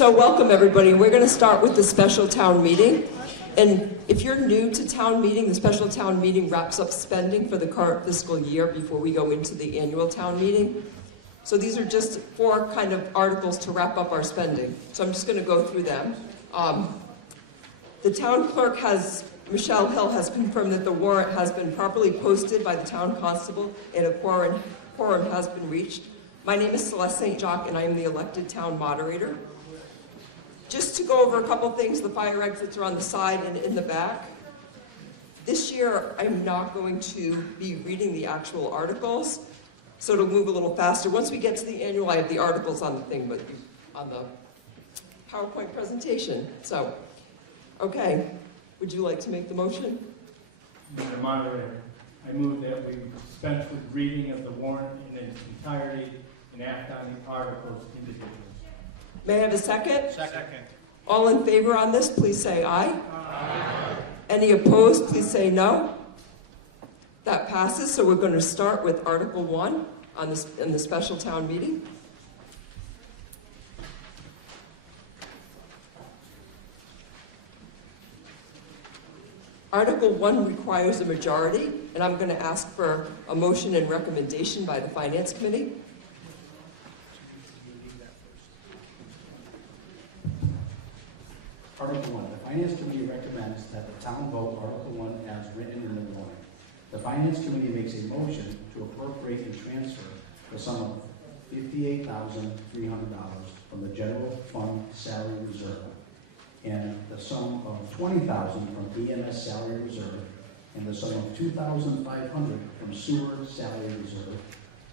So welcome everybody. We're going to start with the special town meeting. And if you're new to town meeting, the special town meeting wraps up spending for the current fiscal year before we go into the annual town meeting. So these are just 4 kind of articles to wrap up our spending. So I'm just going to go through them. The town clerk Michelle Hill has confirmed that the warrant has been properly posted by the town constable and a quorum has been reached. My name is Celeste St. Jacques and I am the elected town moderator. Just to go over a couple things, the fire exits are on the side and in the back. This year, I'm not going to be reading the actual articles, so it'll move a little faster. Once we get to the annual, I have the articles on the thing, but on the PowerPoint presentation. So, okay, would you like to make the motion? Mr. Moderator, I move that we dispense with reading of the warrant in its entirety and act on the articles individually. May I have a second? Second. All in favor on this, please say aye. Aye. Any opposed, please say no. That passes, so we're going to start with Article 1 in the special town meeting. Article 1 requires a majority, and I'm going to ask for a motion and recommendation by the Finance Committee. Article 1, the Finance Committee recommends that the town vote Article 1 as written in the warrant. The Finance Committee makes a motion to appropriate and transfer the sum of $58,300 from the General Fund Salary Reserve and the sum of $20,000 from EMS Salary Reserve and the sum of $2,500 from Sewer Salary Reserve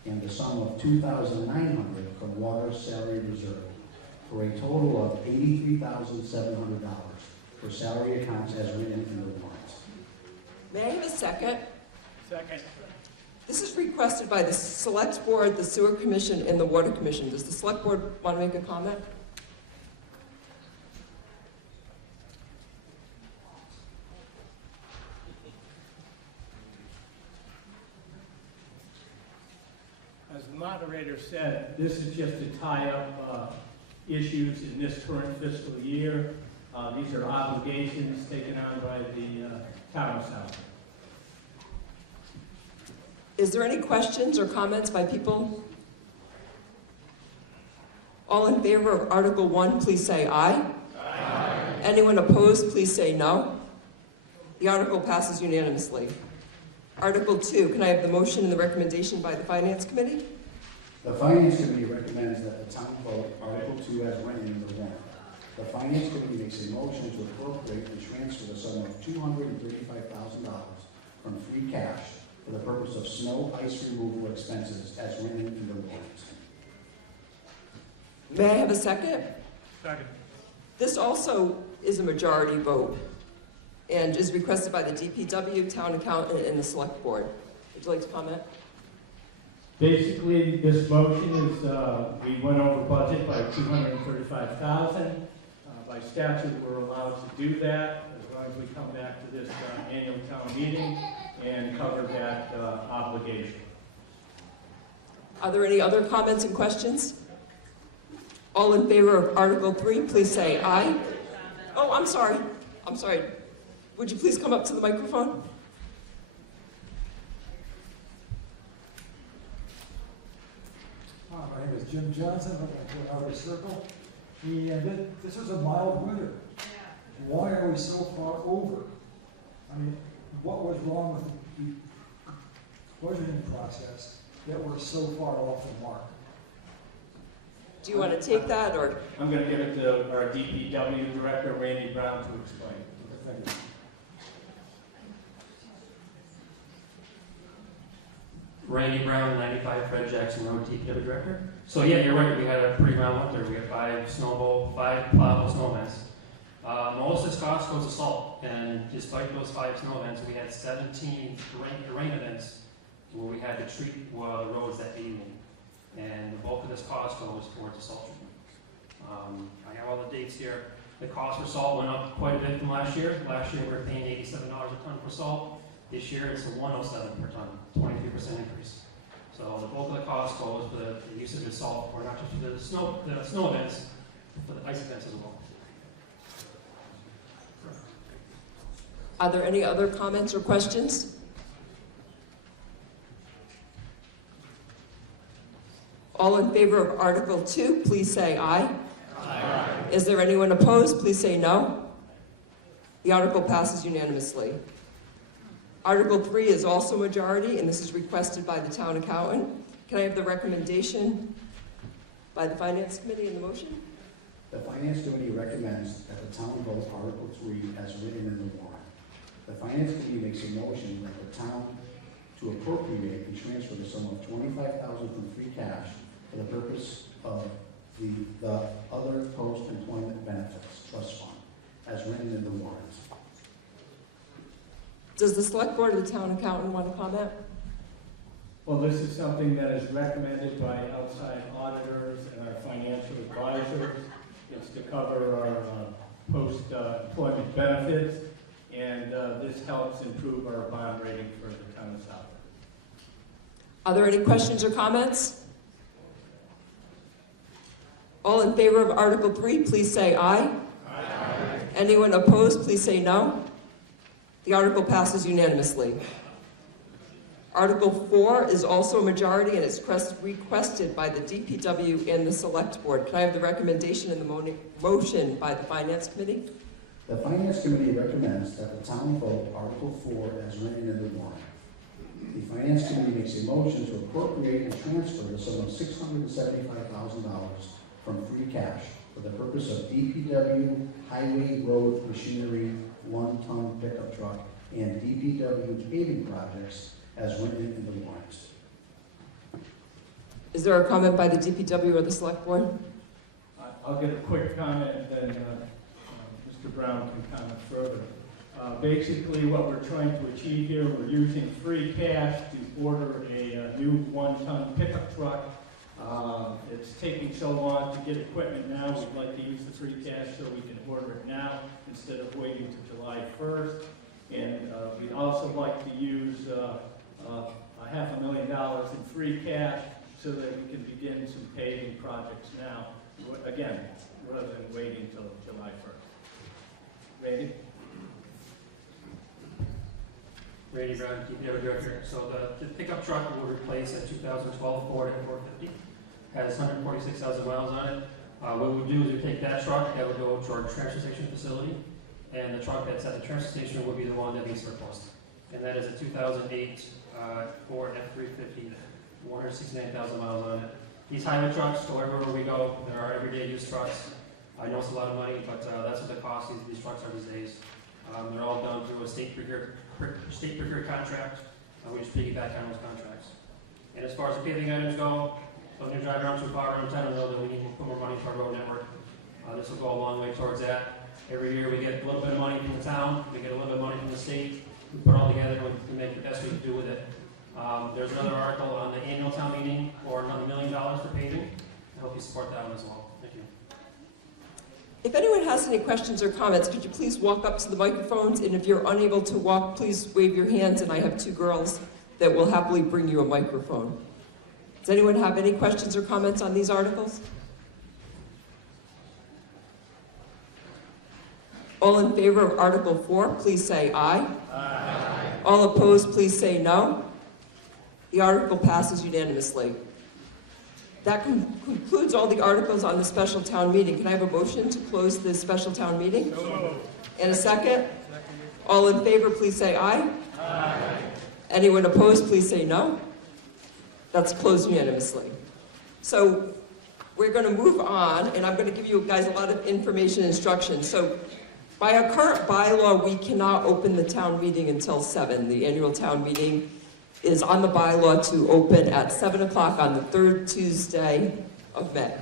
and the sum of $2,900 from Water Salary Reserve, for a total of $83,700 for salary accounts as written in the warrants. May I have a second? Second. This is requested by the Select Board, the Sewer Commission, and the Water Commission. Does the Select Board want to make a comment? As the moderator said, this is just to tie up issues in this current fiscal year. These are obligations taken on by the town south. Is there any questions or comments by people? All in favor of Article 1, please say aye. Aye. Anyone opposed, please say no. The article passes unanimously. Article 2, can I have the motion and the recommendation by the Finance Committee? The Finance Committee recommends that the town vote Article 2 as written in the warrant. The Finance Committee makes a motion to appropriate and transfer the sum of $235,000 from free cash for the purpose of snow ice removal expenses as written in the warrant. May I have a second? Second. This also is a majority vote and is requested by the DPW, Town Accountant, and the Select Board. Would you like to comment? Basically, this motion is, we went over budget by $235,000. By statute, we're allowed to do that as long as we come back to this annual town meeting and cover that obligation. Are there any other comments and questions? All in favor of Article 3, please say aye. Oh, I'm sorry. Would you please come up to the microphone? My name is Jim Johnson, I'm from Outer Circle. This is a mild winter. Why are we so far over? I mean, what was wrong with the budgeting process that we're so far off the mark? Do you want to take that, or? I'm going to give it to our DPW Director, Randy Brown, to explain. Thank you. Randy Brown, 95 Fred Jackson Road, DPW Director. So yeah, you're right, we had a pretty mild winter. We had 5 plowable snow events. Most of this cost goes to salt, and despite those 5 snow events, we had 17 rain events where we had to treat the roads that evening. And the bulk of this cost goes towards the salt treatment. I have all the dates here. The cost for salt went up quite a bit from last year. Last year we were paying $87 a ton for salt. This year it's a $107 per ton, 23% increase. So the bulk of the cost goes for the use of the salt, or not just for the snow events, for the ice events as well. Are there any other comments or questions? All in favor of Article 2, please say aye. Aye. Is there anyone opposed? Please say no. The article passes unanimously. Article 3 is also majority, and this is requested by the town accountant. Can I have the recommendation by the Finance Committee in the motion? The Finance Committee recommends that the town vote Article 3 as written in the warrant. The Finance Committee makes a motion that the town to appropriate and transfer the sum of $25,000 from free cash for the purpose of the other post-employment benefits trust fund as written in the warrant. Does the select board or the town accountant want to comment? Well, this is something that is recommended by outside auditors and our financial advisors. It's to cover our post-employment benefits, and this helps improve our bond rating for the town of Southwick. Are there any questions or comments? All in favor of Article 3, please say aye. Aye. Anyone opposed, please say no. The article passes unanimously. Article 4 is also a majority, and it's requested by the DPW and the Select Board. Can I have the recommendation in the motion by the Finance Committee? The Finance Committee recommends that the town vote Article 4 as written in the warrant. The Finance Committee makes a motion to appropriate and transfer the sum of $675,000 from free cash for the purpose of DPW, highway, road, machinery, one-ton pickup truck, and DPW paving projects as written in the warrant. Is there a comment by the DPW or the Select Board? I'll get a quick comment, and then Mr. Brown can comment further. Basically, what we're trying to achieve here, we're using free cash to order a new one-ton pickup truck. It's taking so long to get equipment now. We'd like to use the free cash so we can order it now instead of waiting to July 1st. And we'd also like to use $500,000 in free cash so that we can begin some paving projects now, again, rather than waiting until July 1st. Randy? Randy Brown, DPW Director. So the pickup truck will replace a 2012 Ford F450. Has 146,000 miles on it. What we do is we take that truck, that would go to our transfer station facility, and the truck that's at the transfer station will be the one that we surplus. And that is a 2008 Ford F350, 169,000 miles on it. These highway trucks go everywhere we go. They're our everyday use trucks. I know it's a lot of money, but that's what the cost of these trucks are these days. They're all done through a state procured contract. We just piggyback on those contracts. And as far as the paving items go, so when you drive around through power rooms, I don't know that we need to put more money into our road network. This will go a long way towards that. Every year we get a little bit of money from the town, we get a little bit of money from the state. We put it all together and we make the best we can do with it. There's another article on the annual town meeting for another $1 million for paving. I hope you support that one as well. Thank you. If anyone has any questions or comments, could you please walk up to the microphones? And if you're unable to walk, please wave your hands, and I have 2 girls that will happily bring you a microphone. Does anyone have any questions or comments on these articles? All in favor of Article 4, please say aye. Aye. All opposed, please say no. The article passes unanimously. That concludes all the articles on the special town meeting. Can I have a motion to close the special town meeting? No. And a second? All in favor, please say aye. Aye. Anyone opposed, please say no. That's closed unanimously. So we're going to move on, and I'm going to give you guys a lot of information and instruction. So by our current bylaw, we cannot open the town meeting until 7. The annual town meeting is on the bylaw to open at 7 o'clock on the 3rd Tuesday of May.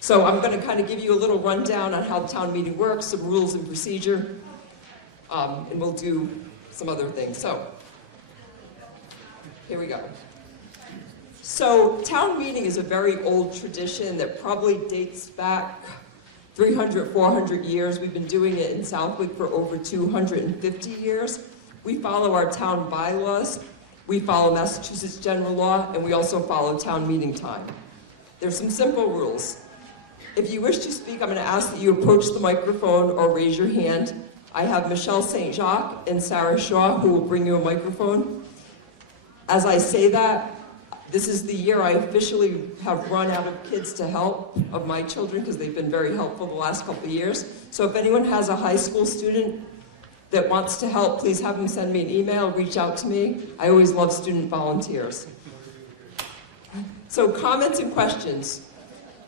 So I'm going to kind of give you a little rundown on how the town meeting works, some rules and procedure, and we'll do some other things. So here we go. So town meeting is a very old tradition that probably dates back 300, 400 years. We've been doing it in Southwick for over 250 years. We follow our town bylaws, we follow Massachusetts general law, and we also follow town meeting time. There's some simple rules. If you wish to speak, I'm going to ask that you approach the microphone or raise your hand. I have Michelle St. Jacques and Sarah Shaw who will bring you a microphone. As I say that, this is the year I officially have run out of kids to help, of my children, because they've been very helpful the last couple of years. So if anyone has a high school student that wants to help, please have them send me an email, reach out to me. I always love student volunteers. So comments and questions.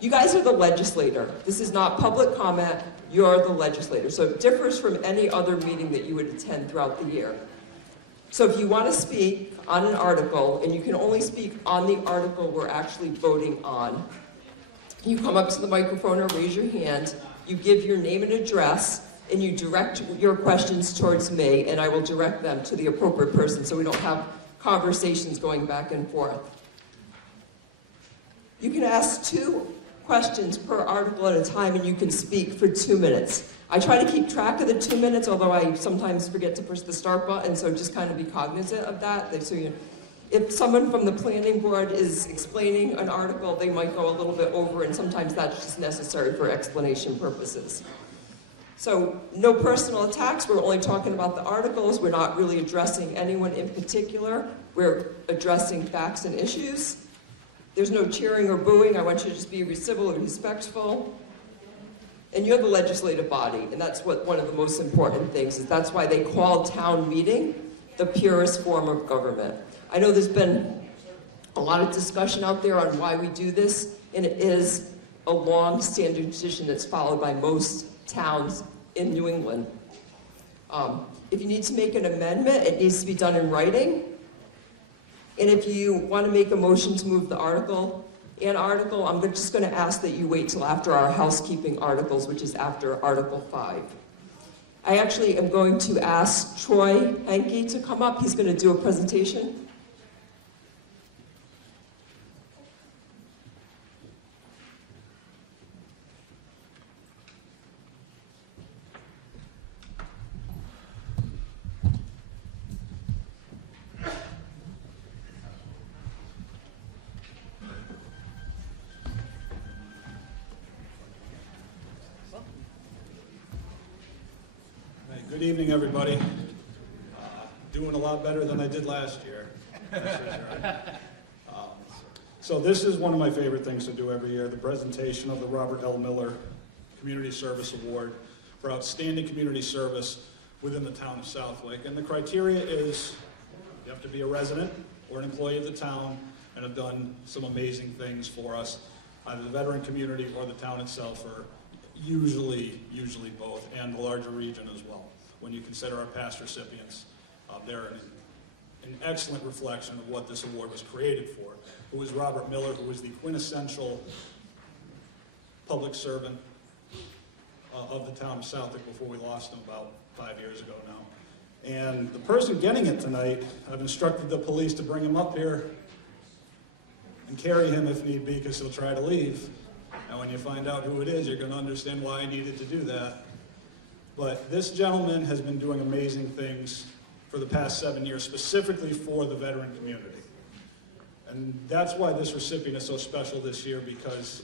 You guys are the legislator. This is not public comment, you're the legislator. So it differs from any other meeting that you would attend throughout the year. So if you want to speak on an article, and you can only speak on the article we're actually voting on, you come up to the microphone or raise your hand, you give your name and address, and you direct your questions towards me, and I will direct them to the appropriate person so we don't have conversations going back and forth. You can ask 2 questions per article at a time, and you can speak for 2 minutes. I try to keep track of the 2 minutes, although I sometimes forget to push the start button, so just kind of be cognizant of that. So if someone from the planning board is explaining an article, they might go a little bit over, and sometimes that's just necessary for explanation purposes. So no personal attacks, we're only talking about the articles, we're not really addressing anyone in particular, we're addressing facts and issues. There's no cheering or booing, I want you to just be civil and respectful. And you're the legislative body, and that's what one of the most important things is. That's why they call town meeting the purest form of government. I know there's been a lot of discussion out there on why we do this, and it is a long-standing tradition that's followed by most towns in New England. If you need to make an amendment, it needs to be done in writing. And if you want to make a motion to move the article, I'm just going to ask that you wait till after our housekeeping articles, which is after Article 5. I actually am going to ask Troy Henke to come up. He's going to do a presentation. Good evening, everybody. Doing a lot better than I did last year. So this is one of my favorite things to do every year, the presentation of the Robert L. Miller Community Service Award for outstanding community service within the town of Southwick. And the criteria is you have to be a resident or an employee of the town and have done some amazing things for us, either the veteran community or the town itself, or usually both, and the larger region as well. When you consider our past recipients, they're an excellent reflection of what this award was created for. Who was Robert Miller, who was the quintessential public servant of the town of Southwick before we lost him about 5 years ago now. And the person getting it tonight, I've instructed the police to bring him up here and carry him if need be, because he'll try to leave. And when you find out who it is, you're going to understand why I needed to do that. But this gentleman has been doing amazing things for the past 7 years, specifically for the veteran community. And that's why this recipient is so special this year, because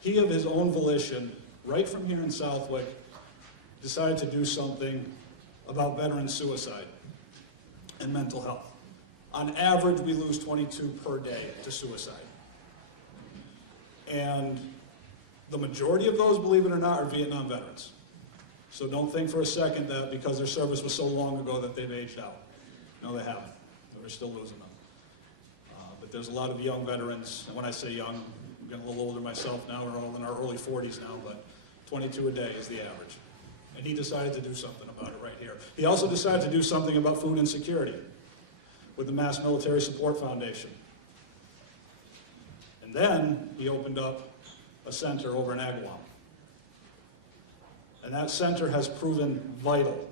he, of his own volition, right from here in Southwick, decided to do something about veteran suicide and mental health. On average, we lose 22 per day to suicide. And the majority of those, believe it or not, are Vietnam veterans. So don't think for a second that because their service was so long ago that they've aged out. No, they haven't. We're still losing them. But there's a lot of young veterans, and when I say young, I'm getting a little older myself now, we're all in our early 40s now, but 22 a day is the average. And he decided to do something about it right here. He also decided to do something about food insecurity with the Mass Military Support Foundation. And then he opened up a center over in Agawam. And that center has proven vital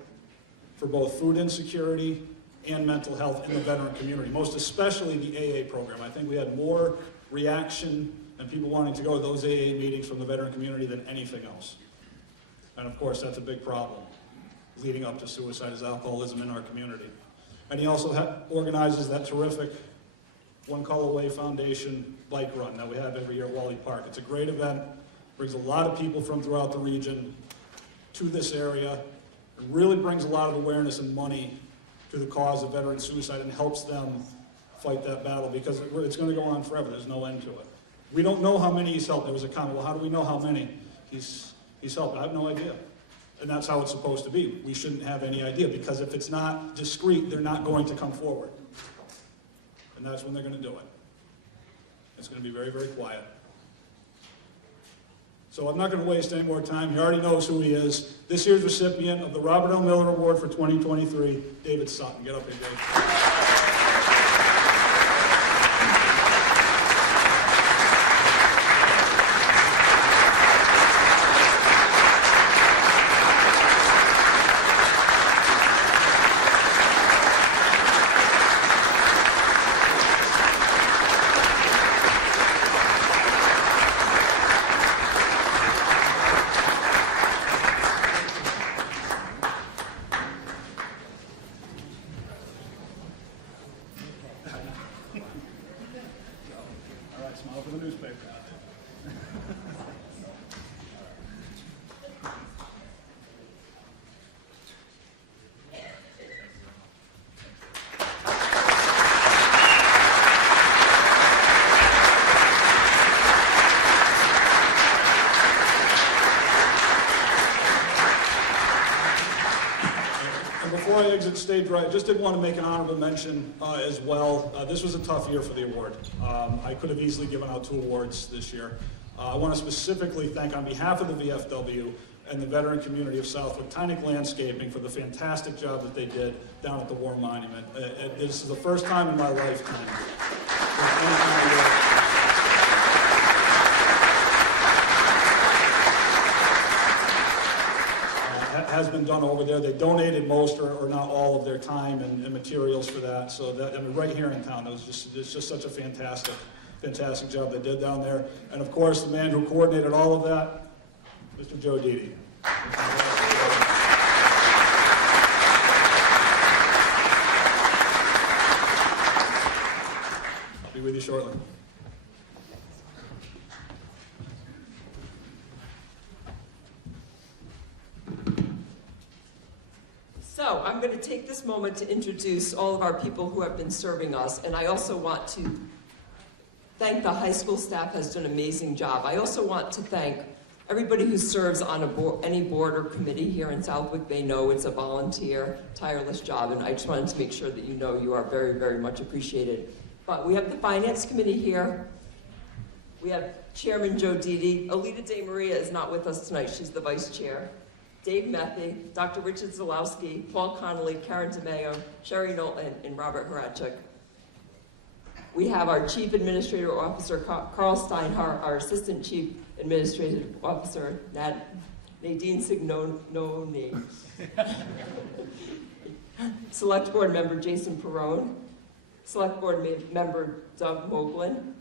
for both food insecurity and mental health in the veteran community, most especially the AA program. I think we had more reaction and people wanting to go to those AA meetings from the veteran community than anything else. And of course, that's a big problem leading up to suicide is alcoholism in our community. And he also organizes that terrific One Call Away Foundation bike run that we have every year at Wally Park. It's a great event, brings a lot of people from throughout the region to this area. It really brings a lot of awareness and money to the cause of veteran suicide and helps them fight that battle, because it's going to go on forever. There's no end to it. We don't know how many he's helped. There was a comment, well, how do we know how many he's helped? I have no idea. And that's how it's supposed to be. We shouldn't have any idea, because if it's not discreet, they're not going to come forward. And that's when they're going to do it. It's going to be very, very quiet. So I'm not going to waste any more time. He already knows who he is. This year's recipient of the Robert L. Miller Award for 2023, David Sutton. Get up here, Dave. All right, smile for the newspaper. Before I exit stage right, just did want to make an honorable mention as well. This was a tough year for the award. I could have easily given out 2 awards this year. I want to specifically thank, on behalf of the VFW and the veteran community of Southwick, Tynick Landscaping for the fantastic job that they did down at the War Monument. This is the first time in my lifetime. Has been done over there. They donated most or not all of their time and materials for that. So that, I mean, right here in town, it's just such a fantastic job they did down there. And of course, the man who coordinated all of that, Mr. Joe Didi. I'll be with you shortly. So I'm going to take this moment to introduce all of our people who have been serving us, and I also want to thank the high school staff has done an amazing job. I also want to thank everybody who serves on any board or committee here in Southwick. They know it's a volunteer, tireless job, and I just wanted to make sure that you know you are very, very much appreciated. But we have the Finance Committee here. We have Chairman Joe Didi. Alita De Maria is not with us tonight. She's the Vice Chair. Dave Methy, Dr. Richard Zalowski, Paul Connolly, Karen DeMayo, Sherry Knowlton, and Robert Horachek. We have our Chief Administrative Officer, Carl Steinhardt, our Assistant Chief Administrative Officer, Nadine Signoni, Select Board Member Jason Perrone, Select Board Member Doug Moglin,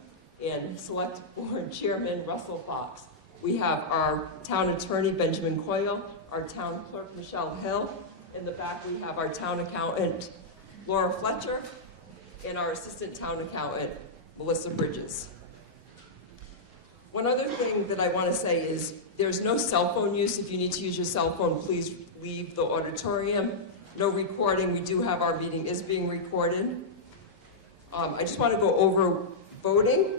and Select Board Chairman Russell Fox. We have our Town Attorney, Benjamin Coyle, our Town Clerk, Michelle Hill. In the back, we have our Town Accountant, Laura Fletcher, and our Assistant Town Accountant, Melissa Bridges. One other thing that I want to say is there's no cell phone use. If you need to use your cell phone, please leave the auditorium. No recording. We do have our meeting is being recorded. I just want to go over voting.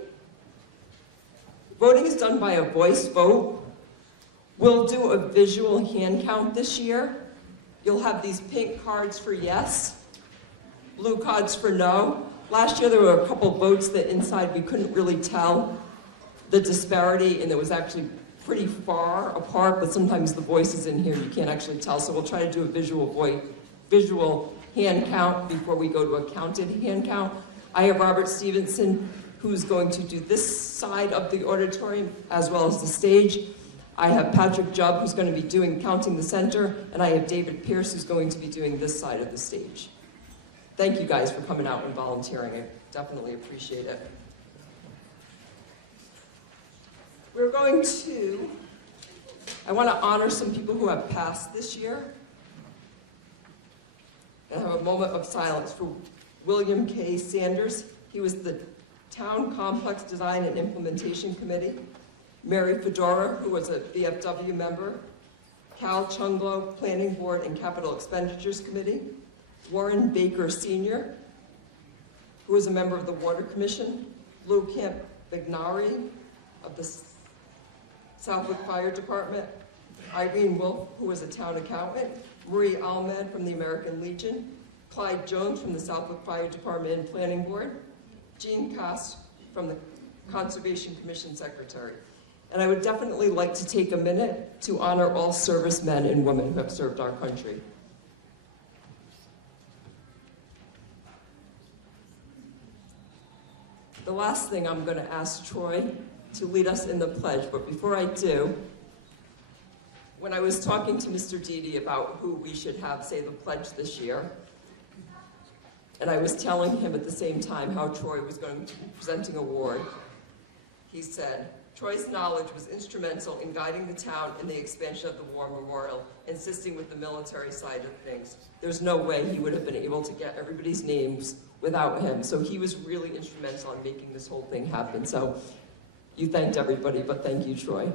Voting is done by a voice vote. We'll do a visual hand count this year. You'll have these pink cards for yes, blue cards for no. Last year there were a couple votes that inside we couldn't really tell the disparity, and it was actually pretty far apart, but sometimes the voices in here you can't actually tell, so we'll try to do a visual hand count before we go to a counted hand count. I have Robert Stevenson, who's going to do this side of the auditorium as well as the stage. I have Patrick Jubb, who's going to be counting the center, and I have David Pierce, who's going to be doing this side of the stage. Thank you guys for coming out and volunteering. I definitely appreciate it. I want to honor some people who have passed this year and have a moment of silence for William K. Sanders. He was the Town Complex Design and Implementation Committee. Mary Fedora, who was a VFW member, Cal Chunglo, Planning Board and Capital Expenditures Committee, Warren Baker Sr., who was a member of the Water Commission, Lou Camp Bignari of the Southwick Fire Department, Irene Wolf, who was a town accountant, Marie Ahmed from the American Legion, Clyde Jones from the Southwick Fire Department and Planning Board, Jean Cost from the Conservation Commission Secretary. And I would definitely like to take a minute to honor all servicemen and women who have served our country. The last thing I'm going to ask Troy to lead us in the pledge, but before I do, when I was talking to Mr. Dede about who we should have say the pledge this year, and I was telling him at the same time how Troy was going to be presenting an award, he said, Troy's knowledge was instrumental in guiding the town in the expansion of the War Memorial, insisting with the military side of things. There's no way he would have been able to get everybody's names without him. So he was really instrumental in making this whole thing happen. So you thanked everybody, but thank you, Troy.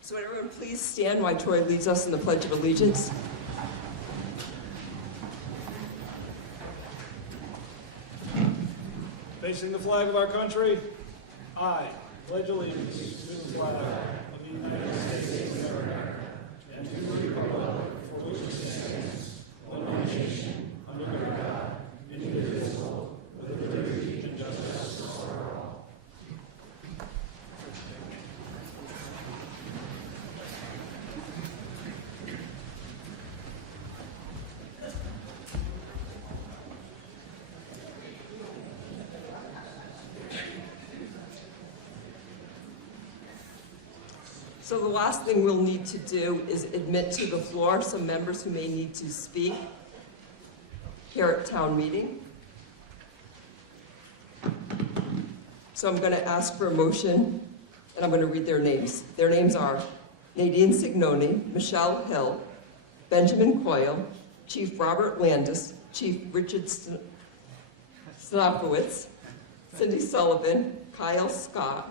So would everyone please stand while Troy leads us in the Pledge of Allegiance. Facing the flag of our country, I pledge allegiance to the flag of the United States of America and to the republic for which it stands, one nation, under God, indivisible, with liberty and justice for all. So the last thing we'll need to do is admit to the floor some members who may need to speak here at town meeting. So I'm going to ask for a motion, and I'm going to read their names. Their names are Nadine Signoni, Michelle Hill, Benjamin Coyle, Chief Robert Landis, Chief Richard Snopowitz, Cindy Sullivan, Kyle Scott,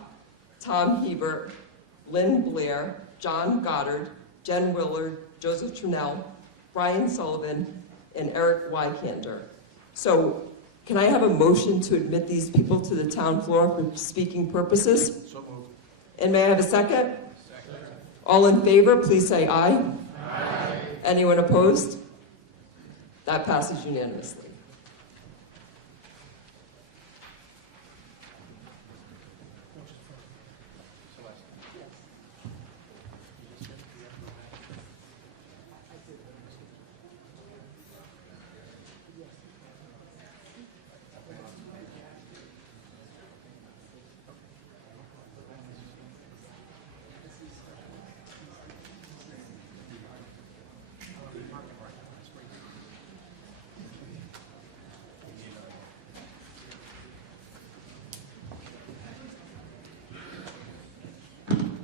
Tom Hebert, Lynn Blair, John Goddard, Jen Willard, Joseph Trinnell, Brian Sullivan, and Eric Wykander. So can I have a motion to admit these people to the town floor for speaking purposes? So moved. And may I have a second? Second. All in favor, please say aye. Aye. Anyone opposed? That passes unanimously.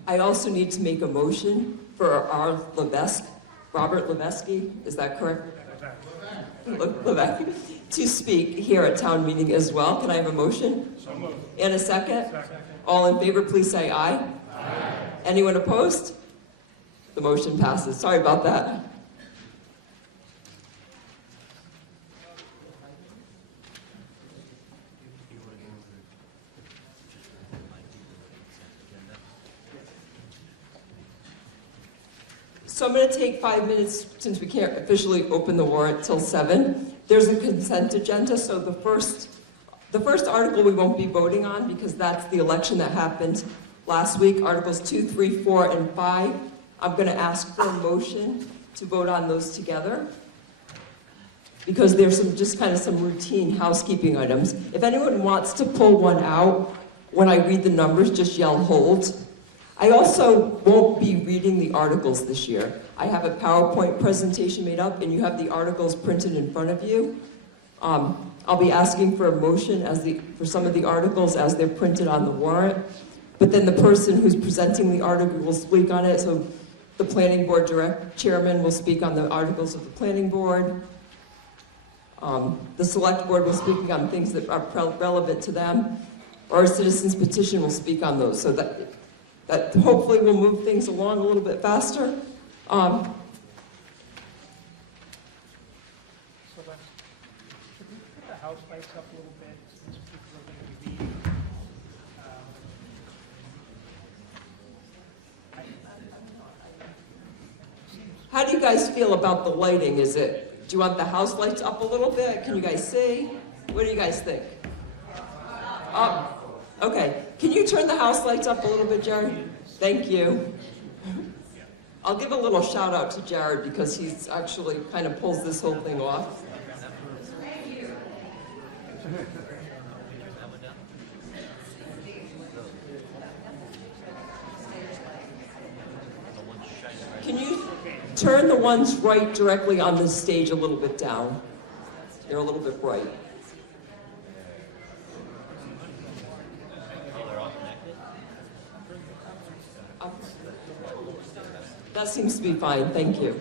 I also need to make a motion for our Levesque, Robert Levesque, is that correct? Levesque, to speak here at town meeting as well. Can I have a motion? So moved. And a second? Second. All in favor, please say aye. Aye. Anyone opposed? The motion passes. Sorry about that. So I'm going to take 5 minutes, since we can't officially open the warrant till 7. There's a consent agenda, so the first article we won't be voting on because that's the election that happened last week. Articles 2, 3, 4, and 5. I'm going to ask for a motion to vote on those together because there's some routine housekeeping items. If anyone wants to pull one out when I read the numbers, just yell hold. I also won't be reading the articles this year. I have a PowerPoint presentation made up and you have the articles printed in front of you. I'll be asking for a motion for some of the articles as they're printed on the warrant, but then the person who's presenting the article will speak on it. So The planning board chairman will speak on the articles of the planning board. The select board will speak on things that are relevant to them. Our citizens petition will speak on those, so that hopefully will move things along a little bit faster. The house lights up a little bit, since people are going to be leaving. How do you guys feel about the lighting? Do you want the house lights up a little bit? Can you guys see? What do you guys think? Okay. Can you turn the house lights up a little bit, Jared? Thank you. I'll give a little shout out to Jared because he's actually kind of pulls this whole thing off. Can you turn the ones right directly on this stage a little bit down? They're a little bit bright. That seems to be fine, thank you.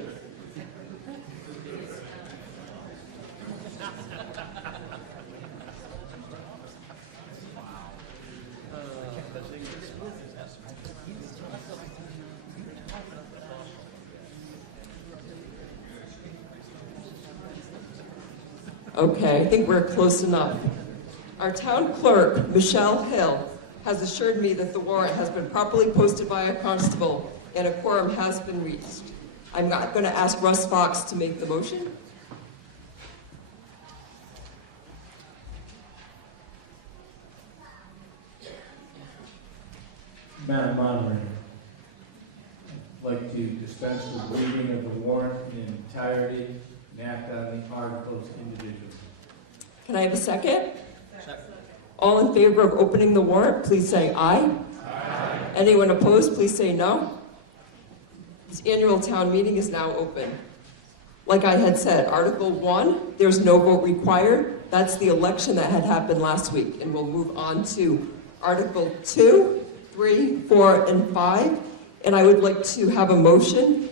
Okay, I think we're close enough. Our town clerk, Michelle Hill, has assured me that the warrant has been properly posted by a constable and a quorum has been reached. I'm not going to ask Russ Fox to make the motion. Madam Moderator, I'd like to dispense with reading of the warrant in entirety and act on the articles individually. Can I have a second? Second. All in favor of opening the warrant, please say aye. Aye. Anyone opposed, please say no. This annual town meeting is now open. Like I had said, Article 1, there's no vote required. That's the election that had happened last week. And we'll move on to Article 2, 3, 4, and 5. And I would like to have a motion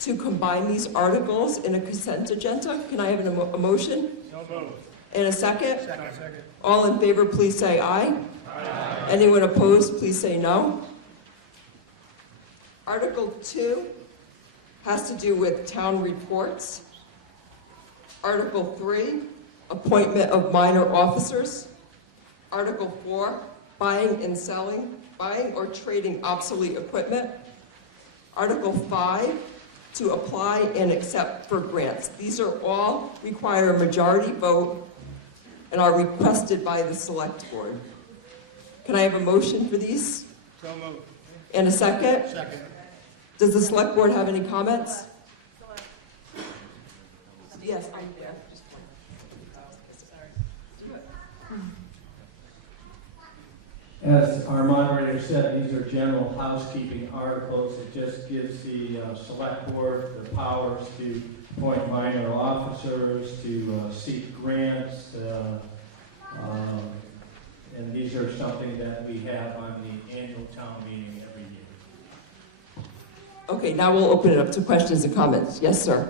to combine these articles in a consent agenda. Can I have a motion? So moved. And a second? Second. All in favor, please say aye. Aye. Anyone opposed, please say no. Article 2 has to do with town reports. Article 3, appointment of minor officers. Article 4, buying or trading obsolete equipment. Article 5, to apply and accept for grants. These are all require a majority vote and are requested by the select board. Can I have a motion for these? So moved. And a second? Second. Does the select board have any comments? Yes, I'm there. As our moderator said, these are general housekeeping articles. It just gives the select board the powers to appoint minor officers, to seek grants, and these are something that we have on the annual town meeting every year. Okay, now we'll open it up to questions and comments. Yes, sir.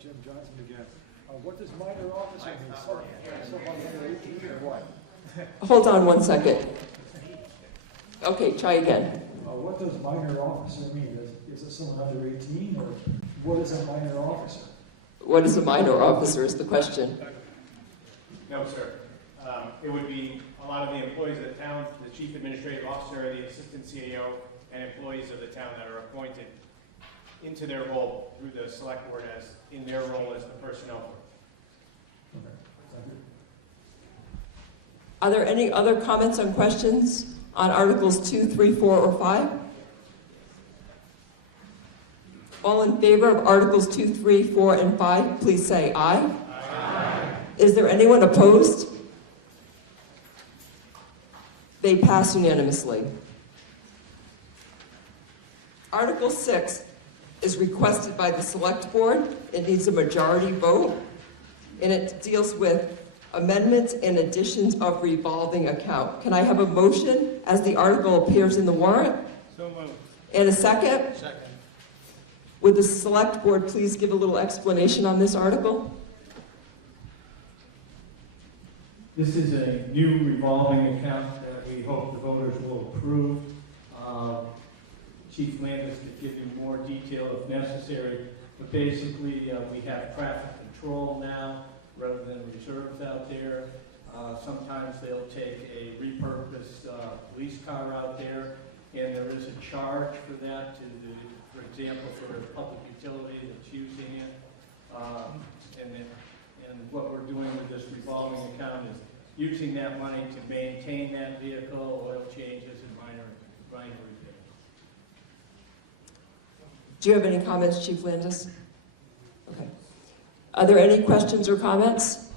Jim Johnson again. What does minor officer mean? Someone under 18 or what? Hold on one second. Okay, try again. What does minor officer mean? Is it someone under 18 or what is a minor officer? What is a minor officer is the question. No, sir. It would be a lot of the employees of the town, the chief administrative officer, the assistant CAO, and employees of the town that are appointed into their role through the select board as in their role as the personnel. Okay, thank you. Are there any other comments or questions on Articles 2, 3, 4, or 5? All in favor of Articles 2, 3, 4, and 5, please say aye. Aye. Is there anyone opposed? They pass unanimously. Article 6 is requested by the Select Board. It needs a majority vote, and it deals with amendments and additions of revolving account. Can I have a motion as the article appears in the warrant? So moved. And a second? Second. Would the select board please give a little explanation on this article? This is a new revolving account that we hope the voters will approve. Chief Landis could give you more detail if necessary, but basically we have traffic control now rather than reserves out there. Sometimes they'll take a repurposed police car out there, and there is a charge for that for example, for a public utility that's using it. And what we're doing with this revolving account is using that money to maintain that vehicle, oil changes, and minor repairs. Do you have any comments, Chief Landis? Okay. Are there any questions or comments?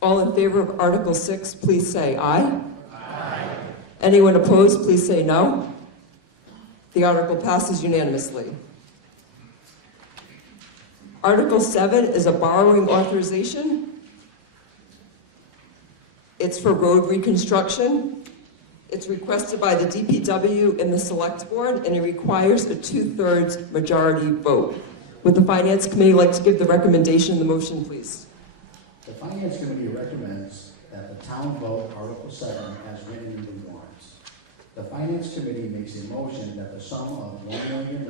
All in favor of Article 6, please say aye. Aye. Anyone opposed, please say no. The article passes unanimously. Article 7 is a borrowing authorization. It's for road reconstruction. It's requested by the DPW and the Select Board, and it requires a 2/3 majority vote. Would the Finance Committee like to give the recommendation in the motion, please? The Finance Committee recommends that the town vote Article 7 as written in the warrants. The Finance Committee makes a motion that the sum of $1 million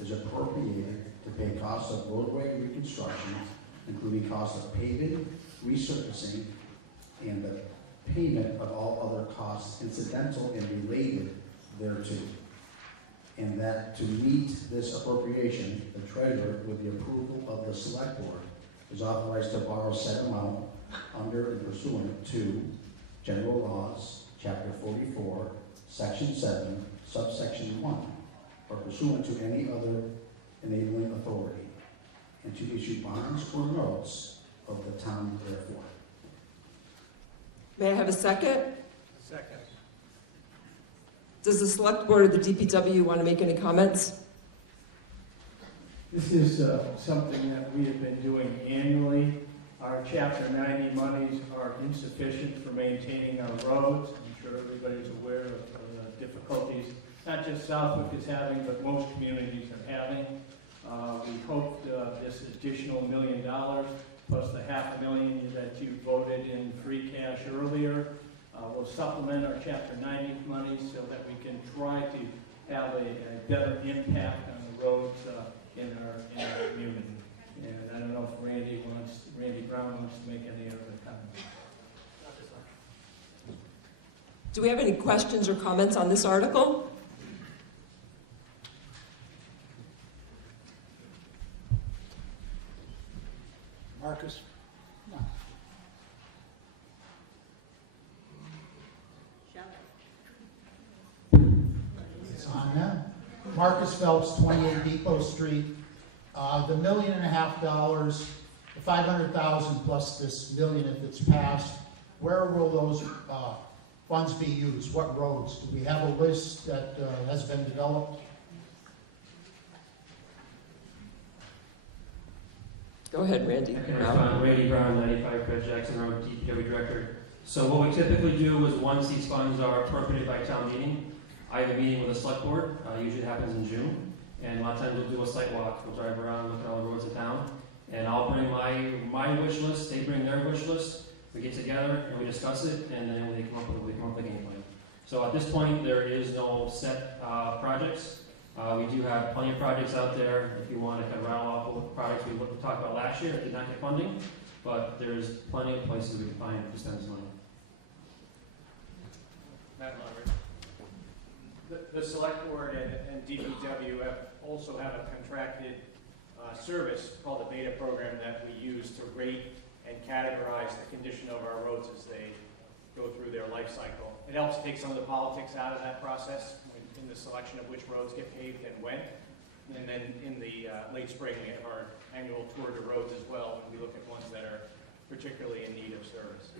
is appropriated to pay costs of roadway reconstruction, including costs of paving, resurfacing, and the payment of all other costs incidental and related thereto. And that to meet this appropriation, the treasurer, with the approval of the Select Board, is authorized to borrow said amount under and pursuant to General Laws, Chapter 44, Section 7, Subsection 1, or pursuant to any other enabling authority, and to issue bonds or notes of the town therefore. May I have a second? Second. Does the Select Board or the DPW want to make any comments? This is something that we have been doing annually. Our Chapter 90 monies are insufficient for maintaining our roads. I'm sure everybody's aware of the difficulties, not just Southwick is having, but most communities are having. We hoped this additional $1 million, plus the $500,000 that you voted in free cash earlier, will supplement our Chapter 90 monies so that we can try to have a better impact on the roads in our community. And I don't know if Randy Brown wants to make any other comments. Do we have any questions or comments on this article? Marcus? It's on now. Marcus Phelps, 28 Depot Street. The $1.5 million, the 500,000 plus this million if it's passed, where will those funds be used? What roads? Do we have a list that has been developed? Go ahead, Randy. Randy Brown, 95 Fred Jackson Road, DPW Director. So what we typically do is once these funds are appropriated by town meeting, I have a meeting with the select board, usually happens in June, and a lot of times we'll do a site walk, we'll drive around, look at all the roads in town, and I'll bring my wish list, they bring their wish list, we get together and we discuss it, and then we come up with a game plan. So at this point, there is no set projects. We do have plenty of projects out there. If you want to kind of rattle off what projects we talked about last year that did not get funding, but there's plenty of places we can find to spend this money. Matt Lover. The Select Board and DPW also have a contracted service called the Beta program that we use to rate and categorize the condition of our roads as they go through their life cycle. It helps take some of the politics out of that process in the selection of which roads get paved and when. And then in the late spring, we have our annual tour de roads as well, and we look at ones that are particularly in need of service.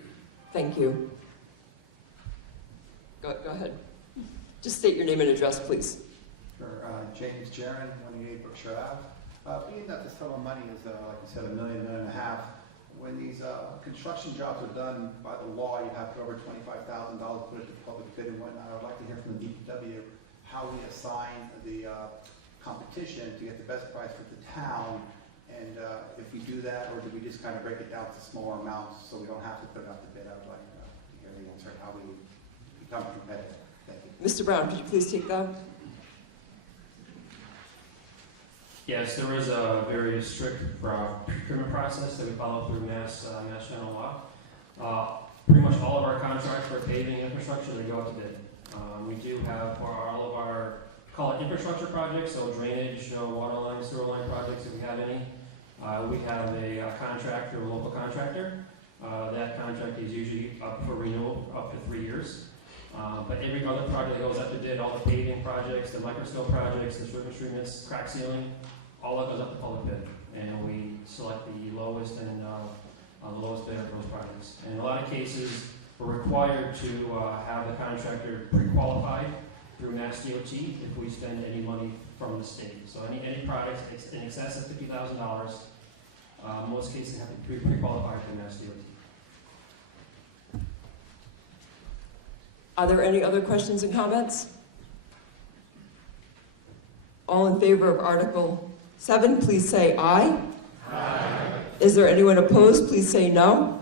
Thank you. Go ahead. Just state your name and address, please. Sure. James Jaron, 28 Berkshire Ave. Being that the sum of money is, like you said, $1.5 million, when these construction jobs are done by the law, you have to over $25,000 put it to public bid and whatnot. I'd like to hear from the DPW how we assign the competition to get the best price for the town, and if we do that, or do we just kind of break it down to smaller amounts so we don't have to put it out to bid? I would like to hear the answer how we become competitive. Thank you. Mr. Brown, could you please take that? Yes, there is a very strict procurement process that we follow through Mass General Law. Pretty much all of our contracts for paving infrastructure, they go out to bid. We do have for all of our, call it infrastructure projects, so drainage, water line, sewer line projects, if we have any. We have a contractor, a local contractor. That contract is usually up for renewal up to 3 years. But every other project that goes up to bid, all the paving projects, the microscope projects, the surface treatments, crack sealing, all that goes up to public bid. And we select the lowest and the lowest bidder for those projects. And in a lot of cases, we're required to have the contractor pre-qualified through Mass DOT if we spend any money from the state. So any projects in excess of $50,000, most cases have to be pre-qualified through Mass DOT. Are there any other questions and comments? All in favor of Article 7, please say aye. Aye. Is there anyone opposed? Please say no.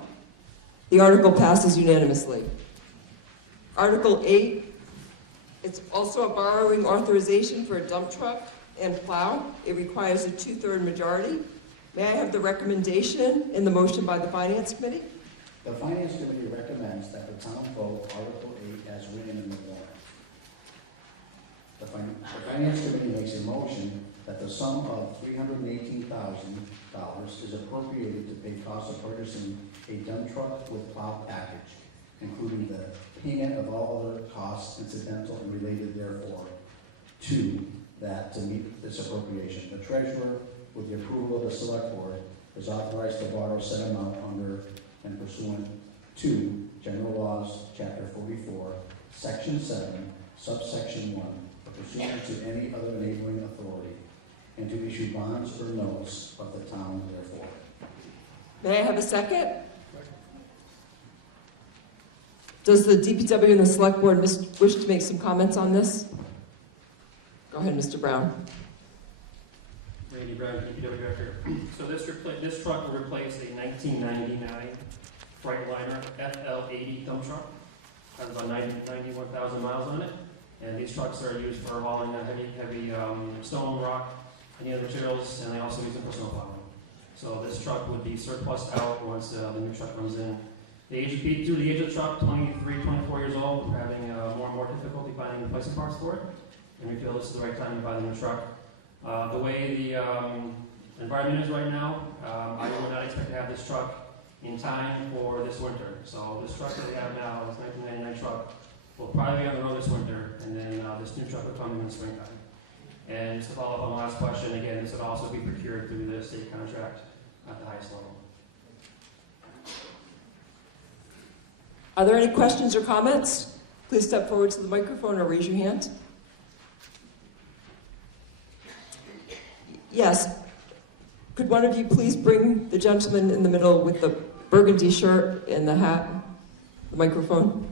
The article passes unanimously. Article 8, it's also a borrowing authorization for a dump truck and plow. It requires a 2/3 majority. May I have the recommendation in the motion by the Finance Committee? The Finance Committee recommends that the town vote Article 8 as written in the warrant. The Finance Committee makes a motion that the sum of $318,000 is appropriated to pay costs of purchasing a dump truck with plow package, including the payment of all other costs incidental and related therefore, to meet this appropriation. The treasurer, with the approval of the select board, is authorized to borrow said amount under and pursuant to General Laws, Chapter 44, Section 7, Subsection 1, pursuant to any other enabling authority, and to issue bonds or notes of the town therefore. May I have a second? Does the DPW and the Select Board wish to make some comments on this? Go ahead, Mr. Brown. Randy Brown, DPW Director. So this truck will replace a 1999 Freightliner FL80 dump truck. Has about 91,000 miles on it. And these trucks are used for hauling heavy stone, rock, any other materials, and they also use them for snow plowing. So this truck would be surplus out once the new truck comes in. Through the age of the truck, 23, 24 years old, we're having more and more difficulty finding replacement parts for it. And we feel this is the right time to buy the new truck. The way the environment is right now, I would not expect to have this truck in time for this winter. So this truck that we have now, this 1999 truck, will probably be on the road this winter, and then this new truck will come in the springtime. And just to follow up on the last question, again, this would also be procured through the state contract at the highest level. Are there any questions or comments? Please step forward to the microphone or raise your hand. Yes. Could one of you please bring the gentleman in the middle with the burgundy shirt and the hat, the microphone?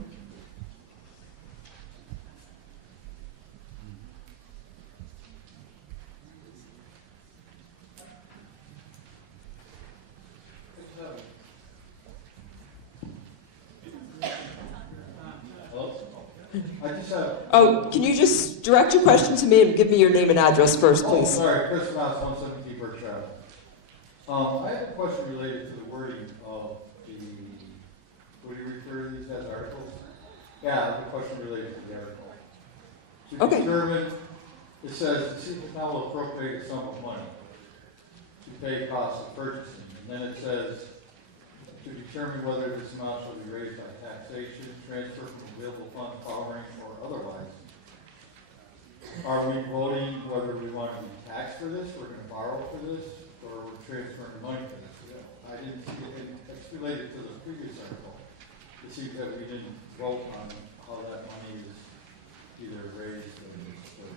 Oh, can you just direct your question to me and give me your name and address first, please? Sorry, Chris Moss, 117 Berkshire. I have a question related to the wording of the, what do you refer to these as, articles? Yeah, I have a question related to the article. To determine, it says, the city town will appropriate a sum of money to pay costs of purchasing. And then it says, to determine whether this amount shall be raised by taxation, transfer from available fund, borrowing, or otherwise. Are we voting whether we want to be taxed for this, we're going to borrow for this, or we're transferring money for this? I didn't see it, it's related to the previous article. It seems that we didn't vote on how that money is either raised or stuff.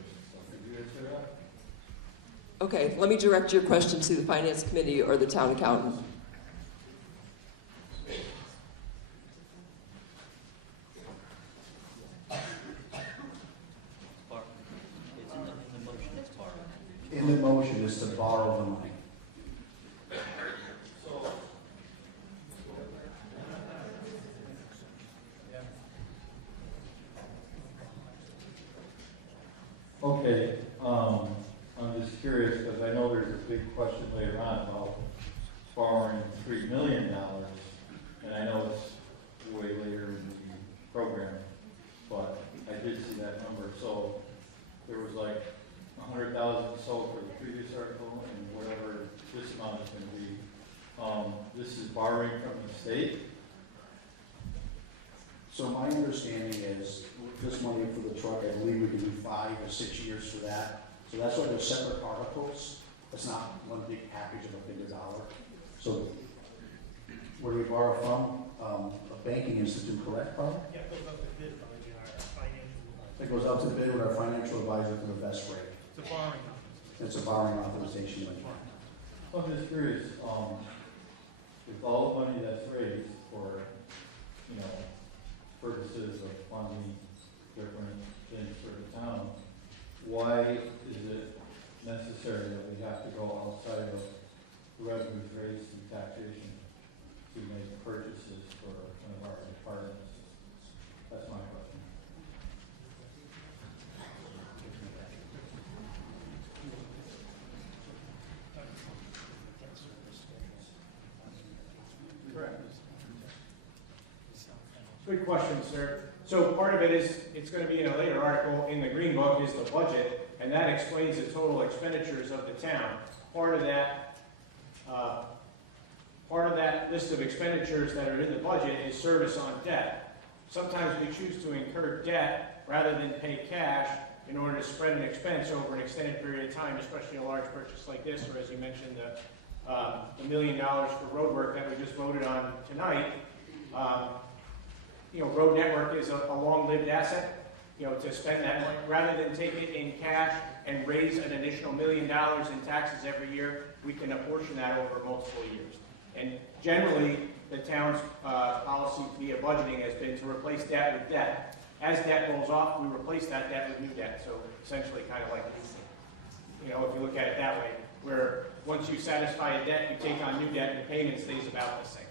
Could you answer that? Okay, let me direct your question to the Finance Committee or the Town Accountant. borrow the money. Okay, I'm just curious, because I know there's a big question later on about borrowing $3 million, and I know it's way later in the program, but I did see that number, so there was like 100,000 sold for the previous article, and whatever this amount is going to be. This is borrowing from the state. So my understanding is, this money for the truck, I believe we can do 5 or 6 years for that. So that's why they're separate articles. It's not one big package of a bigger dollar. So where do we borrow from? A banking institute, correct, Carl? Yeah, it goes up to bid by our financial advisor. It goes out to bid with our financial advisor for the best rate. It's a borrowing company. It's a borrowing authorization. I'm just curious, with all the money that's raised for, purposes of funding different things for the town, why is it necessary that we have to go outside of revenues raised through taxation to make purchases for one of our departments? That's my question. Correct. Good question, sir. So part of it is, it's going to be in a later article in the Green Book, is the budget, and that explains the total expenditures of the town. Part of that list of expenditures that are in the budget is service on debt. Sometimes we choose to incur debt rather than pay cash in order to spread an expense over an extended period of time, especially a large purchase like this, or as you mentioned, the $1 million for road work that we just voted on tonight. Road network is a long-lived asset. To spend that money, rather than take it in cash and raise an additional $1 million in taxes every year, we can apportion that over multiple years. And generally, the town's policy via budgeting has been to replace debt with debt. As debt rolls off, we replace that debt with new debt. So essentially, kind of like leasing. If you look at it that way, where once you satisfy a debt, you take on new debt, and the payment stays about the same.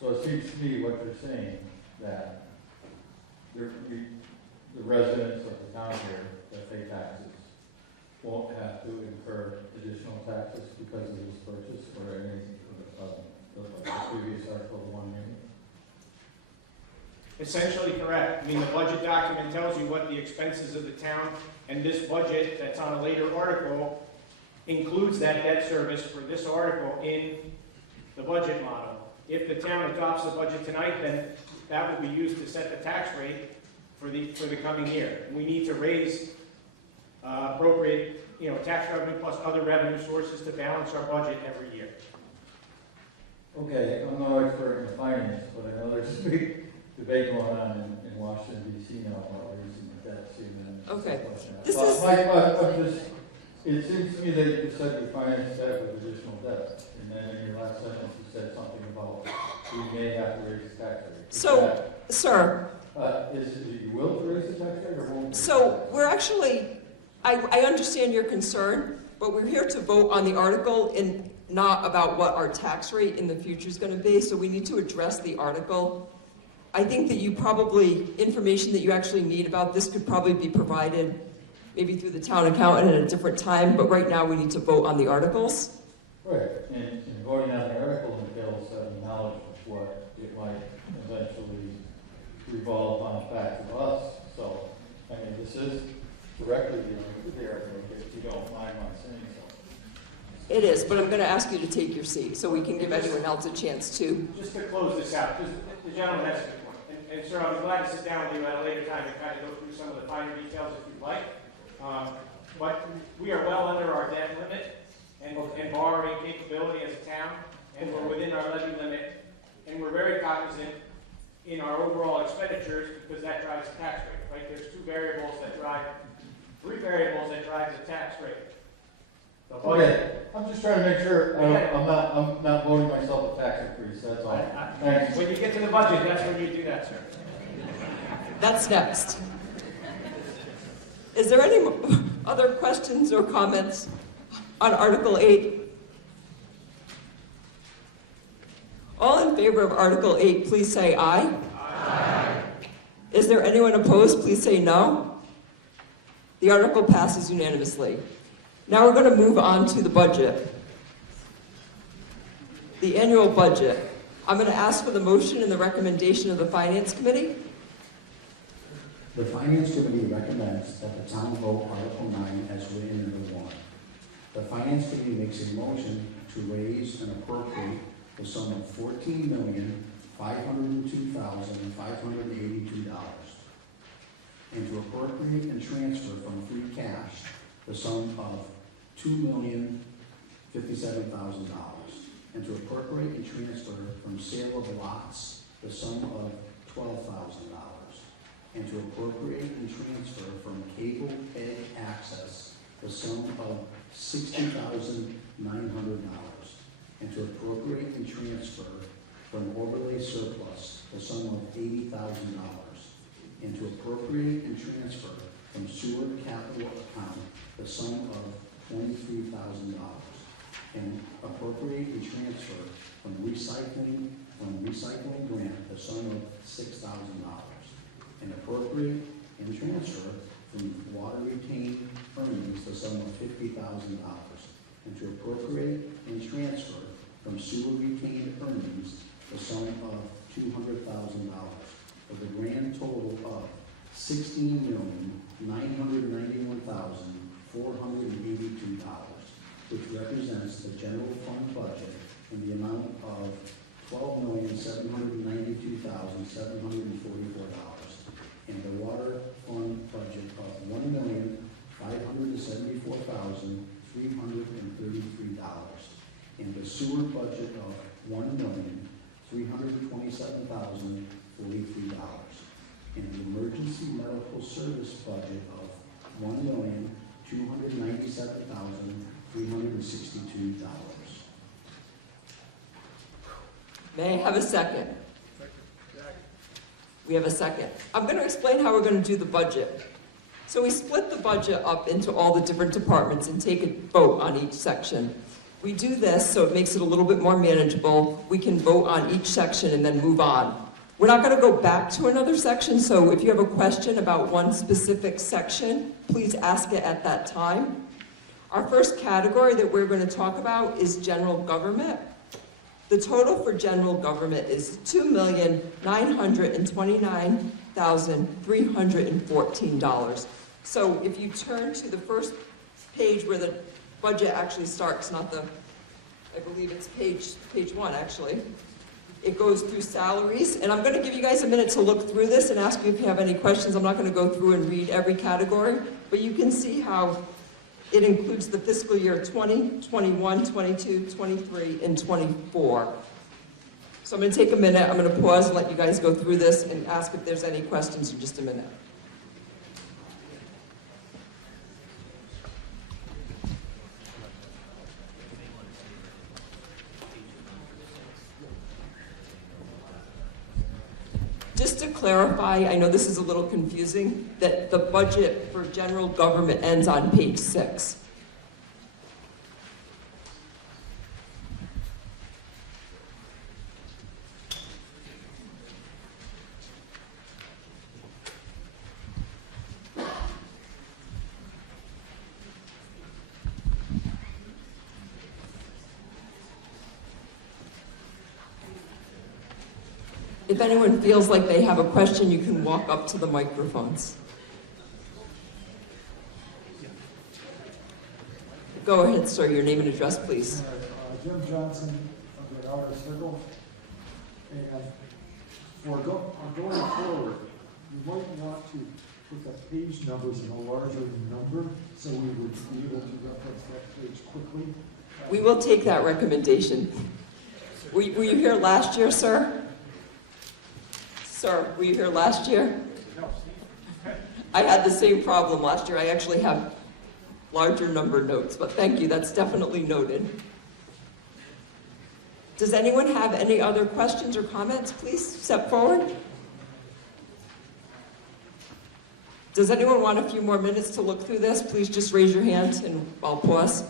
So it seems to me what you're saying, that the residents of the town here that pay taxes won't have to incur additional taxes because of this purchase or anything for the previous article 1 million? Essentially correct. The budget document tells you what the expenses of the town, and this budget that's on a later article includes that debt service for this article in the budget model. If the town adopts the budget tonight, then that will be used to set the tax rate for the coming year. We need to raise appropriate tax revenue plus other revenue sources to balance our budget every year. Okay, I'm no expert in finance, but I know there's a big debate going on in Washington, D.C. now about raising the debt ceiling. Okay. This it seems to me that you said we finance debt with additional debt, and then in your last sentence you said something about we may have to raise the tax rate. So, sir. Is it you will to raise the tax rate or won't? So we're actually, I understand your concern, but we're here to vote on the article and not about what our tax rate in the future is going to be. So we need to address the article. I think that information that you actually need about this could probably be provided maybe through the town accountant at a different time, but right now we need to vote on the articles. Right, and voting on the article entails having knowledge of what it might eventually revolve on back to us. So, this is directly dealing with the article, if you don't mind my saying so. It is, but I'm going to ask you to take your seat so we can give anyone else a chance to. Just to close this out, the gentleman has a good point. And sir, I'll be glad to sit down with you at a later time and kind of go through some of the finer details if you'd like. But we are well under our debt limit and borrowing capability as a town, and we're within our levy limit, and we're very cognizant in our overall expenditures because that drives the tax rate, right? There's three variables that drive the tax rate. Okay, I'm just trying to make sure I'm not voting myself a tax increase, that's all. Thanks. When you get to the budget, that's when you do that, sir. That's next. Is there any other questions or comments? On Article 8? All in favor of Article 8, please say aye. Aye. Is there anyone opposed? Please say no. The article passes unanimously. Now we're going to move on to the budget. The annual budget. I'm going to ask for the motion and the recommendation of the Finance Committee. The Finance Committee recommends that the town vote Article 9 as written in the warrant. The Finance Committee makes a motion to raise and appropriate the sum of $14,502,582 and to appropriate and transfer from free cash the sum of $2,057,000 and to appropriate and transfer from sale of lots the sum of $12,000 and to appropriate and transfer from cable pay access the sum of $60,900 and to appropriate and transfer from overlay surplus the sum of $80,000 and to appropriate and transfer from sewer capital account the sum of $23,000 and appropriate and transfer from recycling grant the sum of $6,000 and appropriate and transfer from water retained earnings the sum of $50,000 and to appropriate and transfer from sewer retained earnings the sum of $200,000 for the grand total of $16,991,482, which represents the general fund budget in the amount of $12,792,744 and the water fund budget of $1,574,333 and the sewer budget of $1,327,043 and the emergency medical service budget of $1,297,362. May I have a second? We have a second. I'm going to explain how we're going to do the budget. So we split the budget up into all the different departments and take a vote on each section. We do this so it makes it a little bit more manageable. We can vote on each section and then move on. We're not going to go back to another section, so if you have a question about one specific section, please ask it at that time. Our first category that we're going to talk about is general government. The total for general government is $2,929,314. So if you turn to the first page where the budget actually starts, I believe it's page 1 actually. It goes through salaries, and I'm going to give you guys a minute to look through this and ask you if you have any questions. I'm not going to go through and read every category, but you can see how it includes the fiscal year 20, 21, 22, 23, and 24. So I'm going to take a minute. I'm going to pause and let you guys go through this and ask if there's any questions in just a minute. Just to clarify, I know this is a little confusing, that the budget for general government ends on page 6. If anyone feels like they have a question, you can walk up to the microphones. Go ahead, sir. Your name and address, please. Jim Johnson of the Outer Circle. And going forward, you might want to put the page numbers in a larger number so we would be able to reference that page quickly. We will take that recommendation. Were you here last year, sir? Sir, were you here last year? No. I had the same problem last year. I actually have larger number notes, but thank you. That's definitely noted. Does anyone have any other questions or comments? Please step forward. Does anyone want a few more minutes to look through this? Please just raise your hand and I'll pause.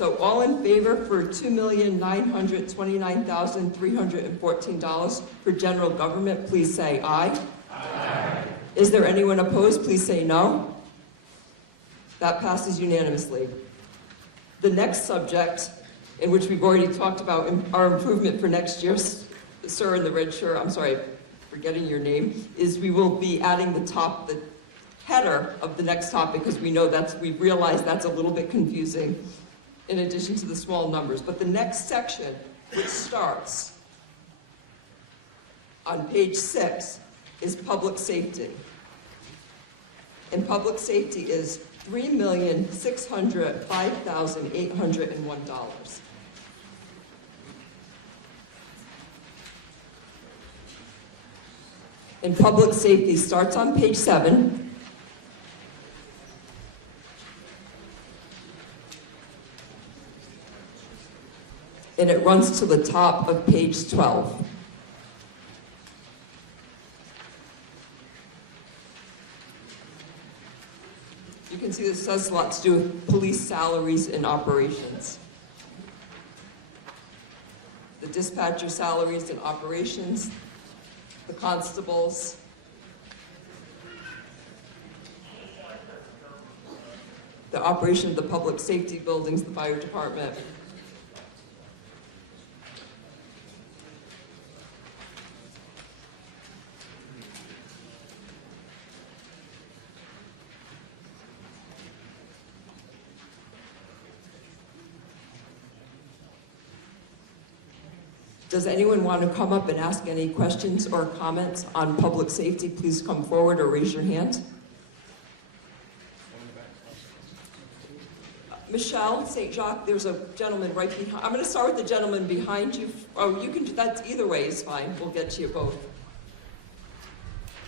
So all in favor for $2,929,314 for general government, please say aye. Aye. Is there anyone opposed? Please say no. That passes unanimously. The next subject, in which we've already talked about our improvement for next year, sir in the red shirt, I'm sorry, forgetting your name, is we will be adding the header of the next topic, because we know we've realized that's a little bit confusing in addition to the small numbers. But the next section, which starts on page 6, is public safety. And public safety is $3,605,801. And public safety starts on page 7. And it runs to the top of page 12. You can see this has a lot to do with police salaries and operations. The dispatcher salaries and operations, the constables, the operation of the public safety buildings, the fire department. Does anyone want to come up and ask any questions or comments on public safety? Please come forward or raise your hand. Michelle St. Jacques, there's a gentleman right behind. I'm going to start with the gentleman behind you. Oh, you can do that either way is fine. We'll get to you both.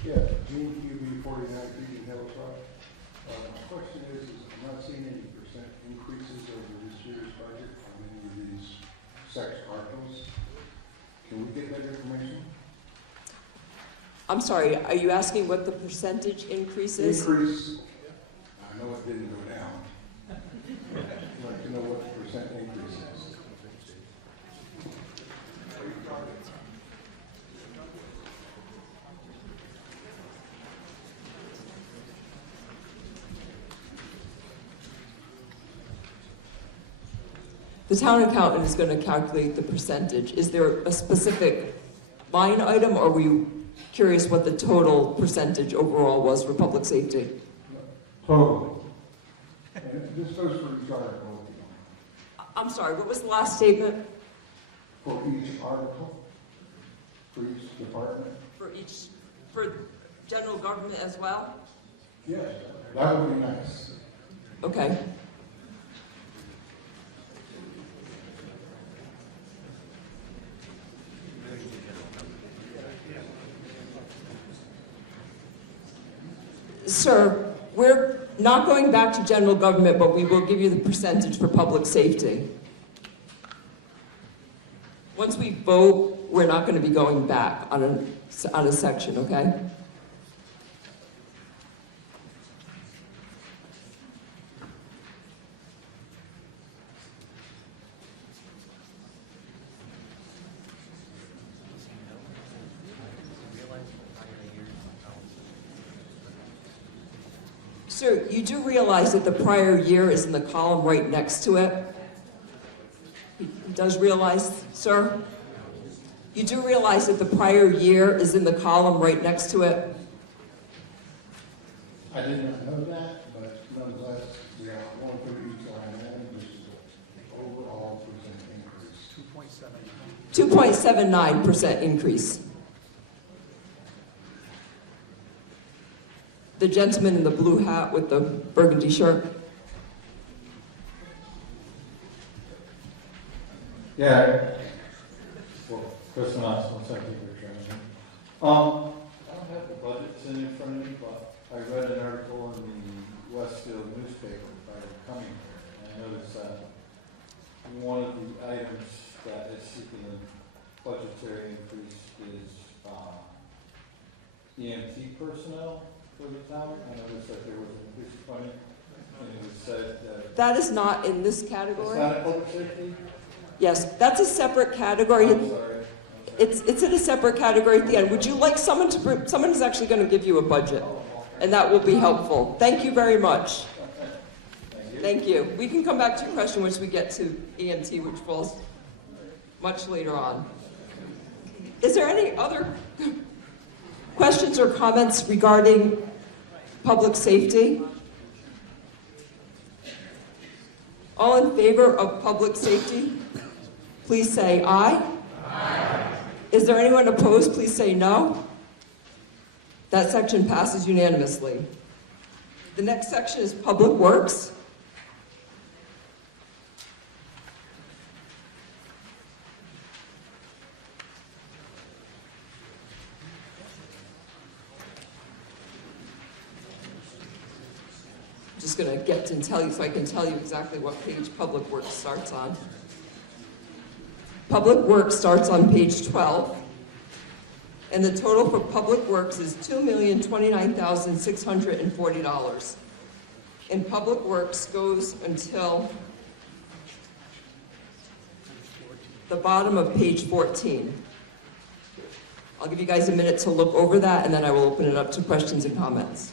Yeah, Gene QB 49 Fusion Hill Truck. My question is I'm not seeing any percent increases over this year's budget on any of these sex articles. Can we get that information? I'm sorry, are you asking what the percentage increase is? Increase. I know it didn't go down. I'd like to know what the percent increase is. The town accountant is going to calculate the percentage. Is there a specific line item, or are we curious what the total percentage overall was for public safety? Total. And this goes for each article. I'm sorry, what was the last statement? For each article? For each department? For general government as well? Yes, that would be nice. Okay. Sir, we're not going back to general government, but we will give you the percentage for public safety. Once we vote, we're not going to be going back on a section, okay? Sir, you do realize that the prior year is in the column right next to it? He does realize, sir? You do realize that the prior year is in the column right next to it? I did not know that, but nonetheless, we are going through each line item, which is the overall percent increase. 2.79% increase. The gentleman in the blue hat with the burgundy shirt. Yeah. Well, Chris Moss, 1 second, Chairman. I don't have the budgets in front of me, but I read an article in the Westfield newspaper prior to coming here, and I noticed that one of the items that is seeking a budgetary increase is EMT personnel for the town. I noticed that there was an increase of money. and it said that That is not in this it's category. not a public safety? Yes, that's a separate category. I'm sorry. It's in a separate category at the end. Would you like someone to, someone is actually going to give you a budget, and that will be helpful. Thank you very much. Thank you. We can come back to your question once we get to EMT, which falls much later on. Is there any other questions or comments regarding public safety? All in favor of public safety, please say aye. Aye. Is there anyone opposed? Please say no. That section passes unanimously. The next section is Public Works. Just going to get and tell you so I can tell you exactly what page Public Works starts on. Public Works starts on page 12, and the total for Public Works is $2,029,640. And Public Works goes until the bottom of page 14. I'll give you guys a minute to look over that, and then I will open it up to questions and comments.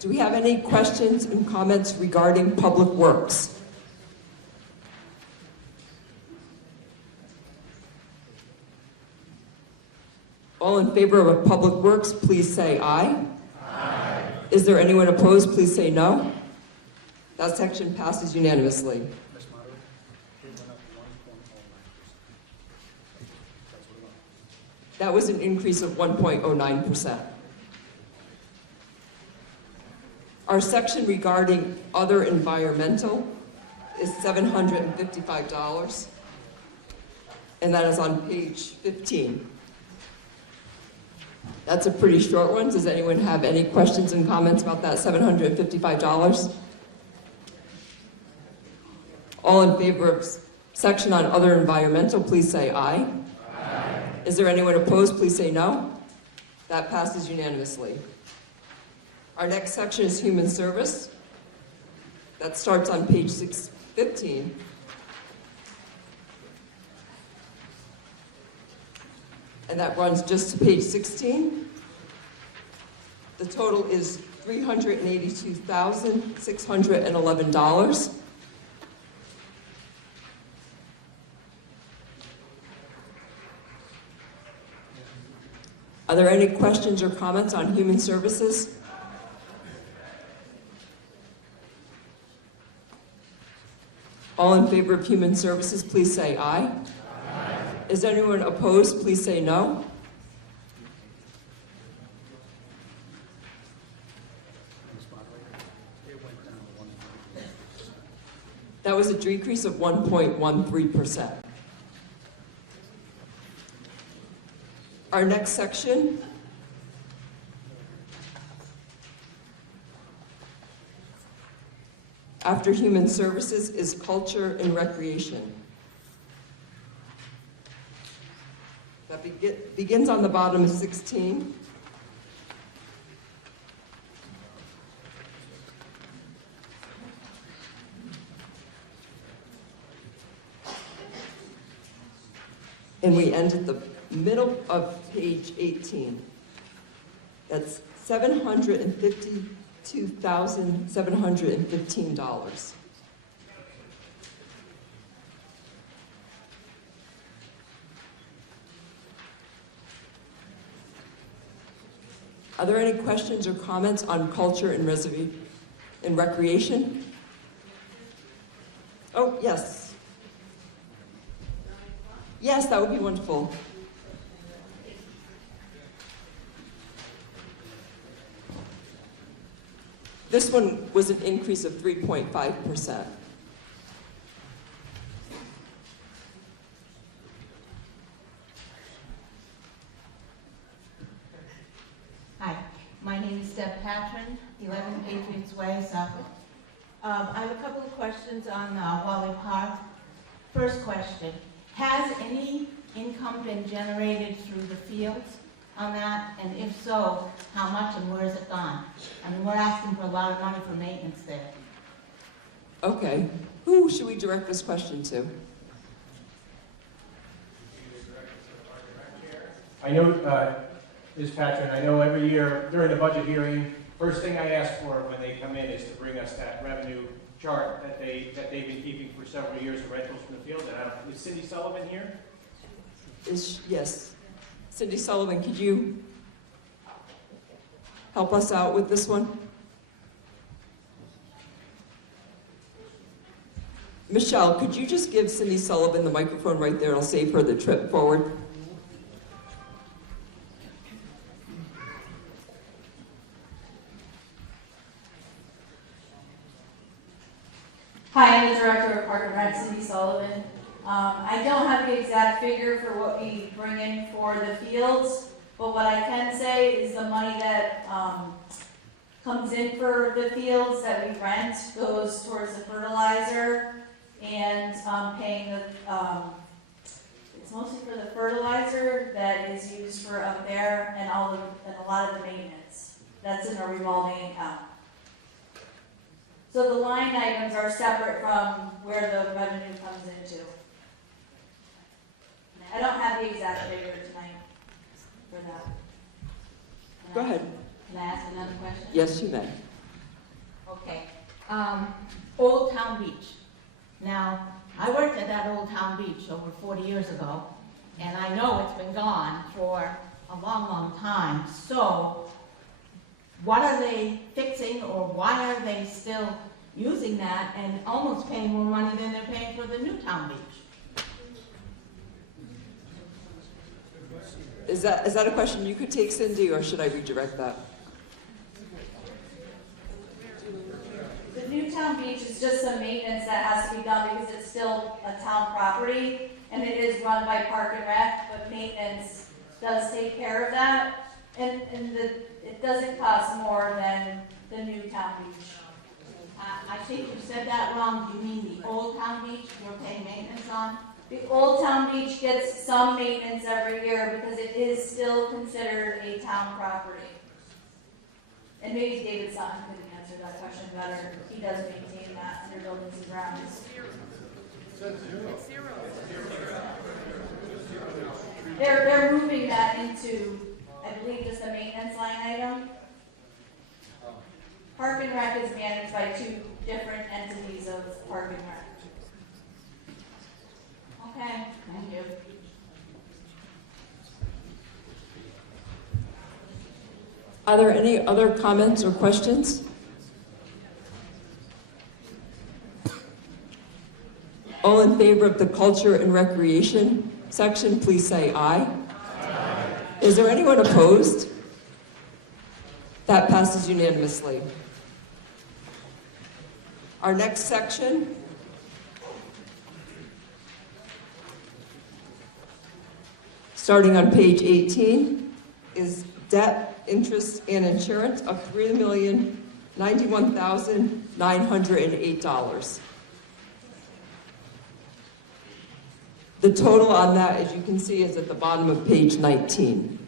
Do we have any questions and comments regarding Public Works? All in favor of Public Works, please say aye. Aye. Is there anyone opposed? Please say no. That section passes unanimously. That was an increase of 1.09%. Our section regarding other environmental is $755, and that is on page 15. That's a pretty short one. Does anyone have any questions and comments about that $755? All in favor of section on other environmental, please say aye. Aye. Is there anyone opposed? Please say no. That passes unanimously. Our next section is Human Service. That starts on page 615. And that runs just to page 16. The total is $382,611. Are there any questions or comments on Human Services? All in favor of Human Services, please say aye. Aye. Is anyone opposed? Please say no. That was a decrease of 1.13%. Our next section after Human Services is Culture and Recreation. That begins on the bottom of 16. And we end at the middle of page 18. That's $752,715. Are there any questions or comments on culture and recreation? Oh, yes. Yes, that would be wonderful. This one was an increase of 3.5%. Deb Patron, 11 Patriots Way, Suffolk. I have a couple of questions on Wally Park. First question, has any income been generated through the fields on that? And if so, how much and where has it gone? I mean, we're asking for a lot of money for maintenance there. Okay, who should we direct this question to? I know, Ms. Patron, I know every year during the budget hearing, first thing I ask for when they come in is to bring us that revenue chart that they've been keeping for several years of rentals from the field. And is Cindy Sullivan here? Yes. Cindy Sullivan, could you help us out with this one? Michelle, could you just give Cindy Sullivan the microphone right there? It'll save her the trip forward. Hi, I'm the Director of Park and Rec, Cindy Sullivan. I don't have the exact figure for what we bring in for the fields, but what I can say is the money that comes in for the fields that we rent goes towards the fertilizer and paying the, it's mostly for the fertilizer that is used for up there and a lot of the maintenance. That's in a revolving account. So the line items are separate from where the revenue comes into. I don't have the exact figure tonight for that. Go ahead. Can I ask another question? Yes, you may. Okay. Old Town Beach. Now, I worked at that Old Town Beach over 40 years ago, and I know it's been gone for a long, long time. So, what are they fixing, or why are they still using that and almost paying more money than they're paying for the new Town Beach? Is that a question you could take, Cindy, or should I redirect that? The new Town Beach is just some maintenance that has to be done because it's still a town property and it is run by Park and Rec, but maintenance does take care of that. And it doesn't cost more than the new Town Beach. I think you said that wrong. Do you mean the Old Town Beach you're paying maintenance on? The Old Town Beach gets some maintenance every year because it is still considered a town property. And maybe David Sutton could answer that question better. He does maintain that under buildings and grounds. They're moving that into, I believe, just a maintenance line item. Park and Rec is managed by two different entities of Park and Rec. Okay, thank you. Are there any other comments or questions? All in favor of the culture and recreation section, please say aye. Aye. Is there anyone opposed? That passes unanimously. Our next section starting on page 18 is debt, interest, and insurance of $3,091,908. The total on that, as you can see, is at the bottom of page 19.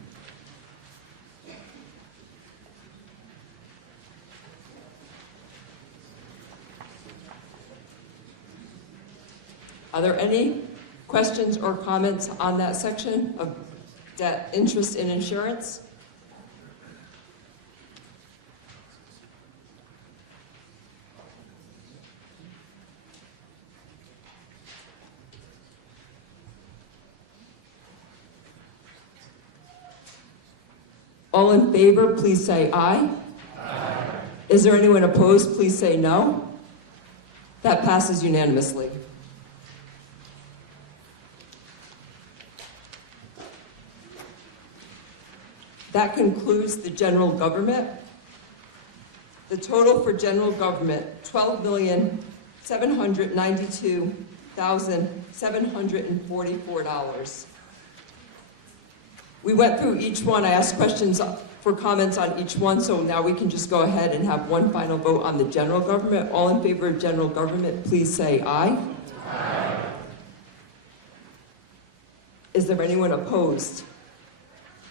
Are there any questions or comments on that section of debt, interest, and insurance? All in favor, please say aye. Aye. Is there anyone opposed? Please say no. That passes unanimously. That concludes the general government. The total for general government, $12,792,744. We went through each one. I asked questions for comments on each one, so now we can just go ahead and have one final vote on the general government. All in favor of general government, please say aye. Aye. Is there anyone opposed?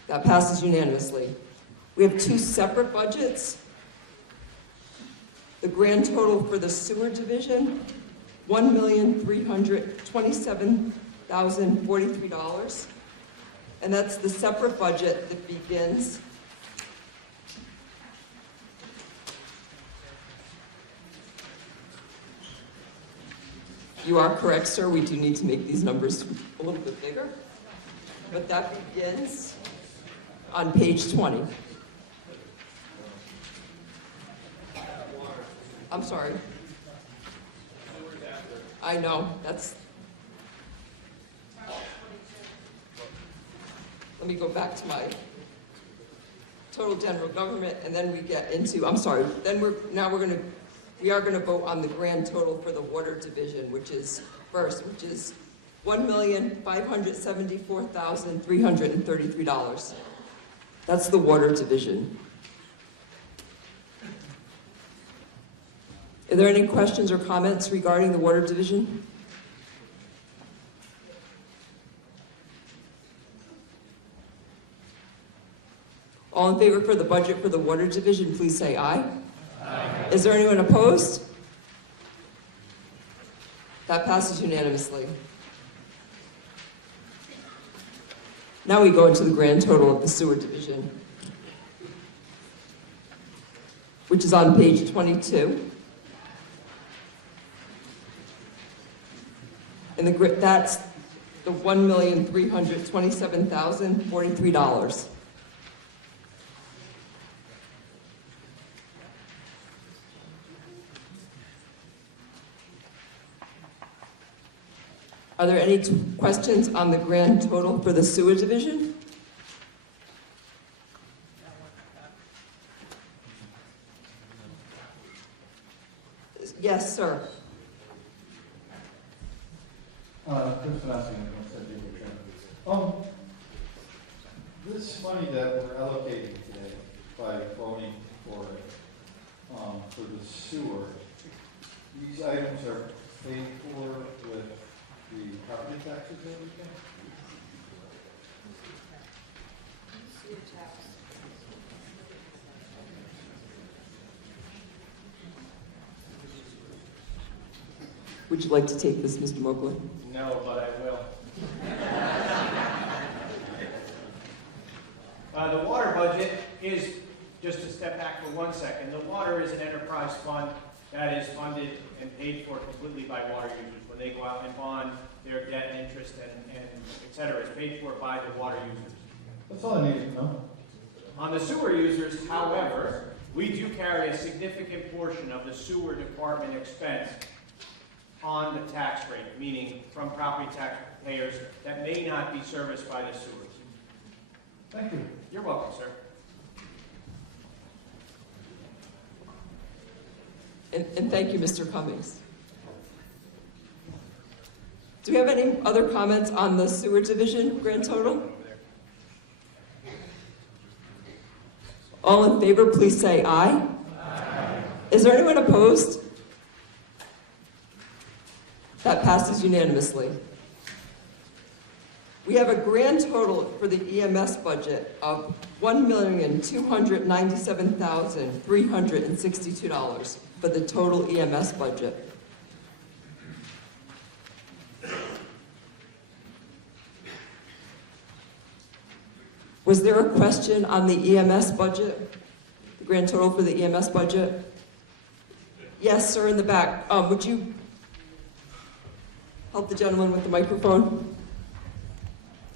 That passes unanimously. We have two separate budgets. The grand total for the sewer division, $1,327,043. And that's the separate budget that begins You are correct, sir. We do need to make these numbers a little bit bigger. But that begins on page 20. I'm sorry. I know, that's... Let me go back to my total general government, and then we get into, I'm sorry, then we are gonna vote on the grand total for the water division, which is $1,574,333. That's the water division. Are there any questions or comments regarding the water division? All in favor for the budget for the water division, please say aye. Aye. Is there anyone opposed? That passes unanimously. Now we go into the grand total of the sewer division, which is on page 22. And that's the $1,327,043. Are there any questions on the grand total for the sewer division? Yes, sir. Just asking this money that we're allocating today by voting for it, for the sewer, these items are paid for with the property taxes that we pay? Sewer tax. Would you like to take this, Mr. Mobley? No, but I will. The water budget is, just to step back for 1 second, the water is an enterprise fund that is funded and paid for completely by water users. When they go out and bond their debt and interest and et cetera, it's paid for by the water users. That's all I need to know. On the sewer users, however, we do carry a significant portion of the sewer department expense on the tax rate, meaning from property taxpayers that may not be serviced by the sewers. Thank you. You're welcome, sir. And thank you, Mr. Cummings. Do we have any other comments on the sewer division grand total? All in favor, please say aye. Aye. Is there anyone opposed? That passes unanimously. We have a grand total for the EMS budget of $1,297,362 for the total EMS budget. Was there a question on the EMS budget? The grand total for the EMS budget? Yes, sir, in the back. Would you help the gentleman with the microphone?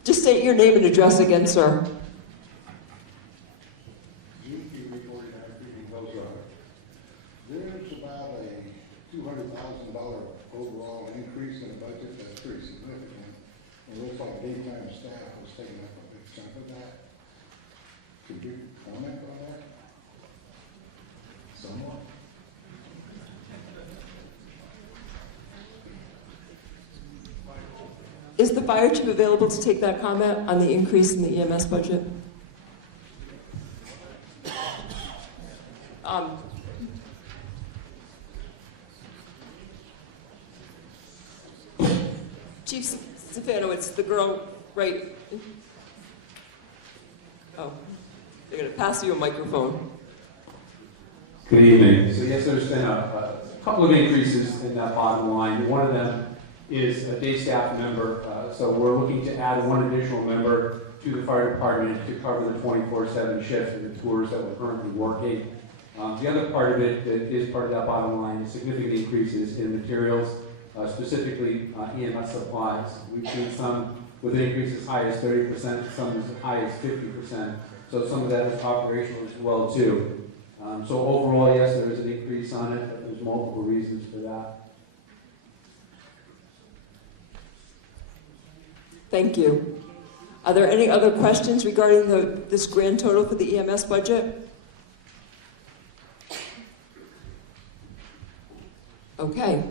Just state your name and address again, sir. There's about a $200,000 overall increase in the budget. That's pretty significant. It looks like daytime staff was taking up a big chunk of that. Could you comment on that? Somewhat? Is the fire chief available to take that comment on the increase in the EMS budget? Chief Stefano, it's the girl right. Oh, they're going to pass you a microphone. Good evening. So yes, there's been a couple of increases in that bottom line. One of them is a day staff member. So we're looking to add one additional member to the fire department to cover the 24/7 shifts and the tours that we're currently working. The other part of it that is part of that bottom line is significant increases in materials, specifically EMS supplies. We've seen some with an increase as high as 30%, some as high as 50%. So some of that is operational as well too. So overall, yes, there is an increase on it, but there's multiple reasons for that. Thank you. Are there any other questions regarding this grand total for the EMS budget? Okay.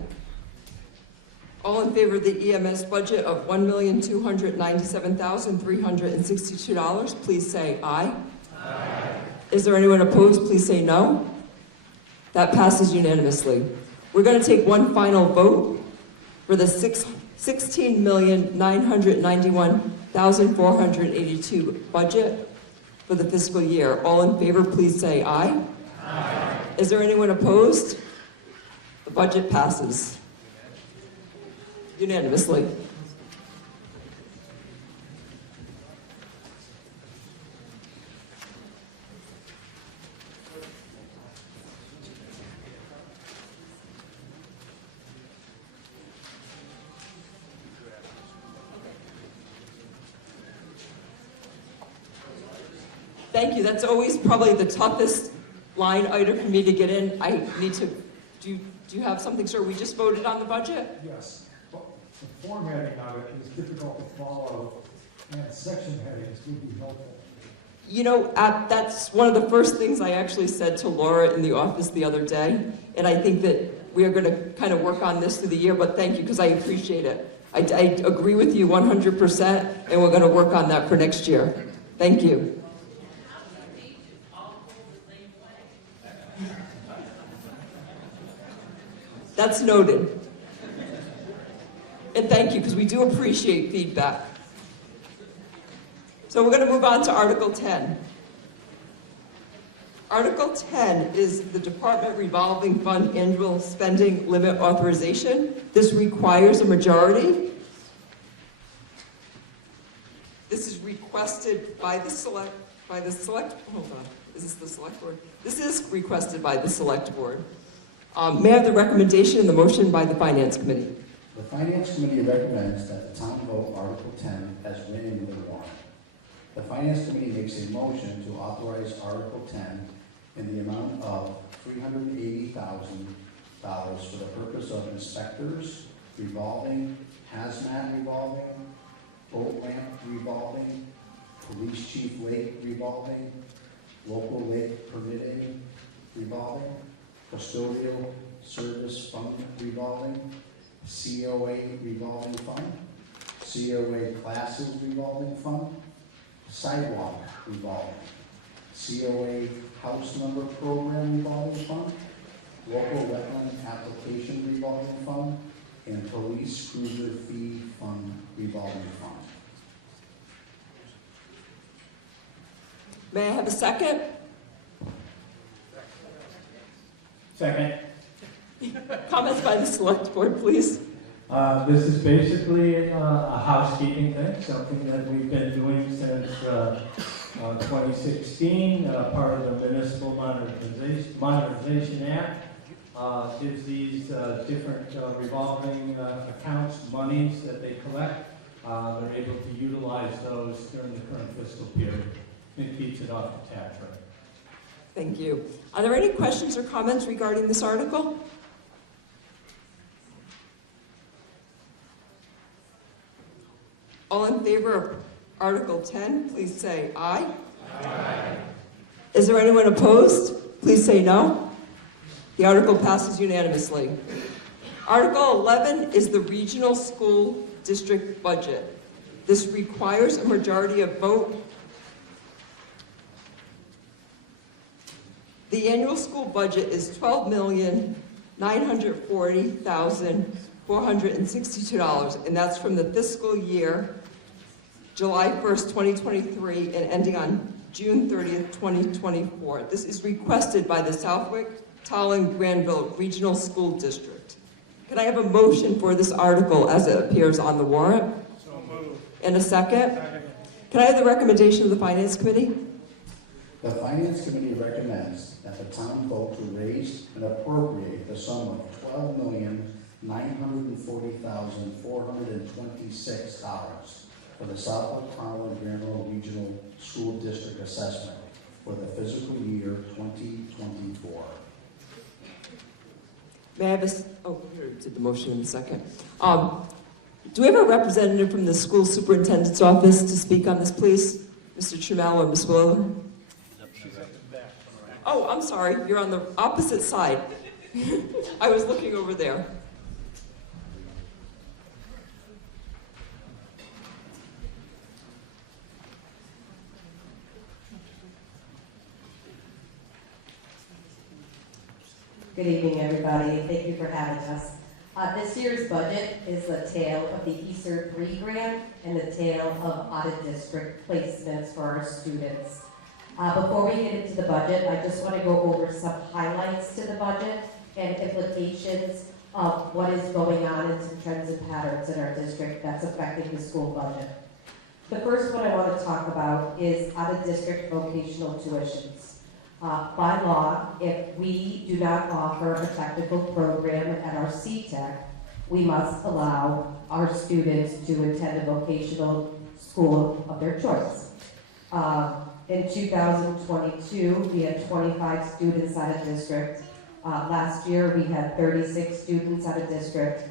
All in favor of the EMS budget of $1,297,362, please say aye. Aye. Is there anyone opposed? Please say no. That passes unanimously. We're going to take one final vote for the $16,991,482 budget for the fiscal year. All in favor, please say aye. Aye. Is there anyone opposed? The budget passes unanimously. Thank you. That's always probably the toughest line item for me to get in. I need to, do you have something, sir? We just voted on the budget? Yes, but the formatting of it is difficult to follow, and section headings would be helpful. You know, that's one of the first things I actually said to Laura in the office the other day, and I think that we are going to kind of work on this through the year, but thank you, because I appreciate it. I agree with you 100%, and we're going to work on that for next year. Thank you. That's noted. And thank you, because we do appreciate feedback. So we're going to move on to Article 10. Article 10 is the Department Revolving Fund Annual Spending Limit Authorization. This requires a majority. This is requested by the select, hold on, is this the select board? This is requested by the select board. May I have the recommendation and the motion by the Finance Committee? The Finance Committee recommends that the town vote Article 10 as written in the warrant. The Finance Committee makes a motion to authorize Article 10 in the amount of $380,000 for the purpose of inspectors revolving, hazmat revolving, boat ramp revolving, police chief lake revolving, local lake permitting revolving, custodial service fund revolving, COA revolving fund, COA classes revolving fund, sidewalk revolving, COA house number program revolving fund, local wetland application revolving fund, and police cruiser fee fund revolving fund. May I have a second? Second. Comments by the select board, please. This is basically a housekeeping thing, something that we've been doing since 2016, part of the Municipal Modernization Act. Gives these different revolving accounts, monies that they collect. They're able to utilize those during the current fiscal period. It keeps it off the tax rate. Thank you. Are there any questions or comments regarding this article? All in favor of Article 10, please say aye. Aye. Is there anyone opposed? Please say no. The article passes unanimously. Article 11 is the Regional School District Budget. This requires a majority of vote. The annual school budget is $12,940,000 $462, and that's from the fiscal year July 1st, 2023, and ending on June 30th, 2024. This is requested by the Southwick Tolland Granville Regional School District. Can I have a motion for this article as it appears on the warrant? So moved. And a second? Can I have the recommendation of the Finance Committee? The Finance Committee recommends that the town vote to raise and appropriate the sum of $12,940,426 for the Southwick Tolland Granville Regional School District assessment for the fiscal year 2024. May I have a, oh, here, did the motion in a second. Do we have a representative from the school superintendent's office to speak on this, please? Mr. Trammell or Ms. Wheeler? Oh, I'm sorry, you're on the opposite side. I was looking over there. Good evening, everybody. Thank you for having us. This year's budget is the tale of the ESER 3 grant and the tale of out-of-district placements for our students. Before we get into the budget, I just want to go over some highlights to the budget and implications of what is going on and some trends and patterns in our district that's affecting the school budget. The first one I want to talk about is out-of-district vocational tuitions. By law, if we do not offer a technical program at our CTEC, we must allow our students to attend a vocational school of their choice. In 2022, we had 25 students out of district. Last year, we had 36 students out of district.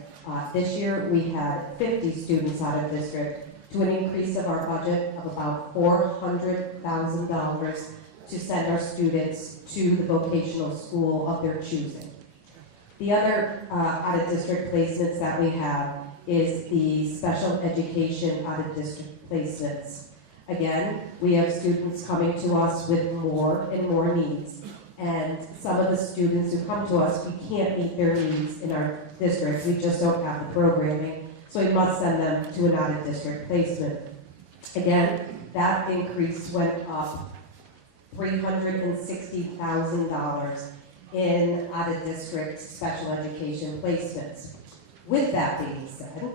This year, we had 50 students out of district, to an increase of our budget of about $400,000 to send our students to the vocational school of their choosing. The other out-of-district placements that we have is the special education out-of-district placements. Again, we have students coming to us with more and more needs, and some of the students who come to us, we can't meet their needs in our district. We just don't have the programming, so we must send them to an out-of-district placement. Again, that increase went up $360,000 in out-of-district special education placements. With that being said,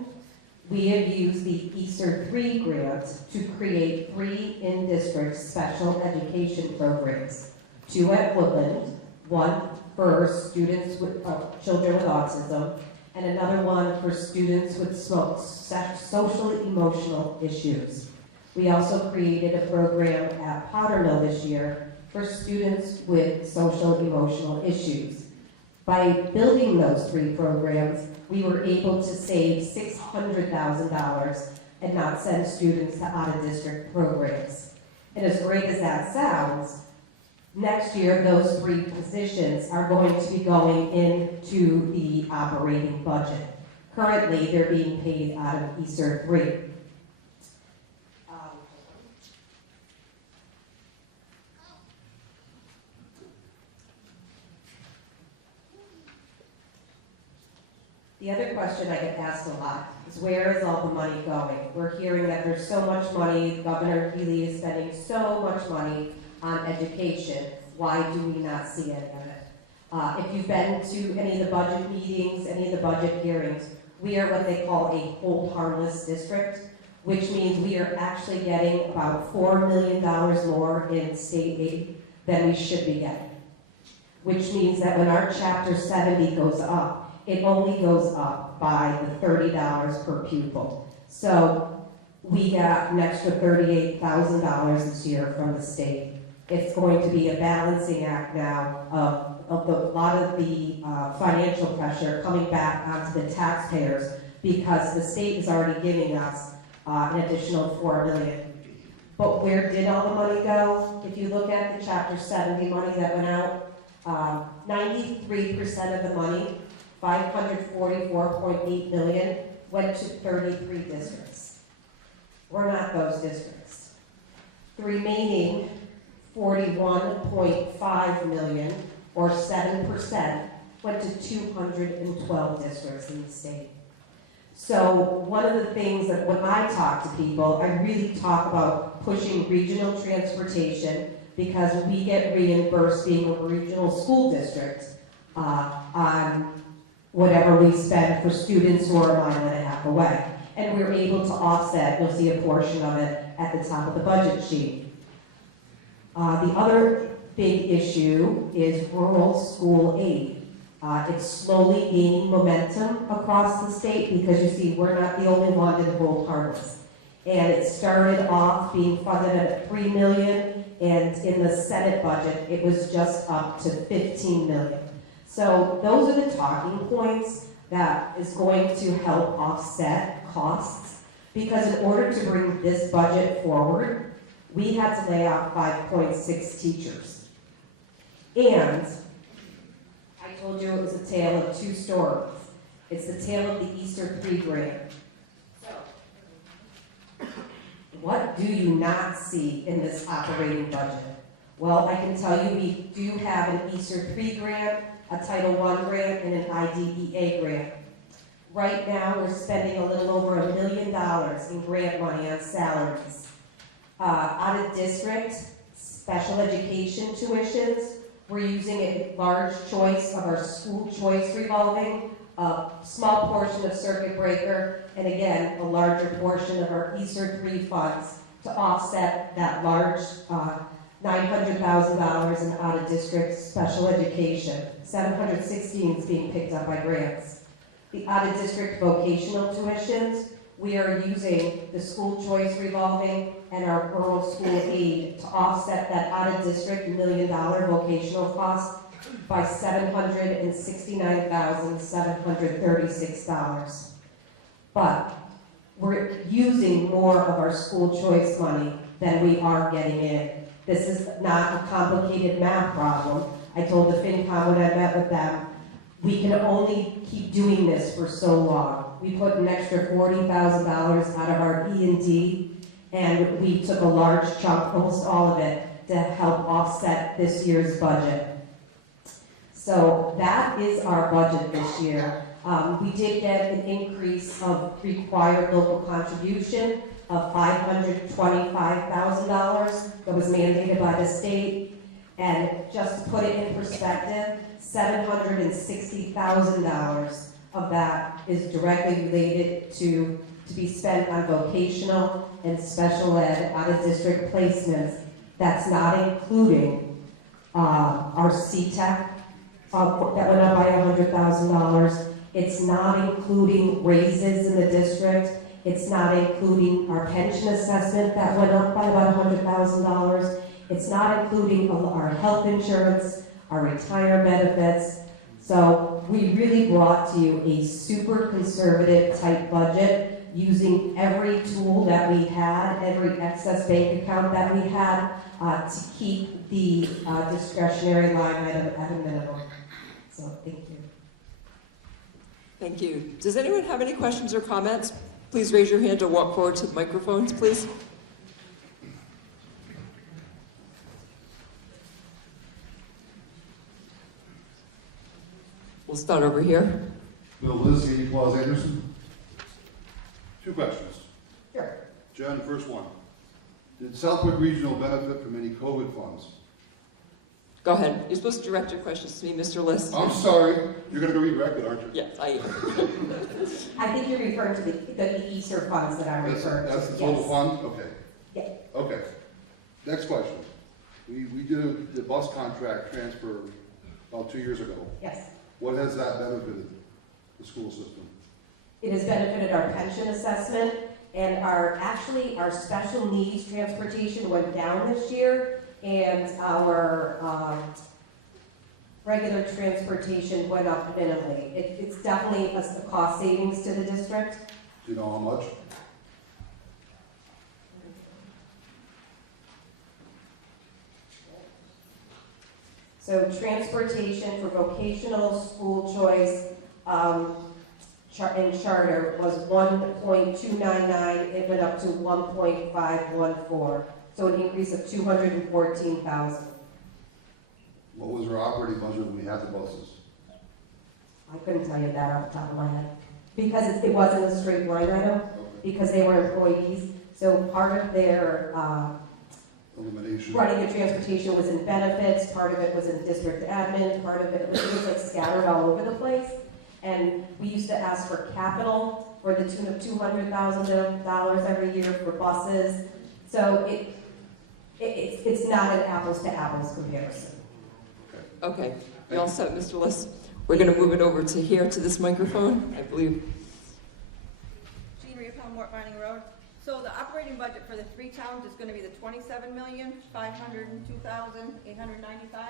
we have used the ESER 3 grant to create 3 in-district special education programs. 2 at Woodland, 1 for students with children with autism, and another one for students with social emotional issues. We also created a program at Powdermill this year for students with social emotional issues. By building those 3 programs, we were able to save $600,000 and not send students to out-of-district programs. And as great as that sounds, next year those 3 positions are going to be going into the operating budget. Currently, they're being paid out of ESER 3. The other question I get asked a lot is, where is all the money going? We're hearing that there's so much money, Governor Healy is spending so much money on education. Why do we not see any of it? If you've been to any of the budget meetings, any of the budget hearings, we are what they call a hold harmless district, which means we are actually getting about $4 million more in state aid than we should be getting. Which means that when our Chapter 70 goes up, it only goes up by the $30 per pupil. So we got an extra $38,000 this year from the state. It's going to be a balancing act now of a lot of the financial pressure coming back onto the taxpayers, because the state is already giving us an additional $4 million. But where did all the money go? If you look at the Chapter 70 money that went out, 93% of the money, $544.8 million, went to 33 districts. We're not those districts. The remaining $41.5 million, or 7%, went to 212 districts in the state. So one of the things that when I talk to people, I really talk about pushing regional transportation because we get reimbursed being a regional school district on whatever we spend for students who are a mile and a half away. And we're able to offset, you'll see a portion of it at the top of the budget sheet. The other big issue is rural school aid. It's slowly gaining momentum across the state because you see we're not the only one that hold harness. And it started off being funded at $3 million, and in the Senate budget it was just up to $15 million. So those are the talking points that is going to help offset costs, because in order to bring this budget forward, we had to lay off 5.6 teachers. And I told you it was a tale of two stories. It's the tale of the Easter 3 grant. So, what do you not see in this operating budget? Well, I can tell you we do have an Easter 3 grant, a Title I grant, and an IDEA grant. Right now, we're spending a little over $1 million in grant money on salaries. Out of district, special education tuitions, we're using a large choice of our school choice revolving, a small portion of circuit breaker, and again, a larger portion of our Easter 3 funds to offset that large $900,000 in out-of-district special education. $716 is being picked up by grants. The out-of-district vocational tuitions, we are using the school choice revolving and our rural school aid to offset that out-of-district $1 million vocational cost by $769,736. But we're using more of our school choice money than we are getting in. This is not a complicated math problem. I told the FinCom when I met with them, we can only keep doing this for so long. We put an extra $40,000 out of our E&D, and we took a large chunk, almost all of it, to help offset this year's budget. So that is our budget this year. We did get an increase of required local contribution of $525,000 that was mandated by the state. And just to put it in perspective, $760,000 of that is directly related to be spent on vocational and special ed out-of-district placements. That's not including our CTEC that went up by $100,000. It's not including raises in the district. It's not including our pension assessment that went up by about $100,000. It's not including our health insurance, our retirement benefits. So we really brought to you a super conservative type budget using every tool that we had, every excess bank account that we had to keep the discretionary line item at a minimum. So thank you. Thank you. Does anyone have any questions or comments? Please raise your hand or walk forward to the microphones, please. We'll start over here. Bill Liz, 80 Claus Anderson. Two questions. Sure. John, first one. Did Southwick Regional benefit from any COVID funds? Go ahead. You're supposed to direct your questions to me, Mr. List. I'm sorry. You're going to go redirect it, aren't you? Yes, I am. I think you're referring to the Easter funds that I'm referring to. That's the total Yes. fund? Okay. Yeah. Okay. Next question. We did the bus contract transfer about 2 years ago. Yes. What has that benefited the school system? It has benefited our pension assessment, and our special needs transportation went down this year, and our regular transportation went up minimally. It's definitely a cost savings to the district. Do you know how much? So transportation for vocational school choice and charter was 1.299. It went up to 1.514. So an increase of 214,000. What was our operating budget when we had the buses? I couldn't tell you that off the top of my head. because it wasn't a straight line item, because they were employees. So part of their Elimination. running the transportation was in benefits, part of it was in district admin, part of it was like scattered all over the place. And we used to ask for capital for the tune of $200,000 every year for buses. So it's not an apples to apples comparison. Okay, you all set, Mr. Liss? We're going to move it over to here, to this microphone, I believe. Jean Marie Mort Mining Road. So the operating budget for the three towns is going to be the $27,502,895.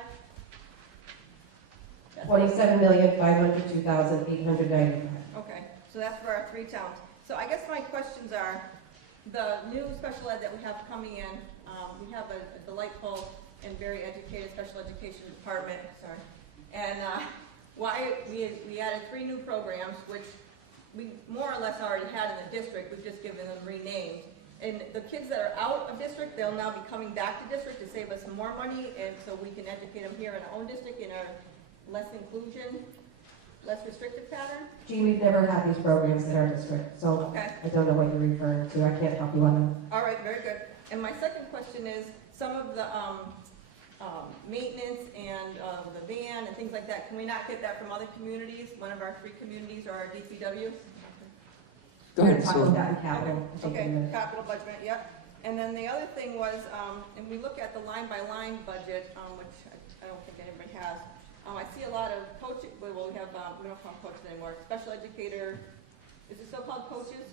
$27,502,895. Okay, so that's for our three towns. So I guess my questions are, the new special ed that we have coming in, we have a delightful and very educated special education department, sorry. And why we added 3 new programs, which we more or less already had in the district, we've just given them renamed. And the kids that are out of district, they'll now be coming back to district to save us some more money, and so we can educate them here in our own district in our less inclusion, less restrictive pattern. Gene, we've never had these programs in our district, so Okay. I don't know what you're referring to. I can't help you on All right, very good. And my second question is, some of the maintenance and the van and things like that, can we not get that from other communities, one of our 3 communities or our DPW? Go ahead, that. Talk Sue. about that in capital. Okay, capital budget, yep. And then the other thing was, and we look at the line-by-line budget, which I don't think anybody has. I see a lot of coaches, well, we have, we don't call them coaches anymore, special educator, is it still called coaches?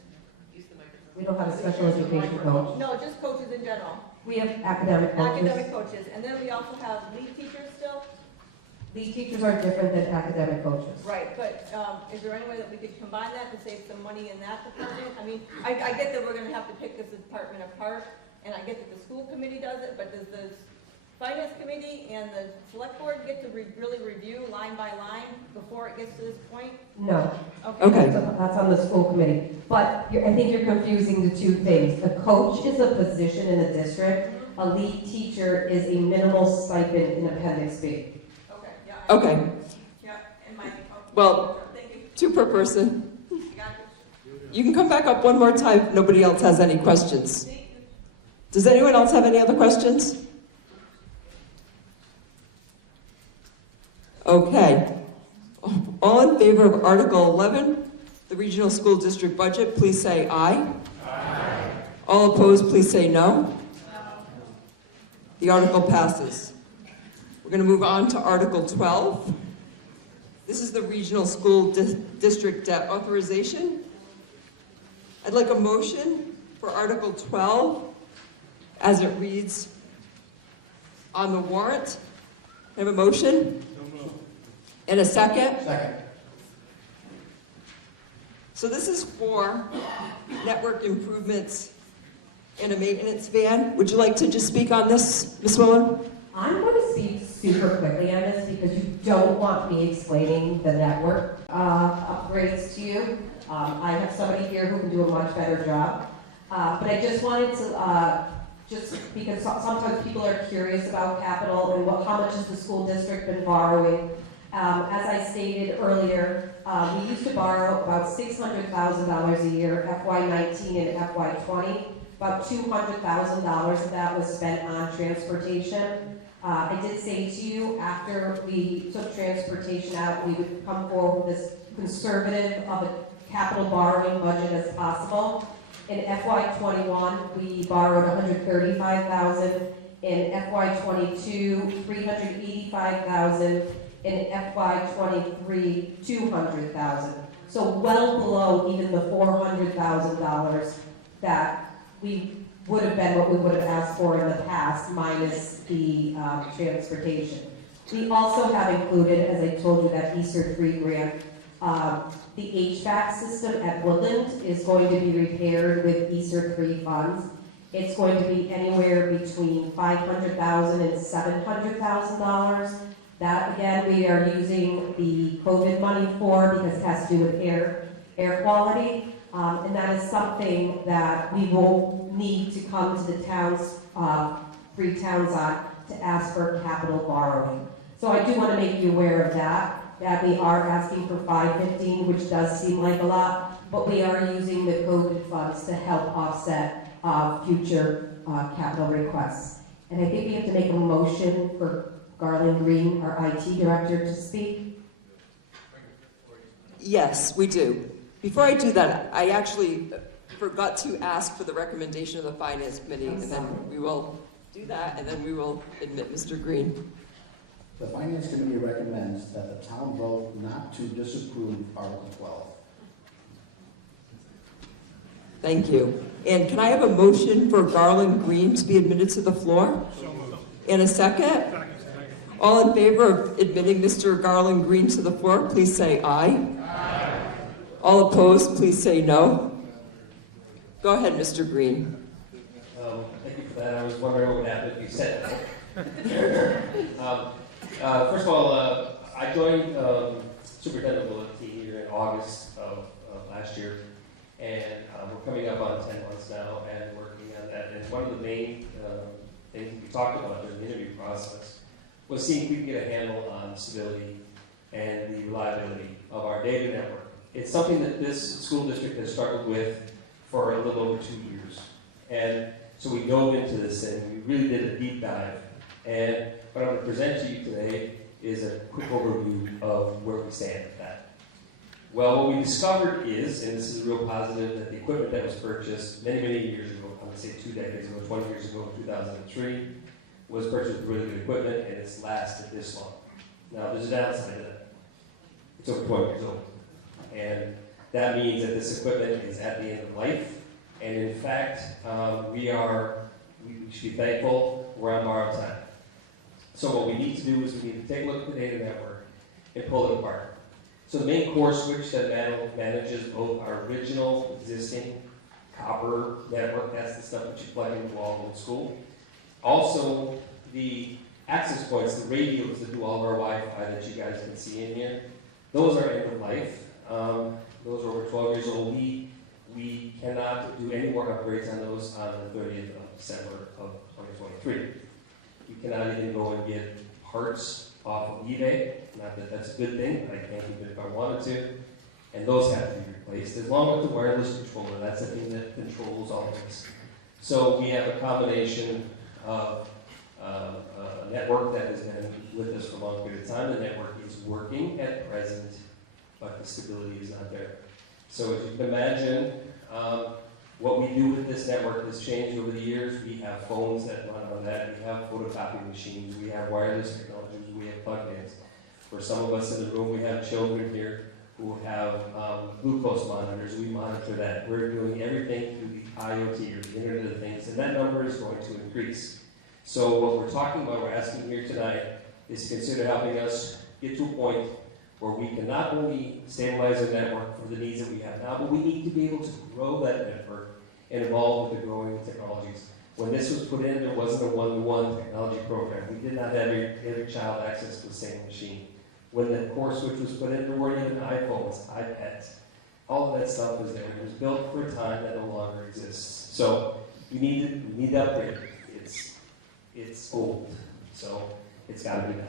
We don't have a special education coach. No, just coaches in general. We have academic coaches. Academic coaches, and then we also have lead teachers still? These teachers are different than academic coaches. Right, but is there any way that we could combine that to save some money in that department? I mean, I get that we're gonna have to pick this department apart, and I get that the school committee does it, but does the finance committee and the select board get to really review line by line before it gets to this point? No. Okay. That's on the school committee. But I think you're confusing the 2 things. A coach is a position in the district. A lead teacher is a minimal stipend in Appendix B. Okay, yeah. Okay, Yeah, and my, well, thank you. 2 per person. You got it. You can come back up one more time if nobody else has any questions. Does anyone else have any other questions? Okay. All in favor of Article 11, the Regional School District Budget, please say aye. Aye. All opposed, please say no. No. The article passes. We're going to move on to Article 12. This is the Regional School District Debt Authorization. I'd like a motion for Article 12 as it reads on the warrant. I have a motion? And a second? Second. So this is for network improvements and a maintenance van. Would you like to just speak on this, Ms. Miller? I'm going to speak super quickly on this because you don't want me explaining the network upgrades to you. I have somebody here who can do a much better job. But I just wanted to, just because sometimes people are curious about capital and how much has the school district been borrowing. As I stated earlier, we used to borrow about $600,000 a year, FY19 and FY20. About $200,000 of that was spent on transportation. I did say to you, after we took transportation out, we would come forward with this conservative of a capital borrowing budget as possible. In FY21, we borrowed $135,000. In FY22, $385,000. In FY23, $200,000. So well below even the $400,000 that we would have been what we would have asked for in the past, minus the transportation. We also have included, as I told you, that Easter 3 grant. The HVAC system at Woodland is going to be repaired with Easter 3 funds. It's going to be anywhere between $500,000 and $700,000. That, again, we are using the COVID money for because it has to do with air quality. And that is something that we will need to come to the towns, 3 towns on, to ask for capital borrowing. So I do want to make you aware of that. that we are asking for $515, which does seem like a lot, but we are using the COVID funds to help offset future capital requests. And I think we have to make a motion for Garland Green, our IT director, to speak. Yes, we do. Before I do that, I actually forgot to ask for the recommendation of the Finance Committee, and then we will do that, and then we will admit Mr. Green. The Finance Committee recommends that the town vote not to disapprove Article 12. Thank you. And can I have a motion for Garland Green to be admitted to the floor? And a second? All in favor of admitting Mr. Garland Green to the floor, please say aye. Aye. All opposed, please say no. Go ahead, Mr. Green. Thank you for that. I was wondering what would happen if you said that. First of all, I joined Superintendent Bulletin here in August of last year, and we're coming up on 10 months now and working on that. And one of the main things we talked about during the interview process was seeing if we could get a handle on stability and the reliability of our data network. It's something that this school district has struggled with for a little over 2 years. And so we dove into this and we really did a deep dive. And what I'm going to present to you today is a quick overview of where we stand with that. Well, what we discovered is, and this is real positive, that the equipment that was purchased many, many years ago, I'm going to say 2 decades ago, 20 years ago, 2003, was purchased with really good equipment, and it's lasted this long. Now, there's a downside to that. It's over 20 years old. And that means that this equipment is at the end of life. And in fact, we should be thankful we're on borrowed time. So what we need to do is we need to take a look at the data network and pull it apart. So the main core switch that manages both our original existing copper network, that's the stuff that you plug into the wall in school. Also, the access points, the radios that do all of our Wi-Fi that you guys can see in here, those are end of life. Those are over 12 years old. We cannot do any more upgrades on those on the 30th of December of 2023. We cannot even go and get parts off of eBay. Not that that's a good thing, but I can't keep it if I wanted to. And those have to be replaced, along with the wireless controller. That's the thing that controls all of this. So we have a combination of a network that has been with us for a long period of time. The network is working at present, but the stability is not there. So as you can imagine, what we do with this network has changed over the years. We have phones that run on that. We have photocopy machines. We have wireless technologies. We have plug-ins. For some of us in the room, we have children here who have glucose monitors. We monitor that. We're doing everything through the IoT, or the Internet of Things, and that number is going to increase. So what we're talking about, we're asking here tonight, is to consider helping us get to a point where we can not only stabilize our network for the needs that we have now, but we need to be able to grow that network and evolve with the growing technologies. When this was put in, there wasn't a one-to-one technology program. We did not have every child access to the same machine. When the core switch was put in, there weren't even iPhones, iPads. All of that stuff was there. It was built for a time that no longer exists. So we need to upgrade. It's old, so it's got to be done.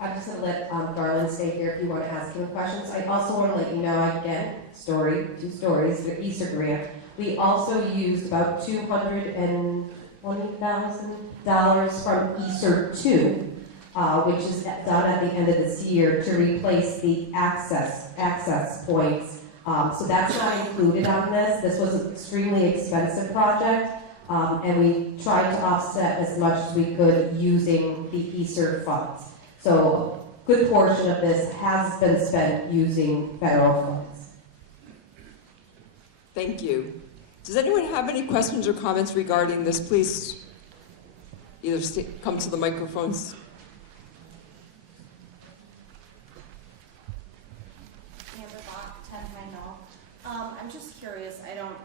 I'm just going to let Garland stay here if you want to ask him questions. I also want to let you know, again, two stories, the Easter grant. We also used about $220,000 from Easter 2, which is done at the end of this year, to replace the access points. So that's not included on this. This was an extremely expensive project, and we tried to offset as much as we could using the Easter funds. So a good portion of this has been spent using federal funds. Thank you. Does anyone have any questions or comments regarding this? Please either come to the microphones. I'm just curious, I know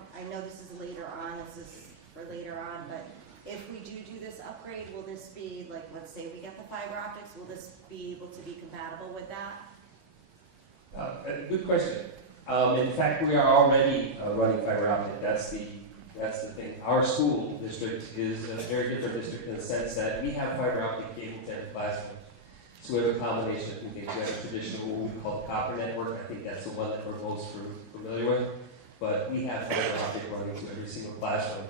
this is later on, this is for later on, but if we do this upgrade, will this be, like, let's say we get the fiber optics, will this be able to be compatible with that? Good question. In fact, we are already running fiber optic. That's the thing. Our school district is a very different district in the sense that we have fiber optic cable to every classroom. So we have a combination of two things. We have a traditional, what we call the copper network. I think that's the one that we're most familiar with. But we have fiber optic running to every single classroom.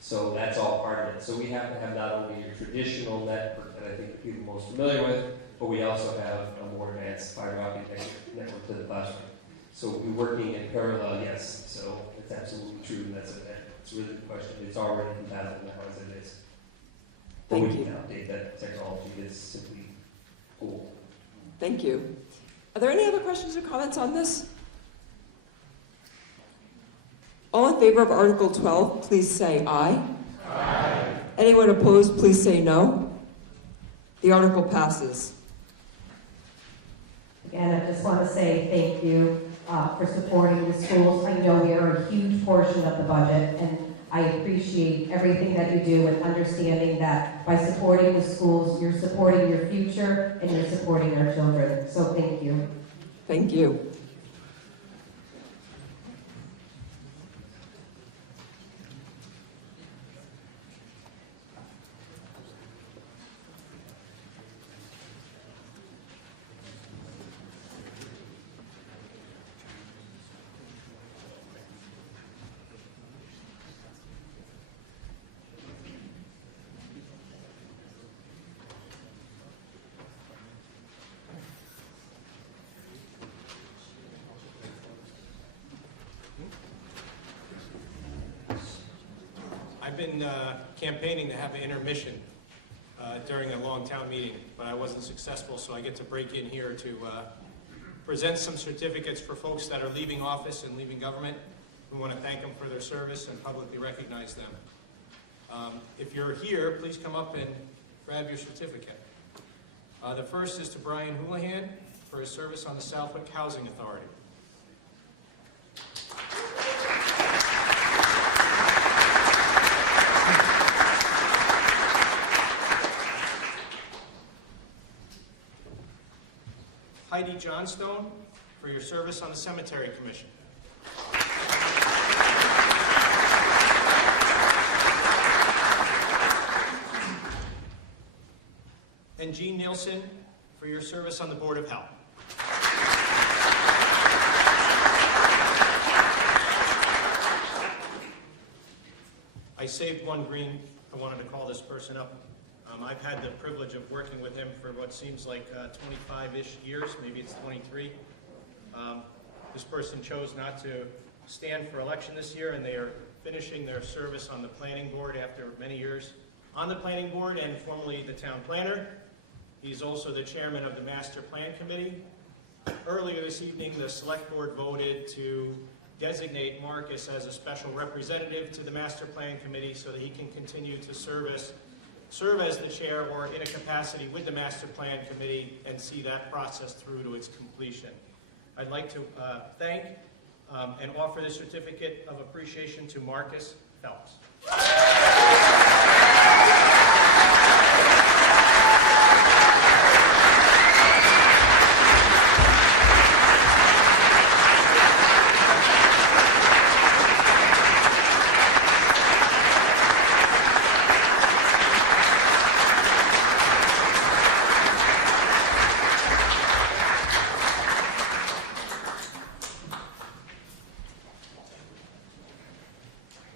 So that's all part of it. So we have to have not only a traditional network that I think people are most familiar with, but we also have a more advanced fiber optic network to the classroom. So we're working in parallel, yes. So it's absolutely true. And that's it's really the question. It's already compatible now as it is. But we can update that technology. It's simply cool. Thank you. Are there any other questions or comments on this? All in favor of Article 12, please say aye. Aye. Anyone opposed, please say no. The article passes. Again, I just want to say thank you for supporting the schools. I know we are a huge portion of the budget, and I appreciate everything that you do and understanding that by supporting the schools, you're supporting your future and you're supporting our children. So thank you. Thank you. I've been campaigning to have an intermission during a long town meeting, but I wasn't successful, so I get to break in here to present some certificates for folks that are leaving office and leaving government. We want to thank them for their service and publicly recognize them. If you're here, please come up and grab your certificate. The first is to Brian Houlihan for his service on the Southwick Housing Authority. Heidi Johnstone for your service on the Cemetery Commission. And Jean Nielsen for your service on the Board of Health. I saved one green. I wanted to call this person up. I've had the privilege of working with him for what seems like 25-ish years, maybe it's 23. This person chose not to stand for election this year, and they are finishing their service on the planning board after many years on the planning board and formerly the town planner. He's also the chairman of the Master Plan Committee. Earlier this evening, the select board voted to designate Marcus as a special representative to the Master Plan Committee so that he can continue to serve as the chair or in a capacity with the Master Plan Committee and see that process through to its completion. I'd like to thank and offer the certificate of appreciation to Marcus Phelps.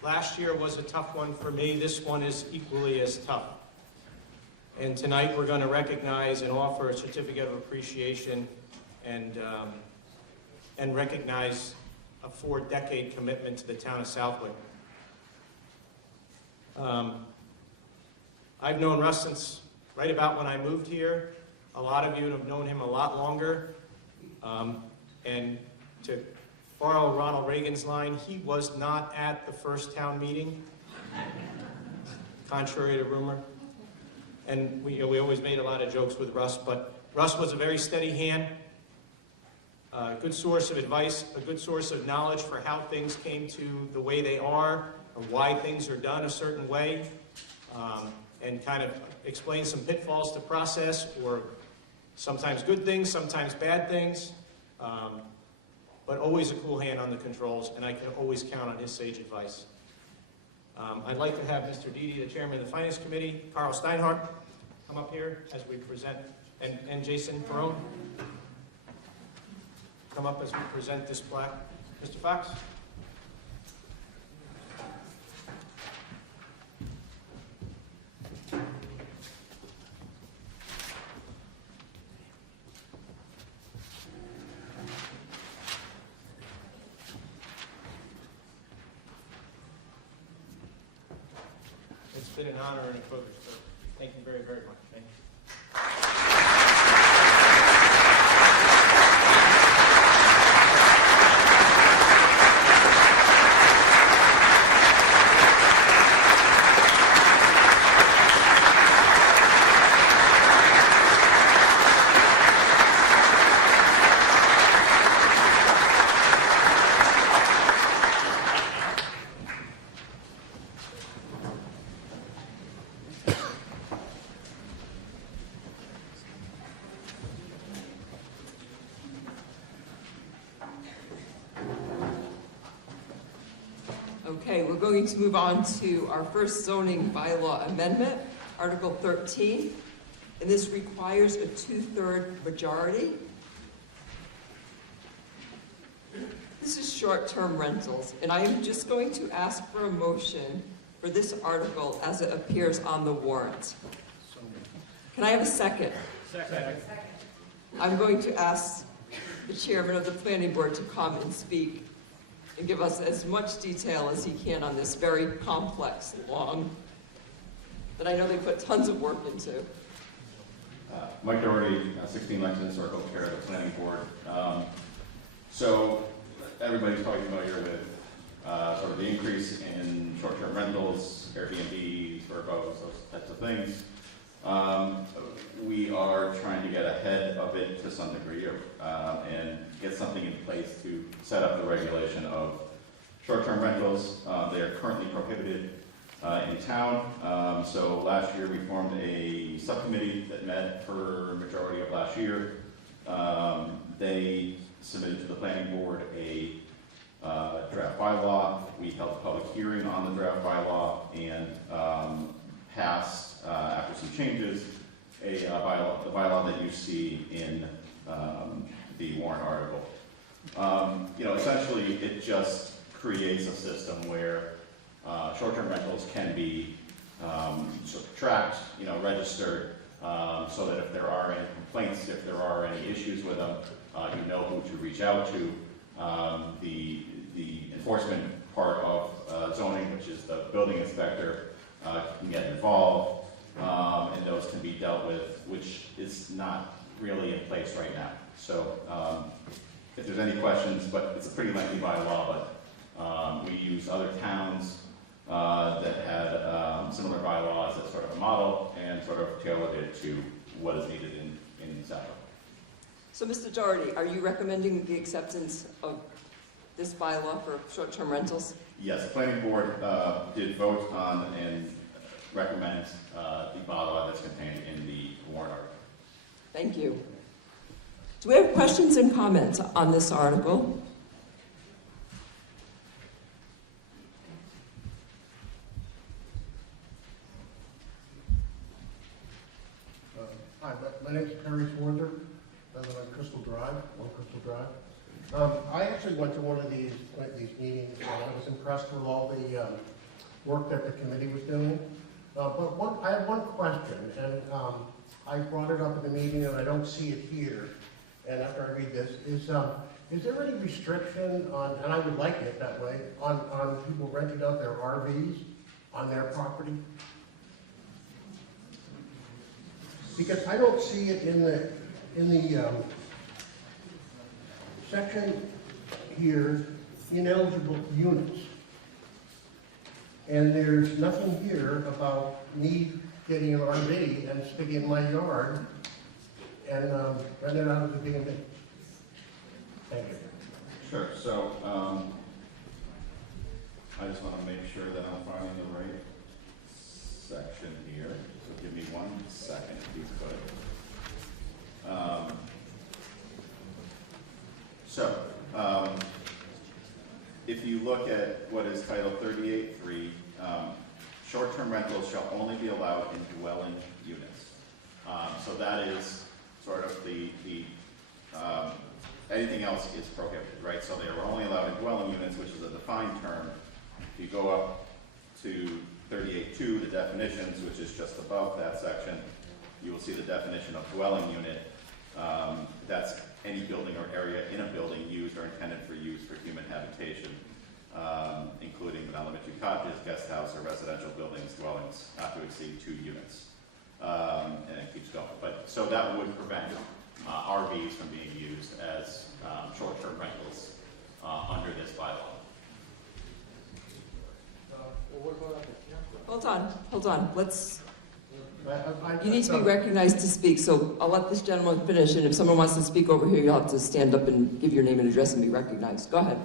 Last year was a tough one for me. This one is equally as tough. And tonight we're going to recognize and offer a certificate of appreciation and recognize a 4-decade commitment to the town of Southwick. I've known Russ since right about when I moved here. A lot of you have known him a lot longer. And to borrow Ronald Reagan's line, he was not at the first town meeting, contrary to rumor. And we always made a lot of jokes with Russ, but Russ was a very steady hand, a good source of advice, a good source of knowledge for how things came to the way they are, or why things are done a certain way, and kind of explain some pitfalls to process, or sometimes good things, sometimes bad things. But always a cool hand on the controls, and I can always count on his sage advice. I'd like to have Mr. Dede, the chairman of the Finance Committee, Carl Steinhardt, come up here as we present and Jason Perone come up as we present this plaque. Mr. Fox? It's been an honor and a privilege, sir. Thank you very, very much. Thank you. Okay, we're going to move on to our first zoning bylaw amendment, Article 13. And this requires a 2/3 majority. This is short-term rentals, and I am just going to ask for a motion for this article as it appears on the warrant. Can I have a second? Second. I'm going to ask the chairman of the planning board to come and speak and give us as much detail as he can on this very complex, long, that I know they put tons of work into. Mike Doherty, 16 Lexington Circle, chair of the planning board. So everybody's probably familiar with sort of the increase in short-term rentals, Airbnbs, Verbos, those types of things. We are trying to get ahead of it to some degree and get something in place to set up the regulation of short-term rentals. They are currently prohibited in town. So last year we formed a subcommittee that met for a majority of last year. They submitted to the planning board a draft bylaw. We held a public hearing on the draft bylaw and passed, after some changes, the bylaw that you see in the warrant article. Essentially it just creates a system where short-term rentals can be sort of tracked, registered, so that if there are any complaints, if there are any issues with them, you know who to reach out to. The enforcement part of zoning, which is the building inspector, can get involved, and those can be dealt with, which is not really in place right now. So if there's any questions, but it's a pretty lengthy bylaw, but we use other towns that had similar bylaws as sort of a model and sort of tailored it to what is needed in Southwick. So, Mr. Doherty, are you recommending the acceptance of this bylaw for short-term rentals? Yes, the planning board did vote on and recommend the bylaw that's contained in the warrant article. Thank you. Do we have questions and comments on this article? Hi, my name's Perry Swarther. I live on Crystal Drive, 1 Crystal Drive. I actually went to one of these meetings, and I was impressed with all the work that the committee was doing. But I have one question, and I brought it up at the meeting, and I don't see it here. And after I read this, is there any restriction on, and I would like it that way, on people renting out their RVs on their property? Because I don't see it in the section here, ineligible units. And there's nothing here about me getting an RV and sticking it in my yard and rent it out as a B&B. Thank you. Sure. So I just want to make sure that I'm finding the right section here. So give me 1 second, if you could. If you look at what is Title 38.3, short-term rentals shall only be allowed in dwelling units. So that is sort of anything else is prohibited, right? So they are only allowed in dwelling units, which is a defined term. If you go up to 38.2, the definitions, which is just above that section, you will see the definition of dwelling unit. That's any building or area in a building used or intended for use for human habitation, including but not limited to cottages, guest house, or residential buildings, dwellings, not to exceed 2 units. And it keeps going. But so that would prevent RVs from being used as short-term rentals under this bylaw. Hold on. You need to be recognized to speak, so I'll let this gentleman finish, and if someone wants to speak over here, you'll have to stand up and give your name and address and be recognized. Go ahead.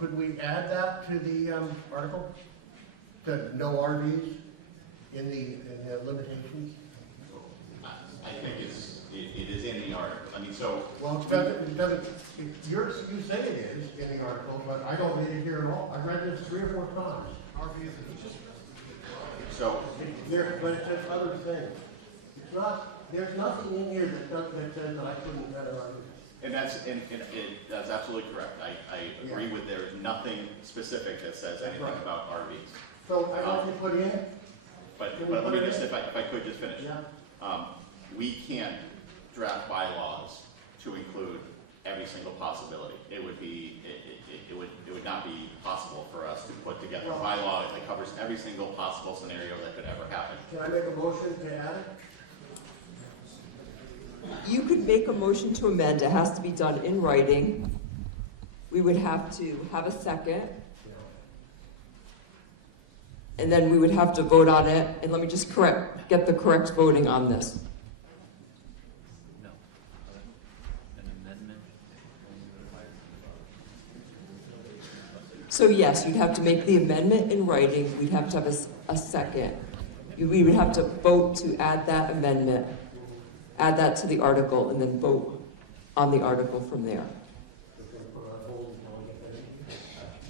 Could we add that to the article? To no RVs in the limitations? I think it is in the article. I mean, so. Well, it doesn't, you say it is in the article, but I don't read it here at all. I read this 3 or 4 times. RVs. So. But it says other things. It's not, there's nothing in here that says that I couldn't add an RV. And that's absolutely correct. I agree with there's nothing specific that says anything about RVs. So I want you to put in. But let me just, if I could just finish. Yeah. We can't draft bylaws to include every single possibility. It would not be possible for us to put together a bylaw that covers every single possible scenario that could ever happen. Can I make a motion to add it? You could make a motion to amend. It has to be done in writing. We would have to have a second. And then we would have to vote on it. And let me just get the correct voting on this. No. An amendment. So yes, you'd have to make the amendment in writing. We'd have to have a second. We would have to vote to add that amendment, add that to the article, and then vote on the article from there.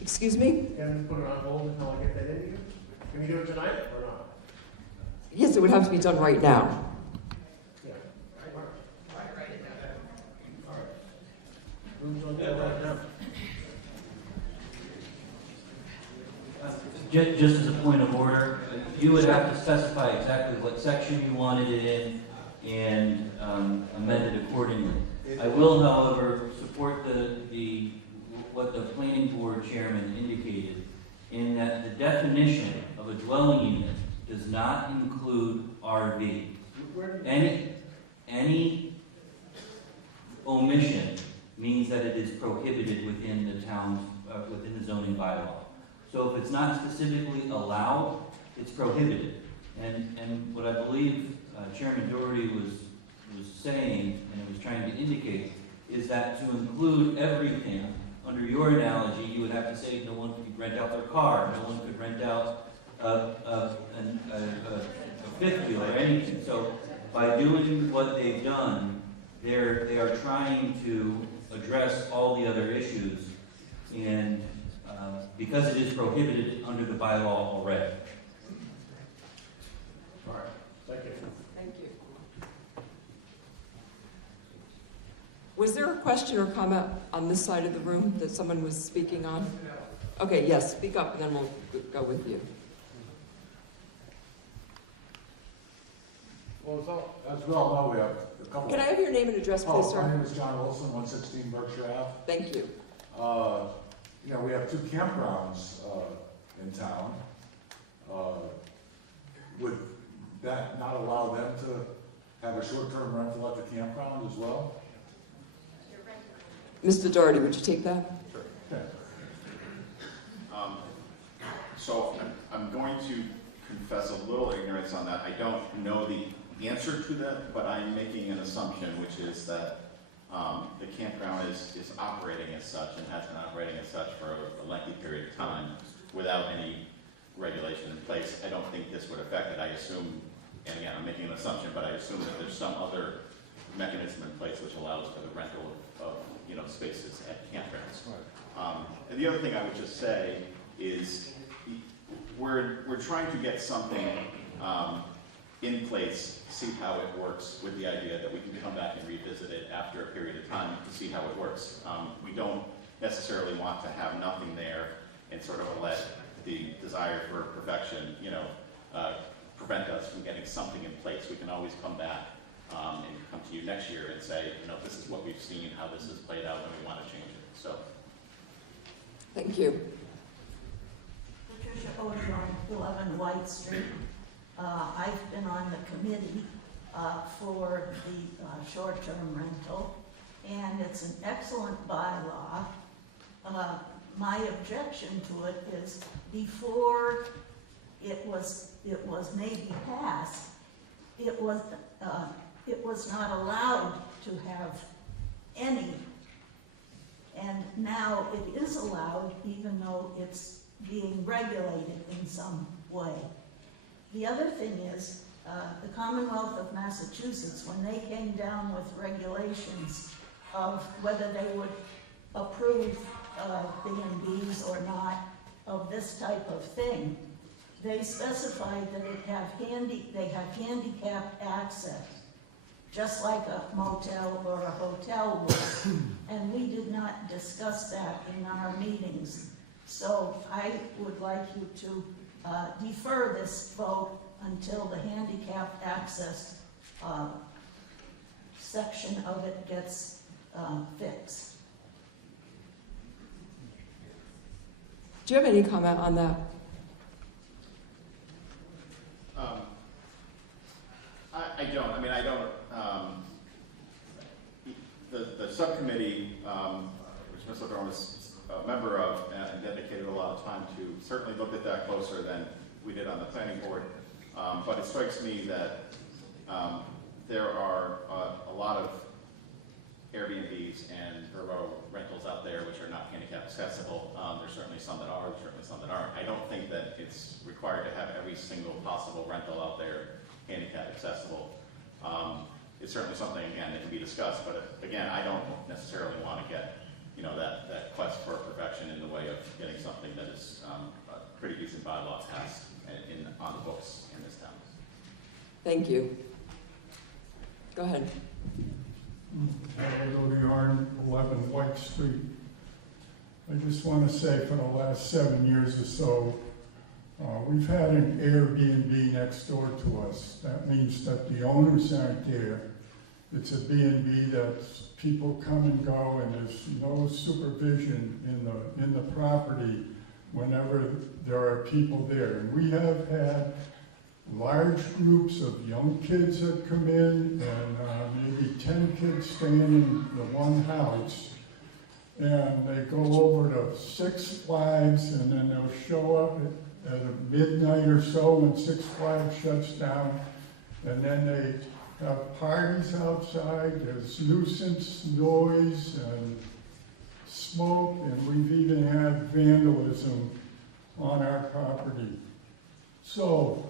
Excuse me? Can we put it on hold until I get that in here? Can we do it tonight or not? Yes, it would have to be done right now. Yeah. Who's on that right now? Just as a point of order, you would have to specify exactly what section you wanted it in and amend it accordingly. I will, however, support what the planning board chairman indicated in that the definition of a dwelling unit does not include RV. Any omission means that it is prohibited within the town's, within the zoning bylaw. So if it's not specifically allowed, it's prohibited. And what I believe Chairman Doherty was saying, and was trying to indicate, is that to include everything, under your analogy, you would have to say no one could rent out their car, no one could rent out a fifth wheel or anything. So by doing what they've done, they are trying to address all the other issues, and because it is prohibited under the bylaw already. All right. Thank you. Thank you. Was there a question or comment on this side of the room that someone was speaking on? Okay, yes, speak up and then we'll go with you. Well, as we all know, we have a couple. Can I have your name and address, please, sir? My name is John Wilson, 116 Berkshire Ave. Thank you. We have 2 campgrounds in town. Would that not allow them to have a short-term rental at the campground as well? Mr. Doherty, would you take that? Sure. So I'm going to confess a little ignorance on that. I don't know the answer to that, but I'm making an assumption, which is that the campground is operating as such and has been operating as such for a lengthy period of time without any regulation in place. I don't think this would affect it. I assume, and again, I'm making an assumption, but I assume that there's some other mechanism in place which allows for the rental of spaces at campgrounds. And the other thing I would just say is we're trying to get something in place, see how it works, with the idea that we can come back and revisit it after a period of time to see how it works. We don't necessarily want to have nothing there and sort of let the desire for perfection, prevent us from getting something in place. We can always come back and come to you next year and say, this is what we've seen, how this has played out, and we want to change it. So, Thank you. Patricia Odeon, 11 White Street. I've been on the committee for the short-term rental, and it's an excellent bylaw. My objection to it is before it was maybe passed, it was not allowed to have any, and now it is allowed, even though it's being regulated in some way. The other thing is, the Commonwealth of Massachusetts, when they came down with regulations of whether they would approve B&Bs or not of this type of thing, they specified that they have handicapped access, just like a motel or a hotel would. And we did not discuss that in our meetings. So I would like you to defer this vote until the handicapped access section of it gets fixed. Do you have any comment on that? I don't. I don't. The subcommittee, which Mr. Dorn was a member of and dedicated a lot of time to, certainly looked at that closer than we did on the planning board. But it strikes me that there are a lot of Airbnbs and Vrbo rentals out there which are not handicap accessible. There's certainly some that are, there's certainly some that aren't. I don't think that it's required to have every single possible rental out there handicap accessible. It's certainly something, again, that can be discussed, but again, I don't necessarily want to get, that quest for perfection in the way of getting something that is a pretty decent bylaw passed on the books in this town. Thank you. Go ahead. Auditorium, 11 White Street. I just want to say for the last 7 years or so, we've had an Airbnb next door to us. That means that the owners aren't there. It's a B&B that people come and go, and there's no supervision in the property whenever there are people there. And we have had large groups of young kids that come in, and maybe 10 kids staying in the one house. And they go over to Six Flags, and then they'll show up at midnight or so when Six Flags shuts down, and then they have parties outside. There's nuisance noise and smoke, and we've even had vandalism on our property. So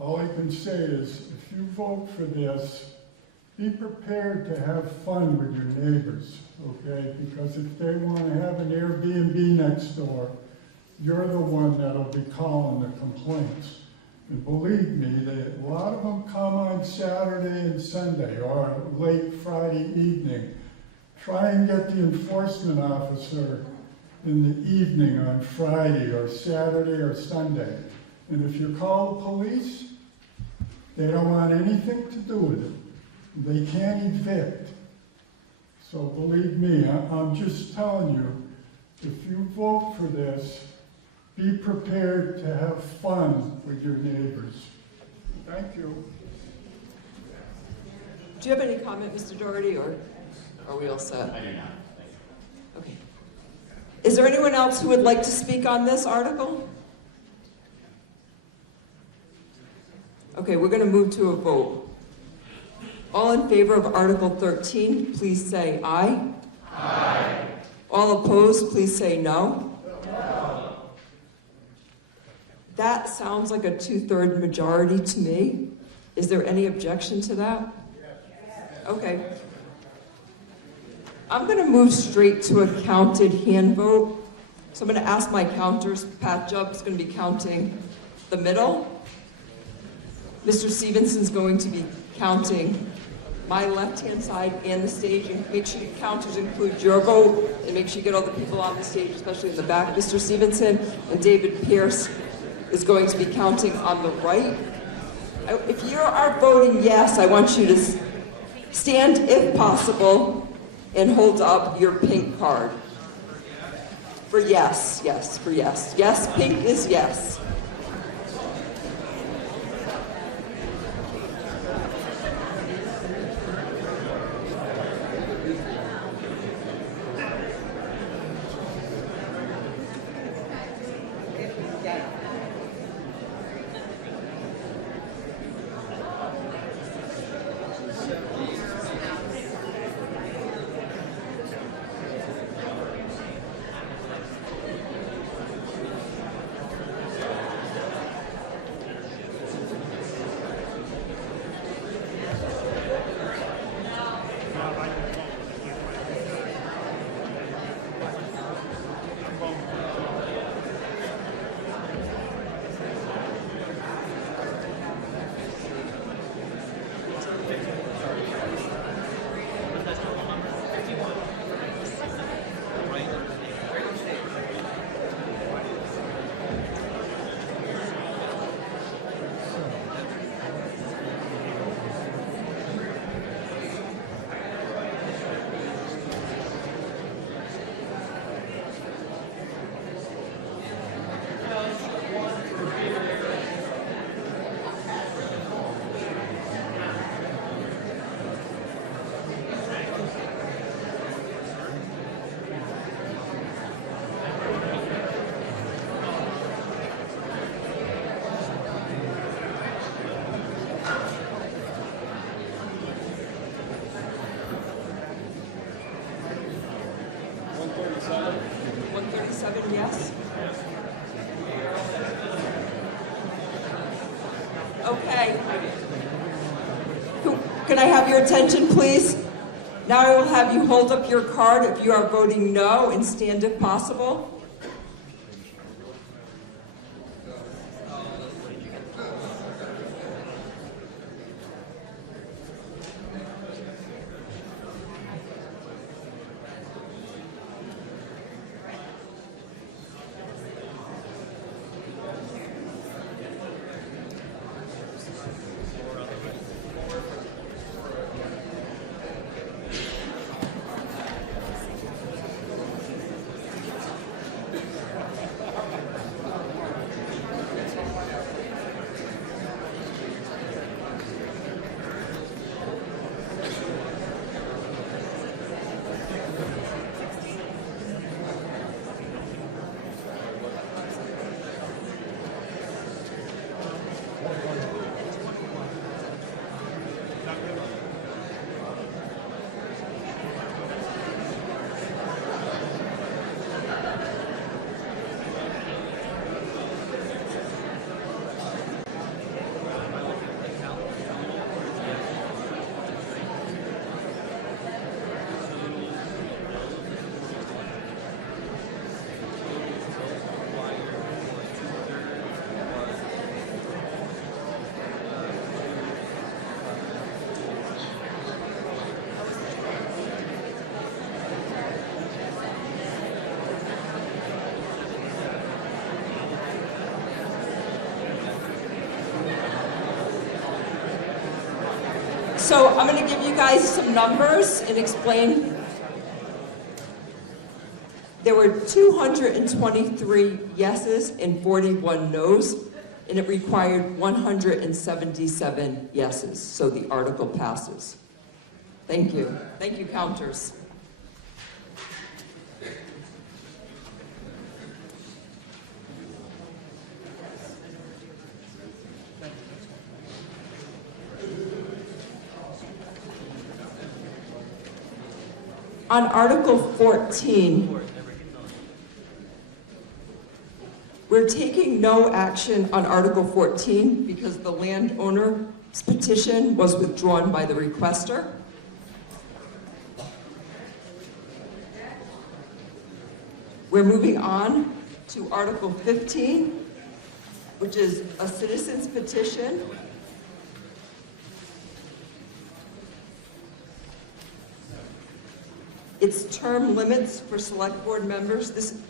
all I can say is, if you vote for this, be prepared to have fun with your neighbors, okay? Because if they want to have an Airbnb next door, you're the one that'll be calling the complaints. And believe me, a lot of them come on Saturday and Sunday or late Friday evening. Try and get the enforcement officer in the evening on Friday or Saturday or Sunday. And if you call the police, they don't want anything to do with it. They can't evict. So believe me, I'm just telling you, if you vote for this, be prepared to have fun with your neighbors. Thank you. Do you have any comment, Mr. Doherty, or are we all set? I do not. Thank you. Okay. Is there anyone else who would like to speak on this article? Okay, we're going to move to a vote. All in favor of Article 13, please say aye. Aye. All opposed, please say no. No. That sounds like a 2/3 majority to me. Is there any objection to that? Okay. I'm going to move straight to a counted hand vote. So I'm going to ask my counters. Pat Jubb's going to be counting the middle. Mr. Stevenson's going to be counting my left-hand side and the stage, and make sure counters include your vote, and make sure you get all the people on the stage, especially in the back. Mr. Stevenson and David Pierce is going to be counting on the right. If you are voting yes, I want you to stand if possible and hold up your pink card. For yes, yes, for yes. Yes, pink is yes. Yes? Okay. Can I have your attention, please? Now I will have you hold up your card if you are voting no and stand if possible. So I'm going to give you guys some numbers and explain. There were 223 yeses and 41 noes, and it required 177 yeses, so the article passes. Thank you. Thank you, counters. On Article 14, we're taking no action on Article 14 because the landowner's petition was withdrawn by the requester. We're moving on to Article 15, which is a citizen's petition It's term limits for select board members. This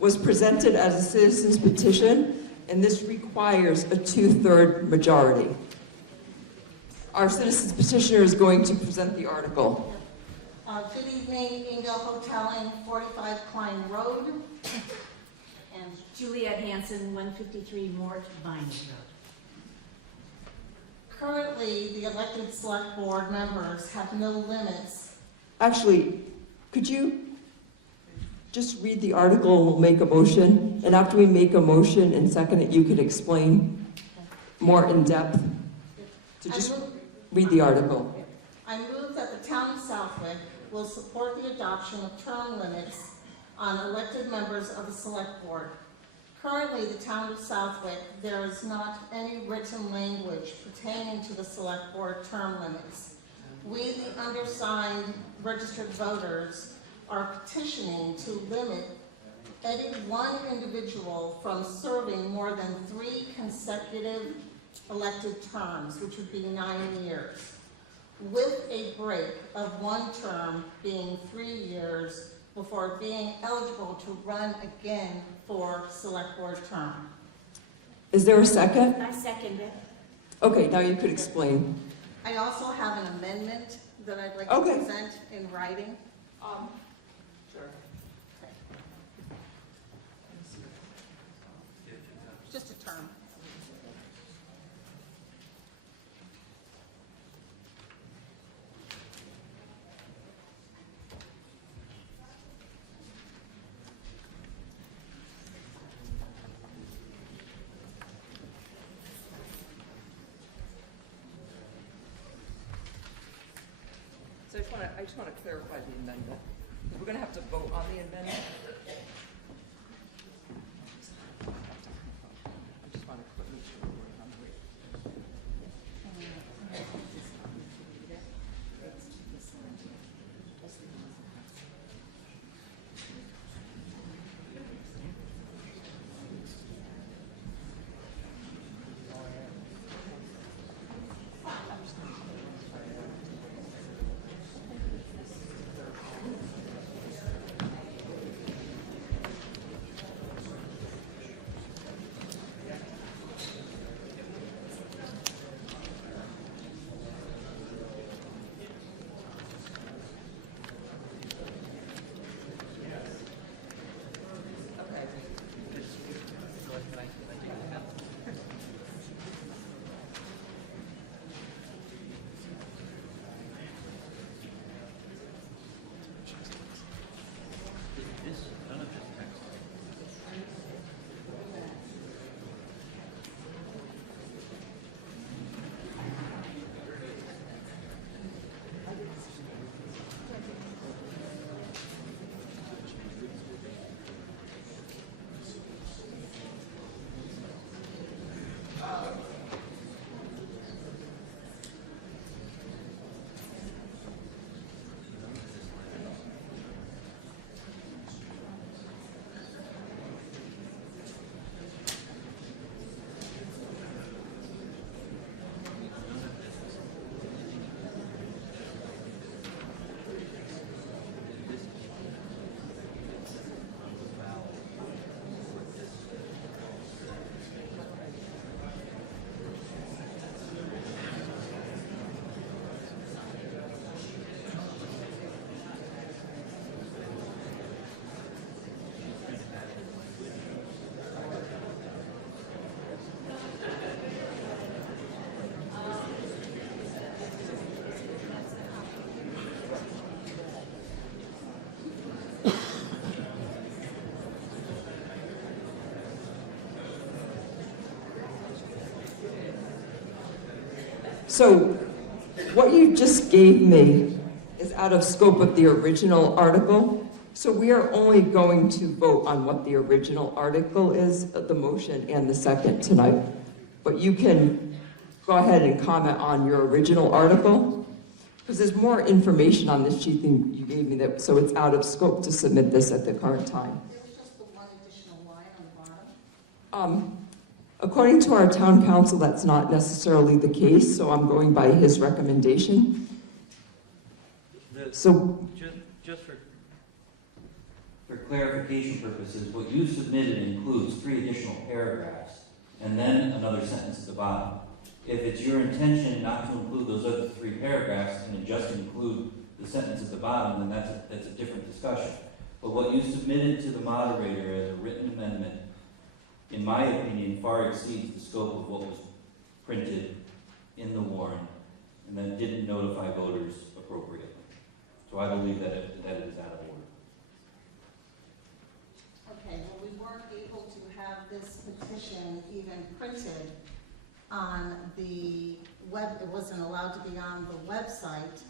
was presented as a citizen's petition, and this requires a 2/3 majority. Our citizen's petitioner is going to present the article. Good evening, Ingo Hotel Inn, 45 Klein Road. And Juliet Hanson, 153 Mort Vine Road. Currently, the elected select board members have no limits. Actually, could you just read the article and we'll make a motion? And after we make a motion and second it, you could explain more in depth to just read the article. I move that the town of Southwick will support the adoption of term limits on elected members of the select board. Currently, the town of Southwick, there is not any written language pertaining to the select board term limits. We, the undersigned registered voters, are petitioning to limit any one individual from serving more than 3 consecutive elected terms, which would be 9 years, with a break of 1 term being 3 years before being eligible to run again for select board term. Is there a second? I second it. Okay, now you could explain. I also have an amendment that I'd like Okay. to present in writing. Sure. Just a term. So I just want to clarify the amendment. We're going to have to vote on the amendment. I just want to make sure we're on the way. So what you just gave me is out of scope of the original article. So we are only going to vote on what the original article is, the motion and the second tonight. But you can go ahead and comment on your original article, because there's more information on this sheet than you gave me, so it's out of scope to submit this at the current time. There was just the one additional line on the bottom. According to our town council, that's not necessarily the case, so I'm going by his recommendation. So, just for For clarification purposes, what you submitted includes 3 additional paragraphs and then another sentence at the bottom. If it's your intention not to include those other 3 paragraphs and just include the sentence at the bottom, then that's a different discussion. But what you submitted to the moderator as a written amendment, in my opinion, far exceeds the scope of what was printed in the warrant and then didn't notify voters appropriately. So I believe that it is out of order. Okay, well, we weren't able to have this petition even printed on the web, it wasn't allowed to be on the website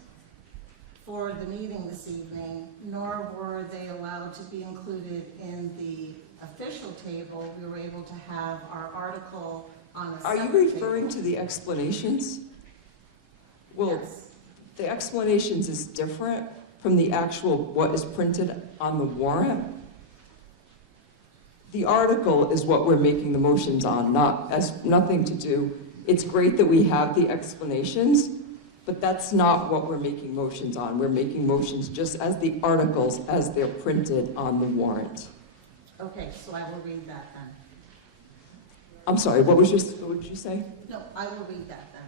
for the meeting this evening, nor were they allowed to be included in the official table. We were able to have our article on a Are separate you referring table. to the explanations? Well, Yes. the explanations is different from the actual what is printed on the warrant. The article is what we're making the motions on, nothing to do. It's great that we have the explanations, but that's not what we're making motions on. We're making motions just as the articles as they're printed on the warrant. Okay, so I will read that then. I'm sorry, what did you say? No, I will read that then.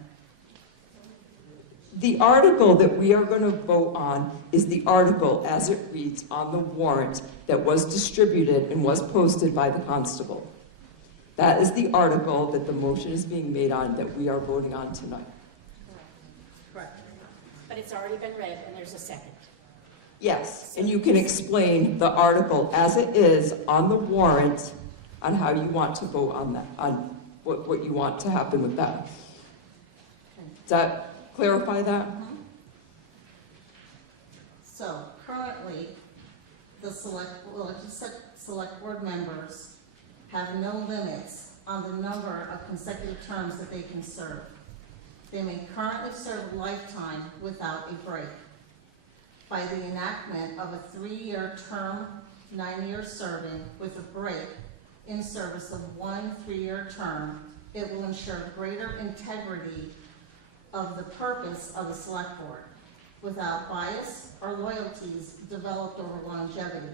The article that we are going to vote on is the article as it reads on the warrant that was distributed and was posted by the constable. That is the article that the motion is being made on that we are voting on tonight. Correct. But it's already been read and there's a second. Yes, and you can explain the article as it is on the warrant on how you want to vote on that, on what you want to happen with that. Does that clarify that? So currently, the select board members have no limits on the number of consecutive terms that they can serve. They may currently serve a lifetime without a break. By the enactment of a 3-year term, 9 years serving with a break in service of 1 3-year term, it will ensure greater integrity of the purpose of the select board, without bias or loyalties developed over longevity.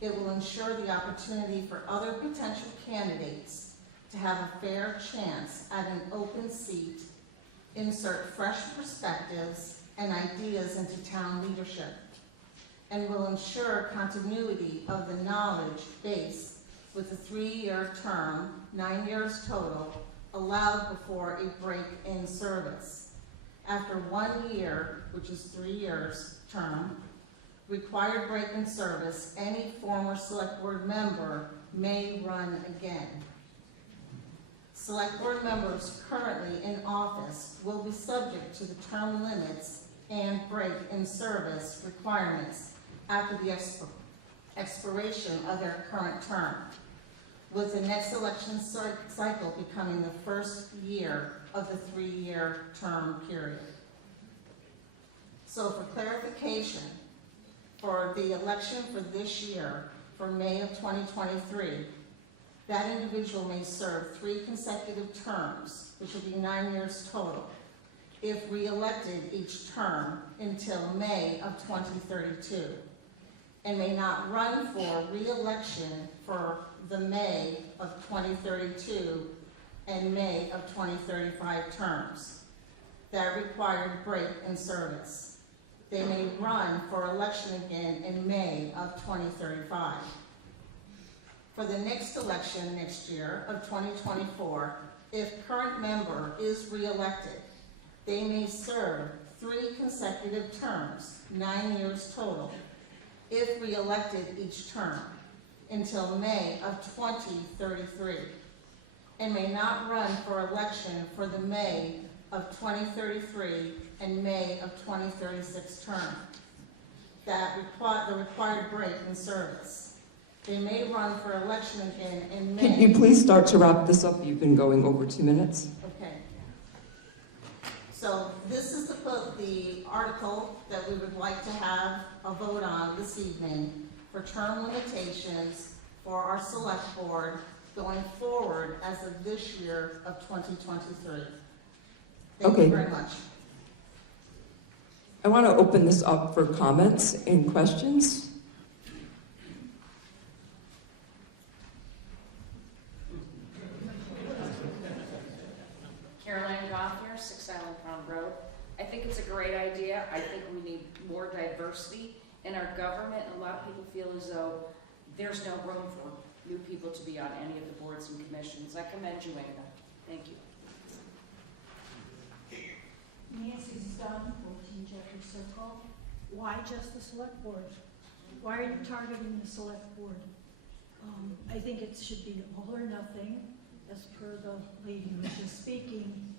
It will ensure the opportunity for other potential candidates to have a fair chance at an open seat, insert fresh perspectives and ideas into town leadership, and will ensure continuity of the knowledge base with a 3-year term, 9 years total, allowed before a break in service. After 1 year, which is 3 years term, required break in service, any former select board member may run again. Select board members currently in office will be subject to the term limits and break in service requirements after the expiration of their current term, with the next election cycle becoming the first year of the 3-year term period. So for clarification, for the election for this year, for May of 2023, that individual may serve 3 consecutive terms, which will be 9 years total, if re-elected each term until May of 2032, and may not run for re-election for the May of 2032 and May of 2035 terms that required break in service. They may run for election again in May of 2035. For the next election next year of 2024, if current member is re-elected, they may serve 3 consecutive terms, 9 years total, if re-elected each term, until May of 2033, and may not run for election for the May of 2033 and May of 2036 term, the required break in service. They may run for election again in May. Can you please start to wrap this up? You've been going over 2 minutes. Okay. So this is the article that we would like to have a vote on this evening for term limitations for our select board going forward as of this year of 2023. Thank you very much. I want to open this up for comments and questions. Caroline Gothier, 6 Island Pond Road. I think it's a great idea. I think we need more diversity in our government. A lot of people feel as though there's no room for new people to be on any of the boards and commissions. I commend you, Anna. Thank you. Nancy Stone, 14 Jeffrey Circle. Why just the select board? Why are you targeting the select board? I think it should be all or nothing, as per the lady who was just speaking.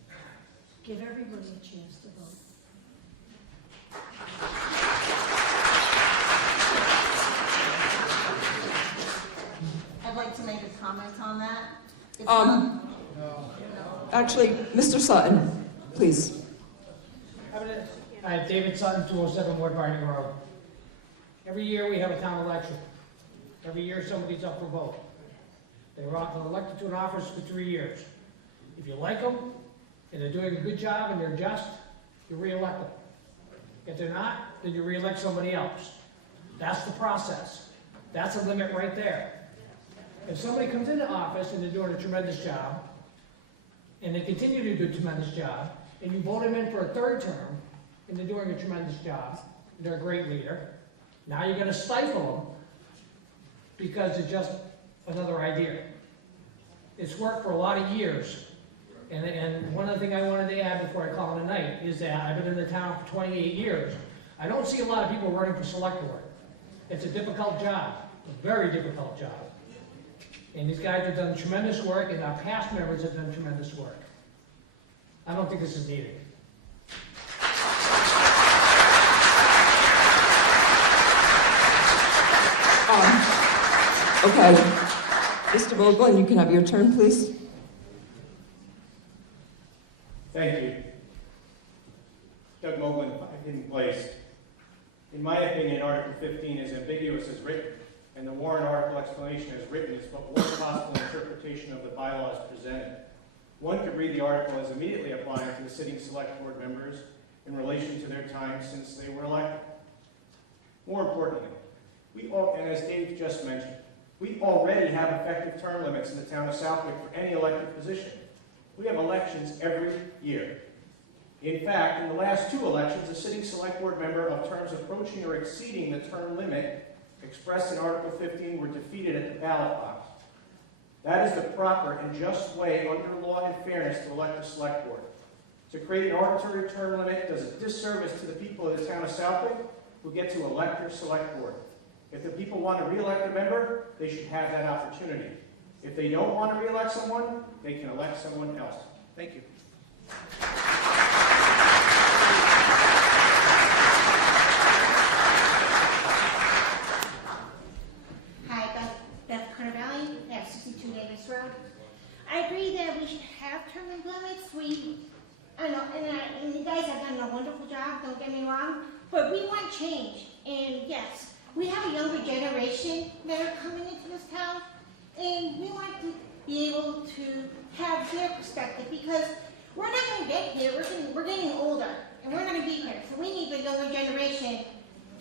Give everybody a chance to vote. I'd like to make a comment on that. It's Actually, Mr. Sutton, please. David Sutton, 207 Wood Barney Road. Every year we have a town election. Every year somebody's up for vote. They're elected to an office for 3 years. If you like them, and they're doing a good job and they're just, you re-elect them. If they're not, then you re-elect somebody else. That's the process. That's a limit right there. If somebody comes into office and they're doing a tremendous job, and they continue to do a tremendous job, and you vote them in for a third term, and they're doing a tremendous job, they're a great leader, now you're going to stifle them because it's just another idea. It's worked for a lot of years. And one other thing I wanted to add before I call it a night is that I've been in the town for 28 years. I don't see a lot of people running for select board. It's a difficult job, a very difficult job. And these guys have done tremendous work, and our past members have done tremendous work. I don't think this is needed. Okay. Mr. Vogel, you can have your turn, please. Thank you. Doug Moglen, in place. In my opinion, Article 15 is ambiguous as written, and the warrant article explanation as written is but one possible interpretation of the bylaws presented. One could read the article as immediately applying to the sitting select board members in relation to their time since they were elected. More importantly, and as Dave just mentioned, we already have effective term limits in the town of Southwick for any elected position. We have elections every year. In fact, in the last 2 elections, a sitting select board member of terms approaching or exceeding the term limit expressed in Article 15 were defeated at the ballot box. That is the proper and just way under law and fairness to elect a select board. To create an arbitrary term limit does a disservice to the people of the town of Southwick who get to elect their select board. If the people want to re-elect a member, they should have that opportunity. If they don't want to re-elect someone, they can elect someone else. Thank you. Hi, Beth Carnevale, at 62 Davis Road. I agree that we should have term limits. I know, and you guys have done a wonderful job, don't get me wrong, but we want change. And yes, we have a younger generation that are coming into this town, and we want to be able to have their perspective because we're not going to get here. We're getting older, and we're going to be here. So we need the younger generation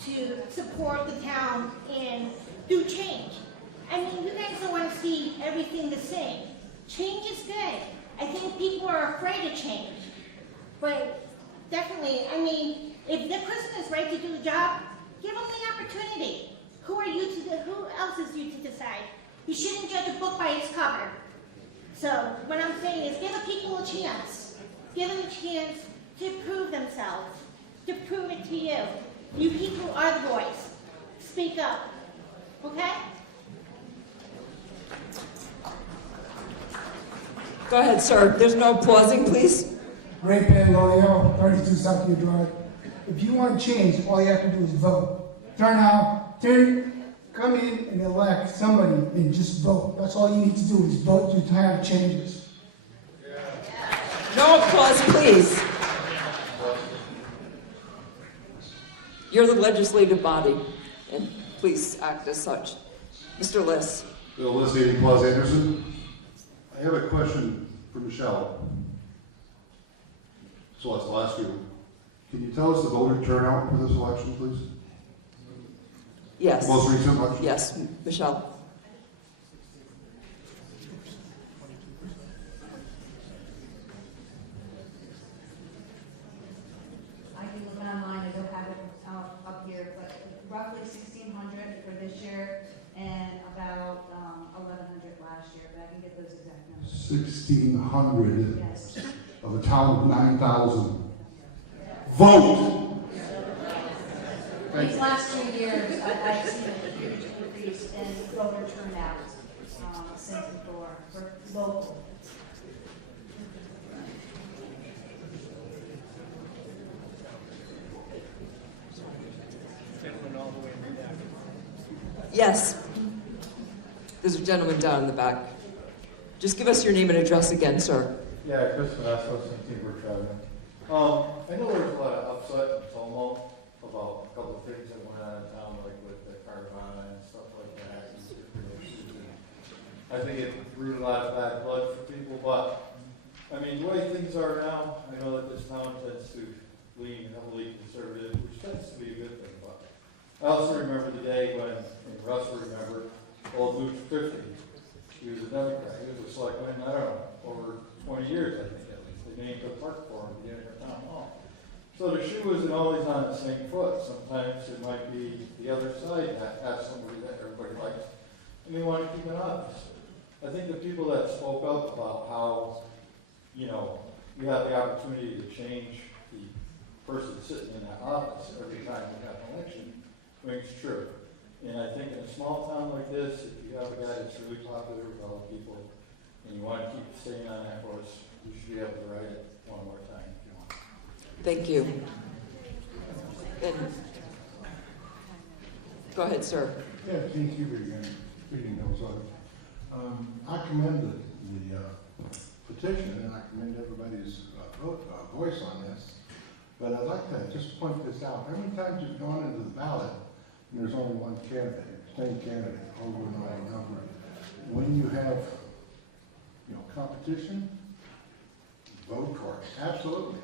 to support the town and do change. I mean, you guys don't want to see everything the same. Change is good. I think people are afraid of change. But definitely, I mean, if the person is right to do the job, give them the opportunity. Who else is you to decide? You shouldn't judge a book by its cover. So what I'm saying is give the people a chance. Give them a chance to prove themselves, to prove it to you. You people are the voice. Speak up. Okay? Go ahead, sir. There's no pausing, please. Ray Panlolio, 32 Southview Drive. If you want change, all you have to do is vote. Come in and elect somebody and just vote. That's all you need to do is vote to have changes. No applause, please. You're the legislative body, and please act as such. Mr. Liss. Bill Liss, 80 Plus Anderson. I have a question for Michelle. So I'll ask you. Can you tell us the voter turnout for this election, please? Yes. Most recent election? Yes, Michelle. I can look online, I don't have it up here, but roughly 1,600 for this year and about 1,100 last year, but I can get those exact numbers. 1,600 Yes. of a town of 9,000. Vote! These last 2 years, I've seen a huge increase in voter turnout since before, for local. Gentlemen all the way in the back. Yes. There's a gentleman down in the back. Just give us your name and address again, sir. Yeah, Chris Vanessa, Team Traveling. I know there's a lot of upset and tumult about a couple of things that went on in town, like with the Carvana and stuff like that. And different issues. And I think it brewed a lot of bad blood for people, but I mean, the way things are now, I know that this town tends to lean heavily conservative, which tends to be a good thing, but I also remember the day when, and Russ will remember, old Luke 50. He was a Democrat. He was a selectman, I don't know, over 20 years, I think at least. They named a park for him in our town hall. So the shoe isn't always on the same foot. Sometimes it might be the other side that has somebody that everybody likes, and they want to keep an office. I think the people that spoke up about how, you know, you have the opportunity to change the person sitting in that office every time we have an election rings true. And I think in a small town like this, if you have a guy that's really popular with all the people, and you want to keep staying on that horse, you should be able to ride it one more time if you want. Thank you. And go ahead, sir. Yeah, thank you again, reading those out. I commend the petition, and I commend everybody's voice on this. But I'd like to just point this out. How many times you've gone into the ballot, and there's only one candidate, same candidate, over and over and over. When you have, you know, competition, vote for it, absolutely.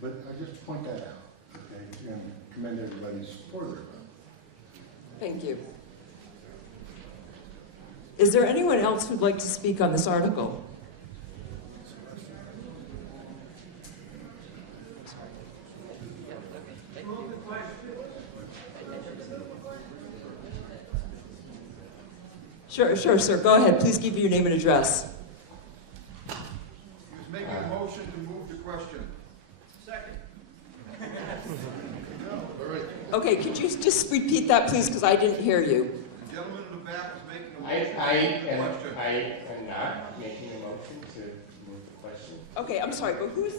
But I just point that out, okay, and commend everybody's support of it. Thank you. Is there anyone else who'd like to speak on this article? Sure, sir. Go ahead. Please give your name and address. He was making a motion to move the question. Second. All right. Okay, could you just repeat that, please, because I didn't hear you. The gentleman in the back was making a motion to move the question. I am not making a motion to move the question. Okay, I'm sorry, but who's...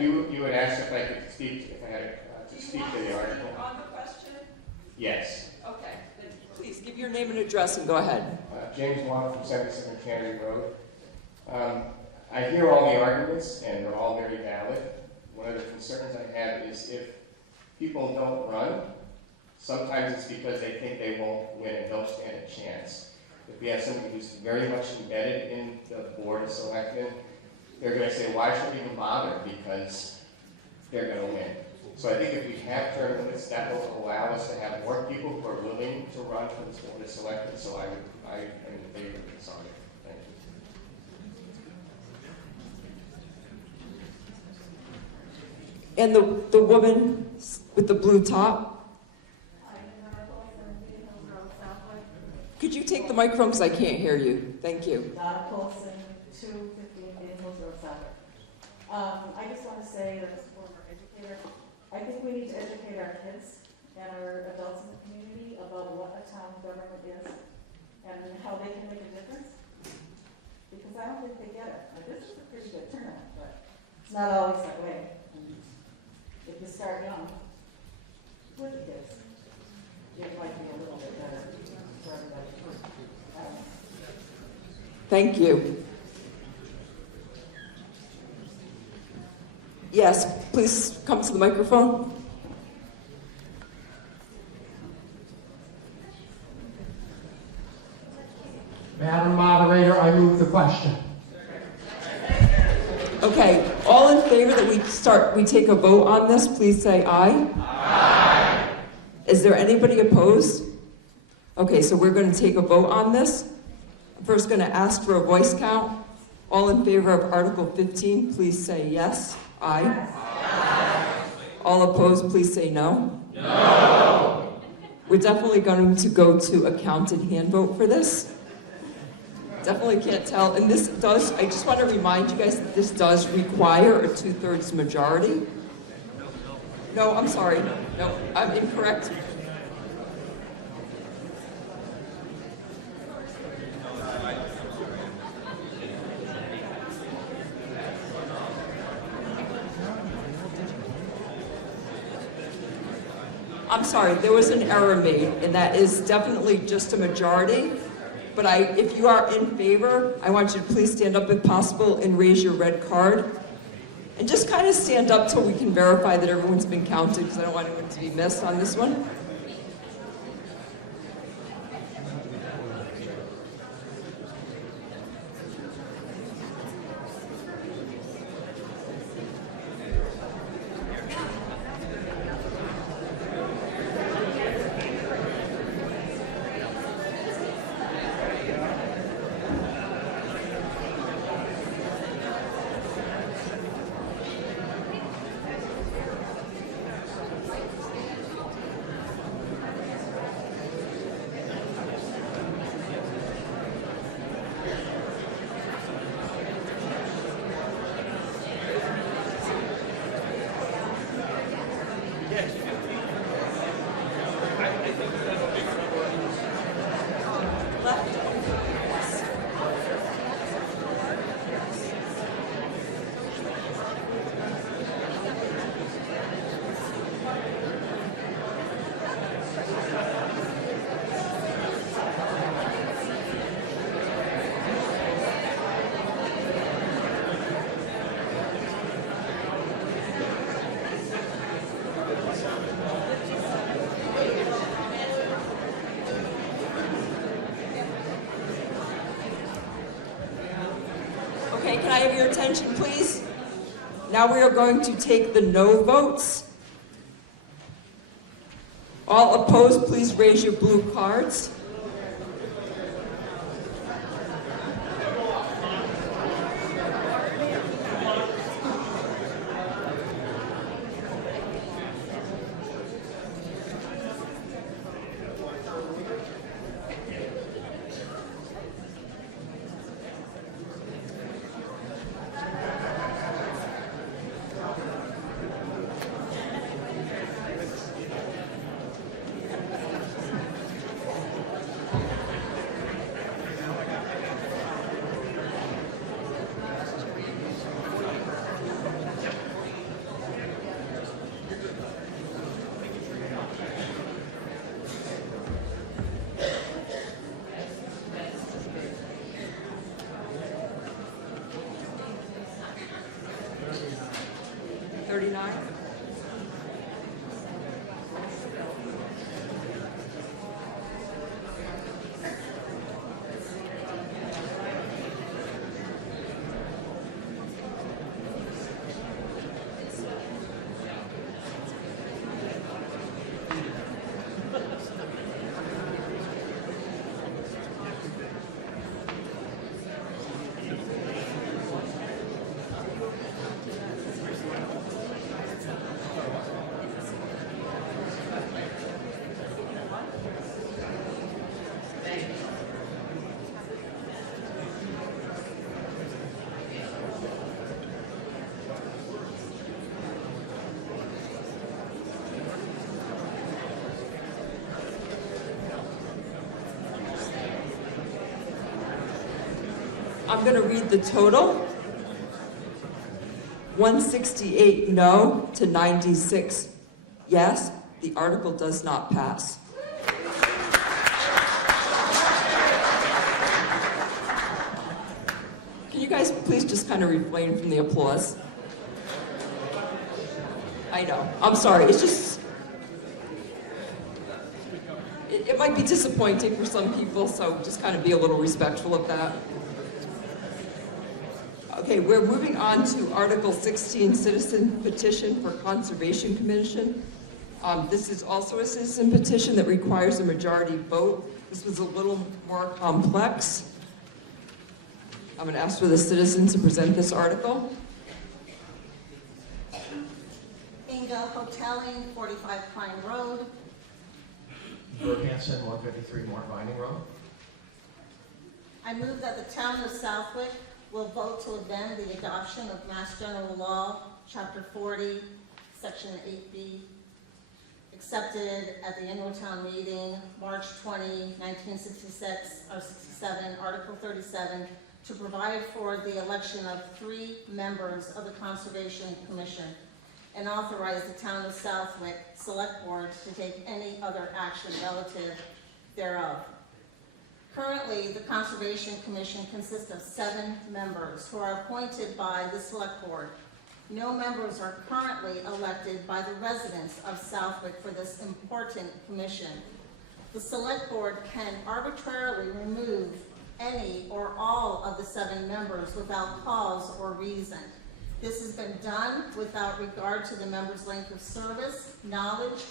You had asked if I could speak, if I had to speak to the article. On the question? Yes. Okay, then please give your name and address and go ahead. James Long from 77 Canning Road. I hear all the arguments, and they're all very valid. One of the concerns I have is if people don't run, sometimes it's because they think they won't win and don't stand a chance. If we have somebody who's very much embedded in the board of selectmen, they're going to say, why should we even bother? Because they're going to win. So I think if we have term limits, that will allow us to have more people who are willing to run for this board of selectmen. So I am in favor of this article. Thank you. And the woman with the blue top? Could you take the microphone because I can't hear you? Thank you. Donna Colson, 215 Maiden Hills Road South. I just want to say, as a former educator, I think we need to educate our kids and our adults in the community about what a town government is and how they can make a difference. Because I don't think they get it. Like, this is a pretty good turnout, but it's not always that way. And if you start young with the kids, it might be a little bit better for everybody. I don't know. Thank you. Yes, please come to the microphone. Madam Moderator, I move the question. Okay, all in favor that we take a vote on this, please say aye. Aye. Is there anybody opposed? Okay, so we're going to take a vote on this. I'm first going to ask for a voice count. All in favor of Article 15, please say yes. Aye. Aye. All opposed, please say no. No. We're definitely going to go to a counted hand vote for this. Definitely can't tell. And this does, I just want to remind you guys that this does require a 2/3 majority. No, I'm sorry. No, I'm incorrect. I'm sorry, there was an error made, and that is definitely just a majority. But if you are in favor, I want you to please stand up if possible and raise your red card. And just kind of stand up till we can verify that everyone's been counted, because I don't want anyone to be missed on this one. Okay, can I have your attention, please? Now we are going to take the no votes. All opposed, please raise your blue cards. I'm going to read the total. 168 no to 96 yes. The article does not pass. Can you guys please just kind of refrain from the applause? I know. I'm sorry. It's just... It might be disappointing for some people, so just kind of be a little respectful of that. Okay, we're moving on to Article 16, Citizen Petition for Conservation Commission. This is also a citizen petition that requires a majority vote. This was a little more complex. I'm going to ask for the citizen to present this article. Inga Hoteling, 45 Pine Road. Bert Hansen, 153 Moore Vining Road. I move that the town of Southwick will vote to amend the adoption of Mass General Law, Chapter 40, Section 8B, accepted at the annual town meeting, March 20, 1966, or 67, Article 37, to provide for the election of 3 members of the Conservation Commission and authorize the town of Southwick Select Board to take any other action relative thereof. Currently, the Conservation Commission consists of 7 members who are appointed by the Select Board. No members are currently elected by the residents of Southwick for this important commission. The Select Board can arbitrarily remove any or all of the 7 members without cause or reason. This has been done without regard to the members' length of service, knowledge,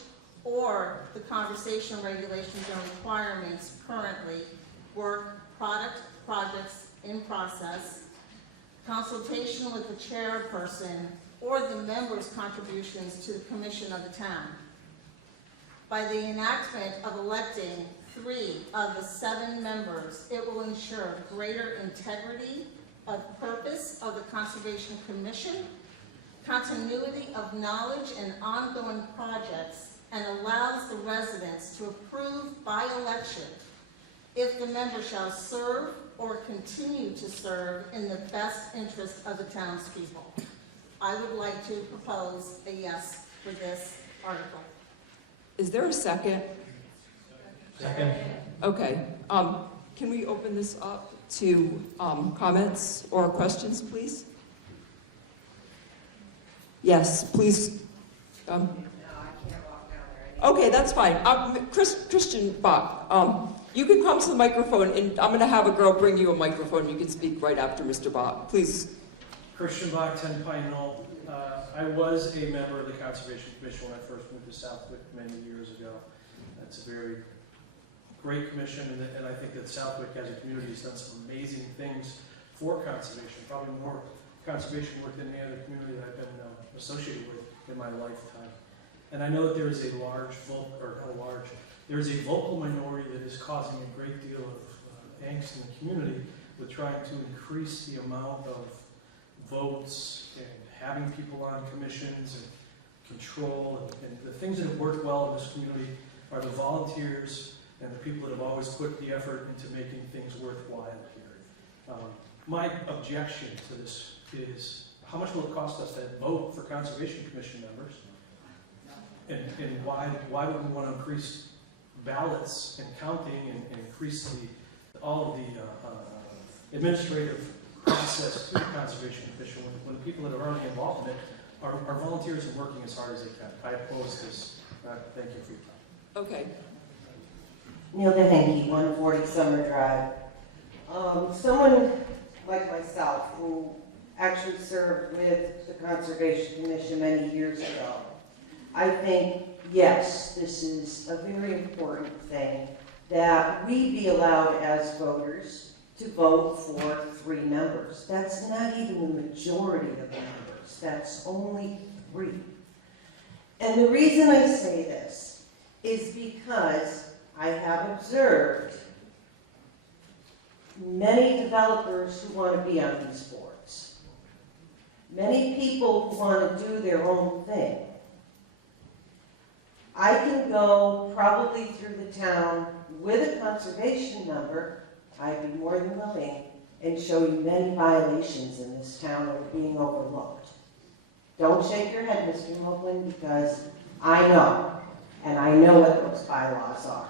or the conversation regulations and requirements currently, work, product, projects in process, consultation with the chairperson, or the members' contributions to the commission of the town. By the enactment of electing 3 of the 7 members, it will ensure greater integrity of purpose of the Conservation Commission, continuity of knowledge and ongoing projects, and allows the residents to approve by election if the member shall serve or continue to serve in the best interest of the townspeople. I would like to propose a yes for this article. Is there a second? Second. Okay. Can we open this up to comments or questions, please? Yes, please. Okay, that's fine. Christian Bach, you can come to the microphone, and I'm going to have a girl bring you a microphone. You can speak right after Mr. Bach, please. Christian Bach, 10 Pine Knoll. I was a member of the Conservation Commission when I first moved to Southwick many years ago. That's a very great commission, and I think that Southwick as a community has done some amazing things for conservation, probably more conservation work than any other community that I've been associated with in my lifetime. And I know that there is a there is a vocal minority that is causing a great deal of angst in the community with trying to increase the amount of votes and having people on commissions and control. And the things that have worked well in this community are the volunteers and the people that have always put the effort into making things worthwhile here. My objection to this is, how much will it cost us to vote for Conservation Commission members? And why would we want to increase ballots and counting and increase all of the administrative process to the Conservation Commission when the people that are already involved in it are volunteers and working as hard as they can? I oppose this. Thank you for your time. Okay. Neil DeHenke, 140 Summer Drive. Someone like myself who actually served with the Conservation Commission many years ago, I think, yes, this is a very important thing that we be allowed as voters to vote for 3 members. That's not even the majority of the members. That's only 3. And the reason I say this is because I have observed many developers who want to be on these boards. Many people who want to do their own thing. I can go probably through the town with a conservation number. I'd be more than willing and show you many violations in this town that are being overlooked. Don't shake your head, Mr. Moblin, because I know, and I know what those bylaws are.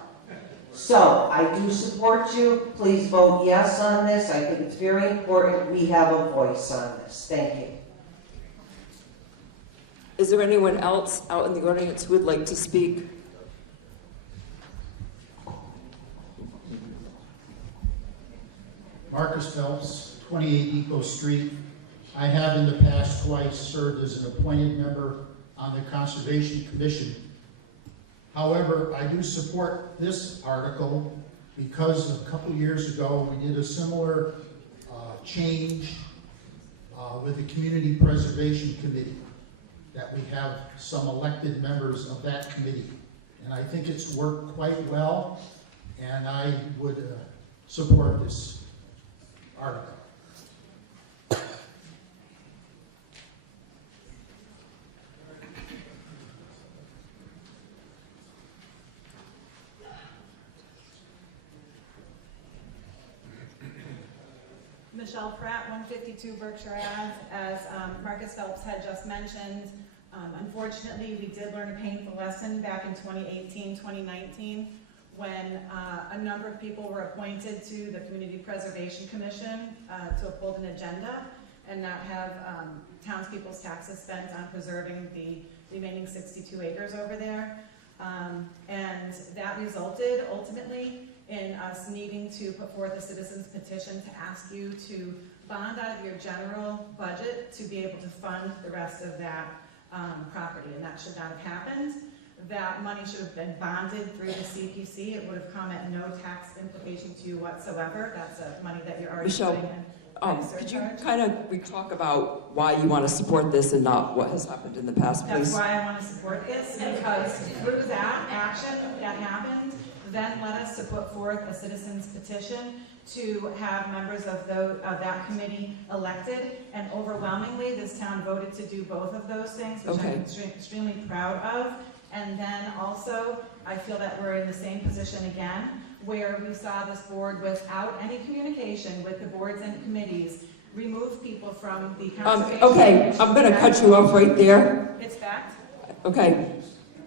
So, I do support you. Please vote yes on this. I think it's very important we have a voice on this. Thank you. Is there anyone else out in the audience who would like to speak? Marcus Phelps, 28 Eco Street, I have in the past twice served as an appointed member on the Conservation Commission. However, I do support this article because a couple years ago we did a similar change with the Community Preservation Committee, that we have some elected members of that committee. And I think it's worked quite well, and I would support this article. Michelle Pratt, 152 Berkshire Ave. As Marcus Phelps had just mentioned, unfortunately, we did learn a painful lesson back in 2018, 2019, when a number of people were appointed to the Community Preservation Commission to uphold an agenda and not have townspeople's taxes spent on preserving the remaining 62 acres over there. And that resulted ultimately in us needing to put forth a citizen's petition to ask you to bond out of your general budget to be able to fund the rest of that property, and that should not have happened. That money should have been bonded through the CPC. It would have come at no tax implication to you whatsoever. That's money that you're already putting in. Could you kind of talk about why you want to support this and not what has happened in the past, please? That's why I want to support this, because through that action that happened, then led us to put forth a citizen's petition to have members of that committee elected, and overwhelmingly this town voted to do both of those things, which I'm extremely proud of. And then also, I feel that we're in the same position again, where we saw this board without any communication with the boards and committees remove people from the conservation. Okay, I'm going to cut you off right there. It's fact. Okay.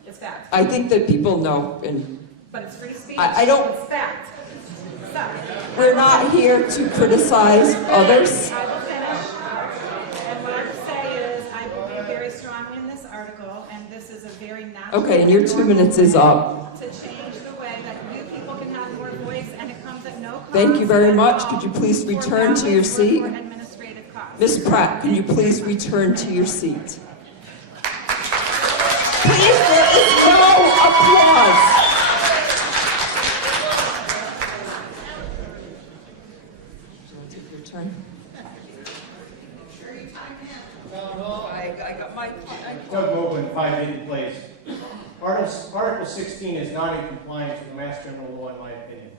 It's fact. I think that people know, and But it's free speech. I don't. It's fact. Stop. We're not here to criticize others. I will finish. And what I will say is, I believe very strongly in this article, and this is a very natural. Okay, and your 2 minutes is up. To change the way that you people can have more voice, and it comes at no cost. Thank you very much. Could you please return to your seat? Ms. Pratt, can you please return to your seat? Please, there is no applause. Take your turn. I got my. Doug Moblin, 5 Eden Place. Article 16 is not in compliance with Mass General Law, in my opinion.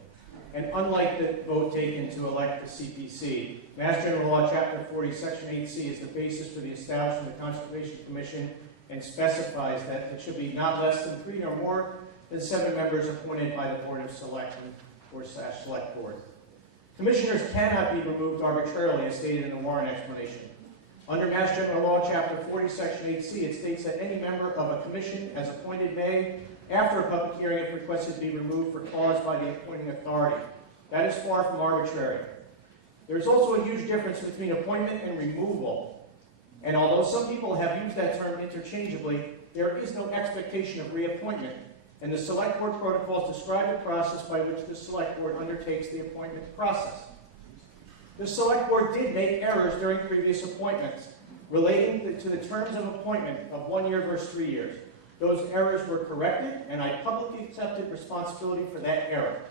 And unlike the vote taken to elect the CPC, Mass General Law, Chapter 40, Section 8C is the basis for the establishment of the Conservation Commission, and specifies that it should be not less than 3 or more than 7 members appointed by the Board of Selectmen or Select Board. Commissioners cannot be removed arbitrarily, as stated in the Warren explanation. Under Mass General Law, Chapter 40, Section 8C, it states that any member of a commission as appointed may, after a public hearing, if requested, be removed for cause by the appointing authority. That is far from arbitrary. There is also a huge difference between appointment and removal. And although some people have used that term interchangeably, there is no expectation of reappointment. And the Select Board protocols describe the process by which the Select Board undertakes the appointment process. The Select Board did make errors during previous appointments relating to the terms of appointment of 1 year versus 3 years. Those errors were corrected, and I publicly accepted responsibility for that error.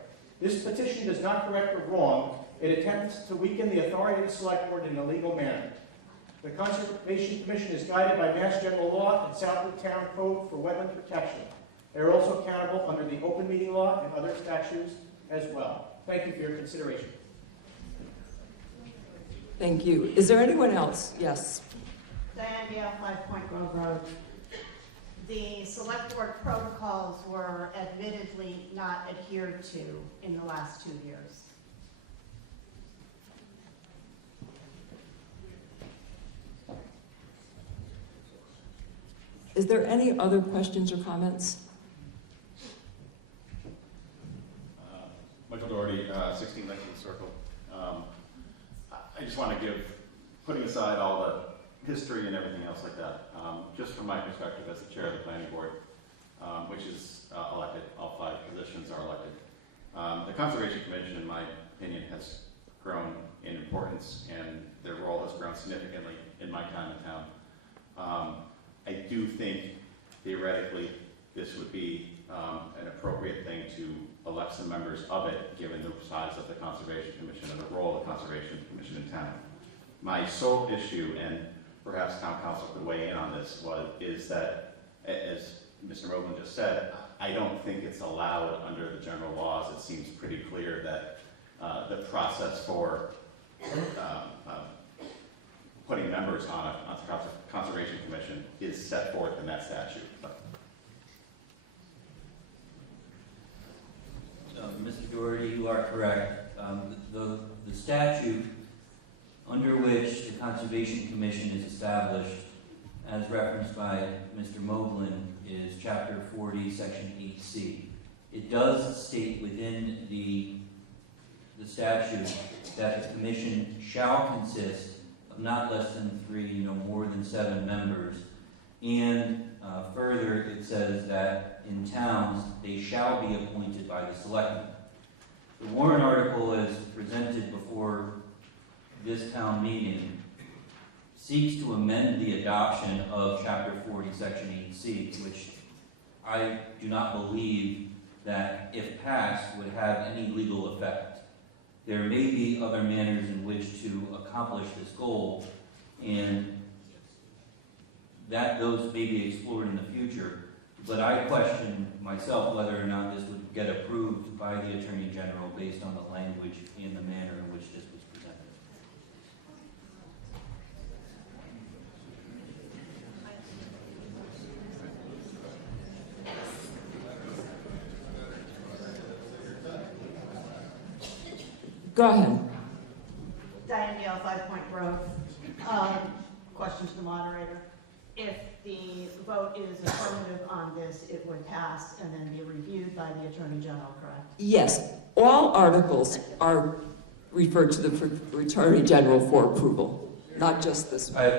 This petition does not correct the wrong. It attempts to weaken the authority of the Select Board in a legal manner. The Conservation Commission is guided by Mass General Law and Southwood Town Code for wetland protection. They are also accountable under the Open Meeting Law and other statutes as well. Thank you for your consideration. Thank you. Is there anyone else? Yes. Diane Gale, 5 Point Grove Road. The select board protocols were admittedly not adhered to in the last 2 years. Is there any other questions or comments? Michael Doherty, 16 Lincoln Circle. I just want to give, putting aside all the history and everything else like that, just from my perspective as the chair of the planning board, which is elected, all 5 positions are elected. The Conservation Commission, in my opinion, has grown in importance, and their role has grown grown significantly in my time in town. I do think theoretically this would be an appropriate thing to elect some members of it, given the size of the Conservation Commission and the role of the Conservation Commission in town. My sole issue, and perhaps town council could weigh in on this, is that, as Mr. Moblin just said, I don't think it's allowed under the general laws. It seems pretty clear that the process for putting members on a Conservation Commission is set forth in that statute. Mr. Doherty, you are correct. The statute under which the Conservation Commission is established, as referenced by Mr. Moblin, is Chapter 40, Section 8C. It does state within the statute that the commission shall consist of not less than 3, no more than 7 members, and further it says that in towns they shall be appointed by the selectmen. The warrant article as presented before this town meeting seeks to amend the adoption of Chapter 40, Section 8C, which I do not believe that, if passed, would have any legal effect. There may be other manners in which to accomplish this goal, and that those may be explored in the future. But I question myself whether or not this would get approved by the Attorney General based on the language and the manner in which this was presented. Go ahead. Diane Gale, 5 Point Grove. Questions to the moderator. If the vote is affirmative on this, it would pass and then be reviewed by the Attorney General, correct? Yes, all articles are referred to the Attorney General for approval, not just this one.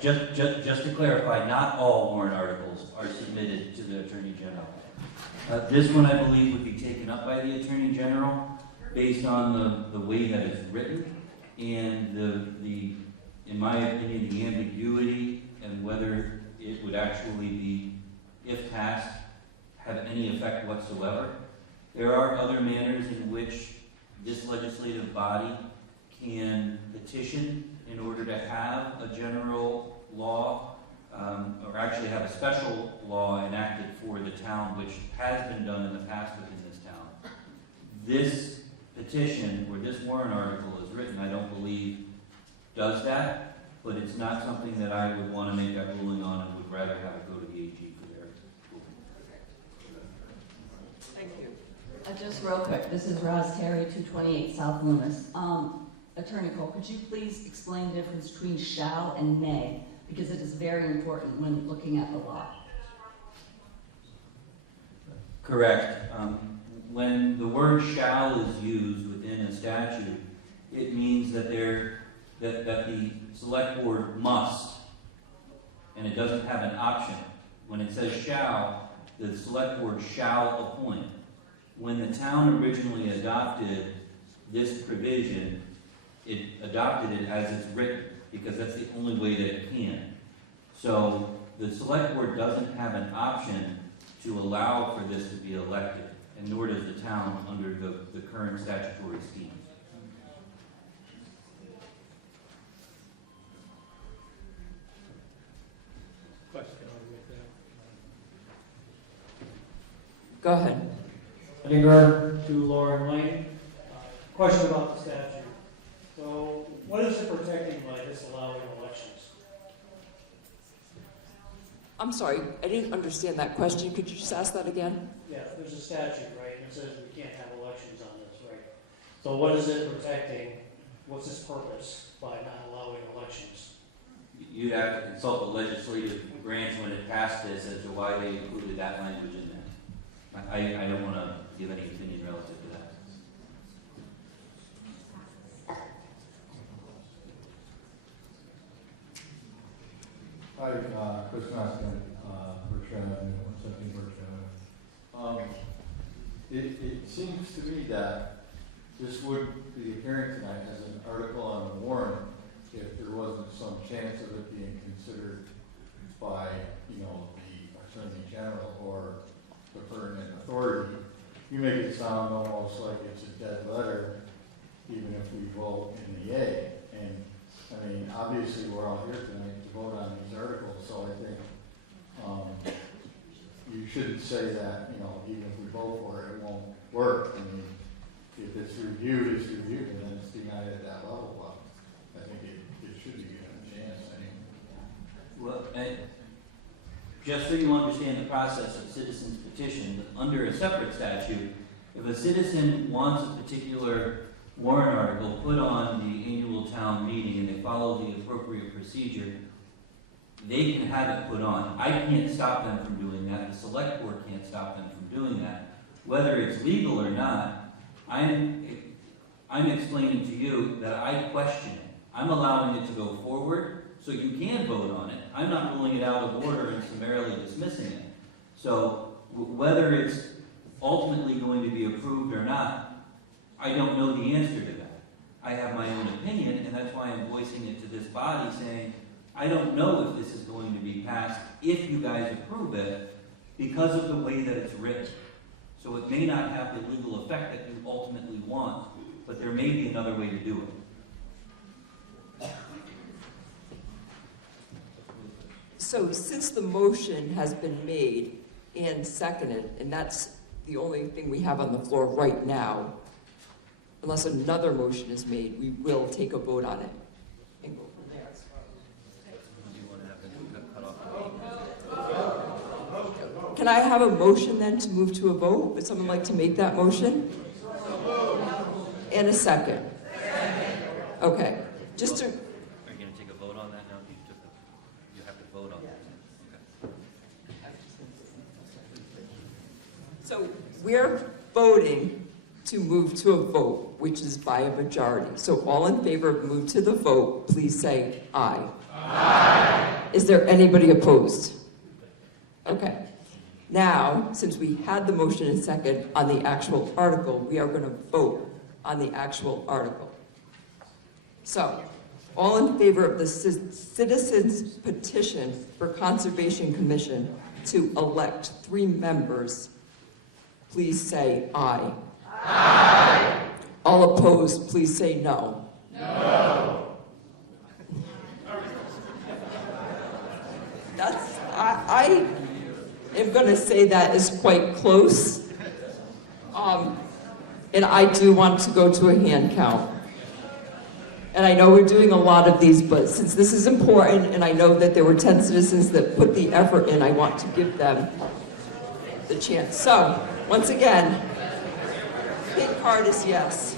Just to clarify, not all warrant articles are submitted to the Attorney General. This one, I believe, would be taken up by the Attorney General based on the way that it's written and in my opinion, the ambiguity and whether it would actually be, if passed, have any effect whatsoever. There are other manners in which this legislative body can petition in order to have a general law, or actually have a special law enacted for the town, which has been done in the past within this town. This petition, or this warrant article is written, I don't believe does that, but it's not something that I would want to make that ruling on and would rather have it go to the AG for their approval. Thank you. Just real quick, this is Roz Terry, 228 South Loomis. Attorney Cole, could you please explain the difference between shall and may? Because it is very important when looking at the law. Correct. When the word shall is used within a statute, it means that the select board must, and it doesn't have an option. When it says shall, the select board shall appoint. When the town originally adopted this provision, it adopted it as it's written, because that's the only way that it can. So the select board doesn't have an option to allow for this to be elected, and nor does the town under the current statutory scheme. Go ahead. Edinburgh to Lauren Lane. Question about the statute. So, what is it protecting by disallowing elections? I'm sorry, I didn't understand that question. Could you just ask that again? Yeah, there's a statute, right, and it says we can't have elections on this, right? So what is it protecting? What's its purpose by not allowing elections? You'd have to consult the legislative branch when it passed this as to why they included that language in there. I don't want to give any opinion relative to that. Hi, Chris Maskin, Berkshire Avenue, 117 Berkshire Avenue. It seems to me that this would be appearing tonight as an article on the warrant if there wasn't chance of it being considered by, you know, the Attorney General or the pertinent authority. You make it sound almost like it's a dead letter, even if we vote in the yay. And, I mean, obviously, we're all here tonight to vote on these articles, so I think you shouldn't say that, you know, even if we vote for it, it won't work. I mean, if it's reviewed, it's reviewed, and then it's denied at that level. Well, I think it should be given a chance. I mean, Well, just so you understand the process of citizens petition, under a separate statute, if a citizen wants a particular warrant article put on the annual town meeting and they follow the appropriate procedure, they can have it put on. I can't stop them from doing that. The select board can't stop them from doing that. Whether it's legal or not, I'm explaining to you that I question it. I'm allowing it to go forward so you can vote on it. I'm not ruling it out of order and summarily dismissing it. So whether it's ultimately going to be approved or not, I don't know the answer to that. I have my own opinion, and that's why I'm voicing it to this body, saying, I don't know if this is going to be passed if you guys approve it because of the way that it's written. So it may not have the legal effect that you ultimately want, but there may be another way to do it. So since the motion has been made and seconded, and that's the only thing we have on the floor right now, unless another motion is made, we will take a vote on it and go from there. Can I have a motion then to move to a vote? Would someone like to make that motion? And a second. Okay. Just to. Are you going to take a vote on that now? You have to vote on that. Okay. So we're voting to move to a vote, which is by a majority. So all in favor of move to the vote, please say aye. Aye. Is there anybody opposed? Okay. Now, since we had the motion and second on the actual article, we are going to vote on the actual article. So, all in favor of the citizens petition for Conservation Commission to elect 3 members, please say aye. Aye. All opposed, please say no. No. I am going to say that is quite close. And I do want to go to a hand count. And I know we're doing a lot of these, but since this is important, and I know that there were 10 citizens that put the effort in, I want to give them the chance. So, once again, pink card is yes.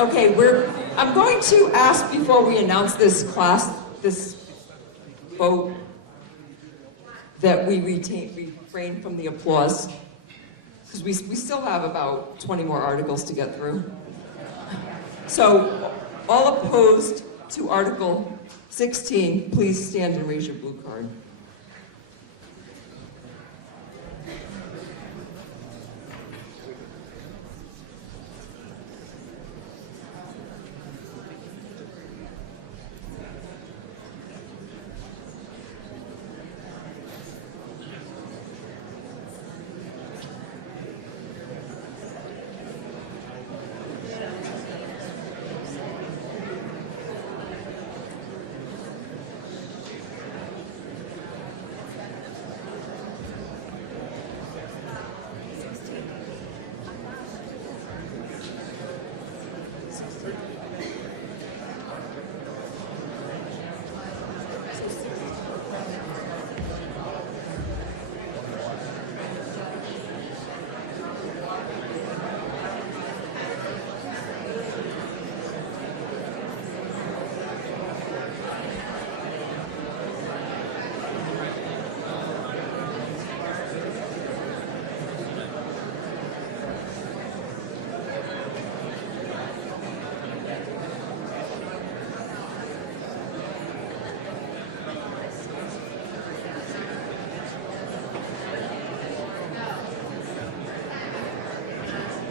Okay, I'm going to ask before we announce this vote, that we refrain from the applause, because we still have about 20 more articles to get through. So, all opposed to Article 16, please stand and raise your blue card.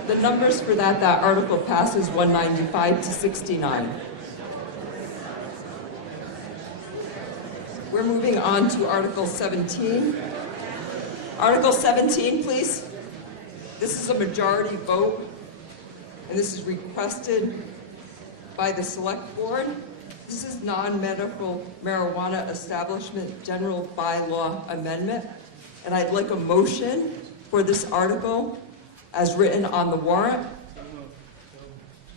The numbers for that article passes 195 to 69. We're moving on to Article 17. Article 17, please. This is a majority vote, and this is requested by the Select Board. This is non-medical marijuana establishment general bylaw amendment, and I'd like a motion for this article as written on the warrant.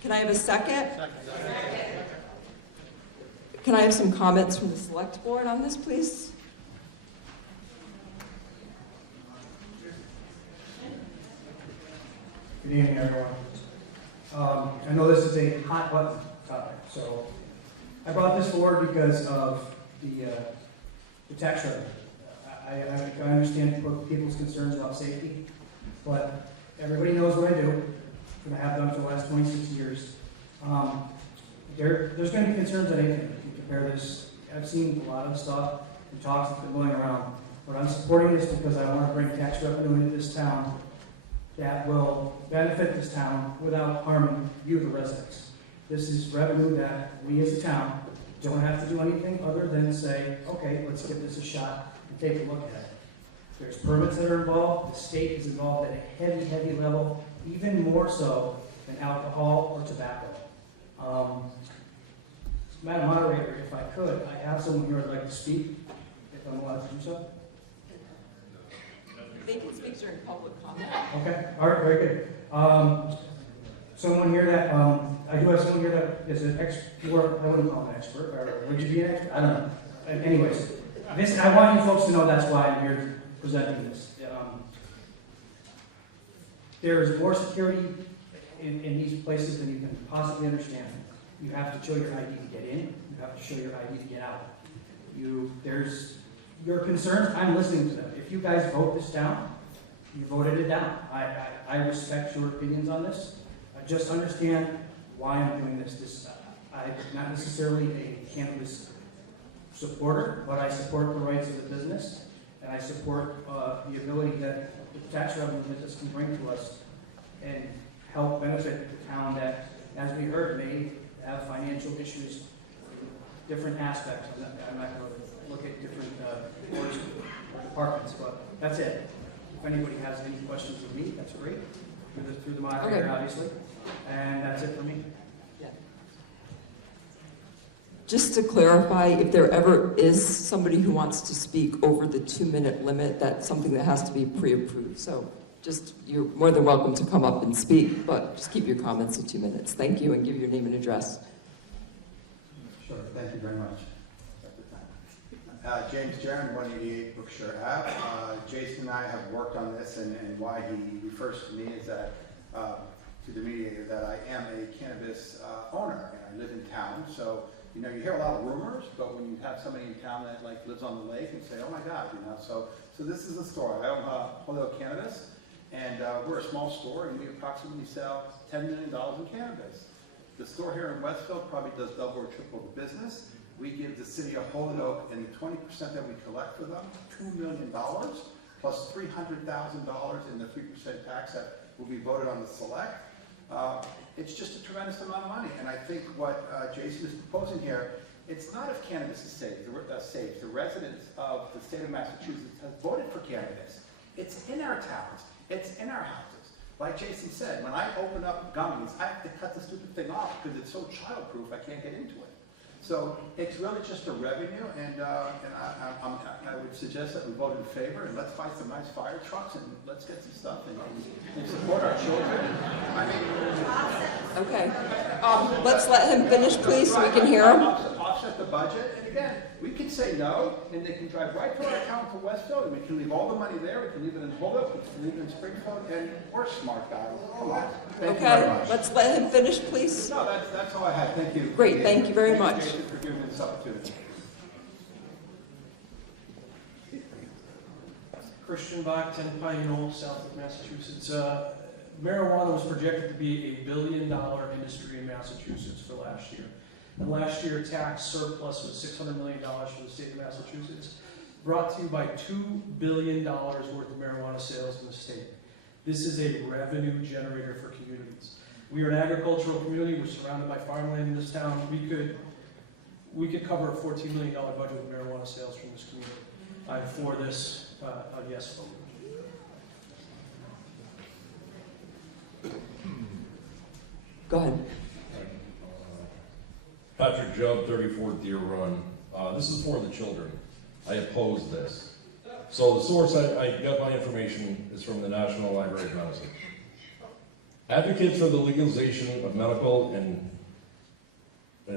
Can I have a second? Can I have some comments from the Select Board on this, please? Good evening, everyone. I know this is a hot button topic, so I brought this forward because of the tax revenue. I understand people's concerns about safety, but everybody knows what I do, and I have done for the last 26 years. There's going to be concerns that I can compare this. I've seen a lot of stuff and talks that have been going around, but I'm supporting this because I want to bring tax revenue into this town that will benefit this town without harming you, the residents. This is revenue that we as a town don't have to do anything other than say, okay, let's give this a shot and take a look at it. There's permits that are involved. The state is involved at a heavy, heavy level, even more so than alcohol or tobacco. Madam Moderator, if I could, I have someone here I'd like to speak, if I'm allowed to do so. They can speak during public comment. Okay, all right, very good. Someone here that, I do have someone here that is an expert, I wouldn't call him an expert, or would you be an expert? I don't know. Anyways, I want you folks to know that's why I'm here presenting this. There is more security in these places than you can possibly understand. You have to show your ID to get in. You have to show your ID to get out. There's your concerns. I'm listening to them. If you guys vote this down, you voted it down. I respect your opinions on this. I just understand why I'm doing this. I'm not necessarily a cannabis supporter, but I support the rights of the business, and I support the ability that the tax revenue that this can bring to us and help benefit the town that, as we heard, may have financial issues in different aspects. I'm not going to look at different boards or departments, but that's it. If anybody has any questions of me, that's great. Through the moderator, obviously. And that's it for me. Just to clarify, if there ever is somebody who wants to speak over the 2-minute limit, that's something that has to be pre-approved. So you're more than welcome to come up and speak, but just keep your comments to 2 minutes. Thank you, and give your name and address. Sure, thank you very much. James Jaron, 188 Brookshire Ave. Jason and I have worked on this, and why he refers to me is that to the mediator that I am a cannabis owner, and I live in town, so, you know, you hear a lot of rumors, but when you have somebody in town that like lives on the lake and say, oh my God, you know, so this is the story. I own Holyoke Cannabis, and we're a small store, and we approximately sell $10 million in cannabis. The store here in Westfield probably does double or triple the business. We give the city of Holyoke and the 20% that we collect for them, $2 million, plus $300,000 in the 3% tax that will be voted on the select. It's just a tremendous amount of money, and I think what Jason is proposing here, it's not if cannabis is safe. The residents of the state of Massachusetts have voted for cannabis. It's in our towns. It's in our houses. Like Jason said, when I open up gummies, I have to cut the stupid thing off because it's so childproof I can't get into it. So it's really just a revenue, and I would suggest that we vote in favor, and let's buy some nice fire trucks, and let's get some stuff and support our children. I mean, Okay. Let's let him finish, please, so we can hear him. Offset the budget, and again, we can say no, and they can drive right to our town to Westfield, and we can leave all the money there, we can leave it in Holyoke, we can leave it in Springfield, and we're smart guys. Come on. Thank you very Okay, much. let's let him finish, please. No, that's all I have. Thank you. Great, thank you very much. Thank you for giving me this opportunity. Christian Bach, 10 Pine Knoll, South of Massachusetts. Marijuana was projected to be $1 billion industry in Massachusetts for last year. And last year, tax surplus was $600 million for the state of Massachusetts, brought to you by $2 billion worth of marijuana sales in the state. This is a revenue generator for communities. We are an agricultural community. We're surrounded by farmland in this town. We could cover a $14 million budget with marijuana sales from this community. I'm for this, yes vote. Go ahead. Patrick Jubb, 34 Deer Run. This is for the children. I oppose this. So the source I got my information is from the National Library of Medicine. Advocates for the legalization of medical and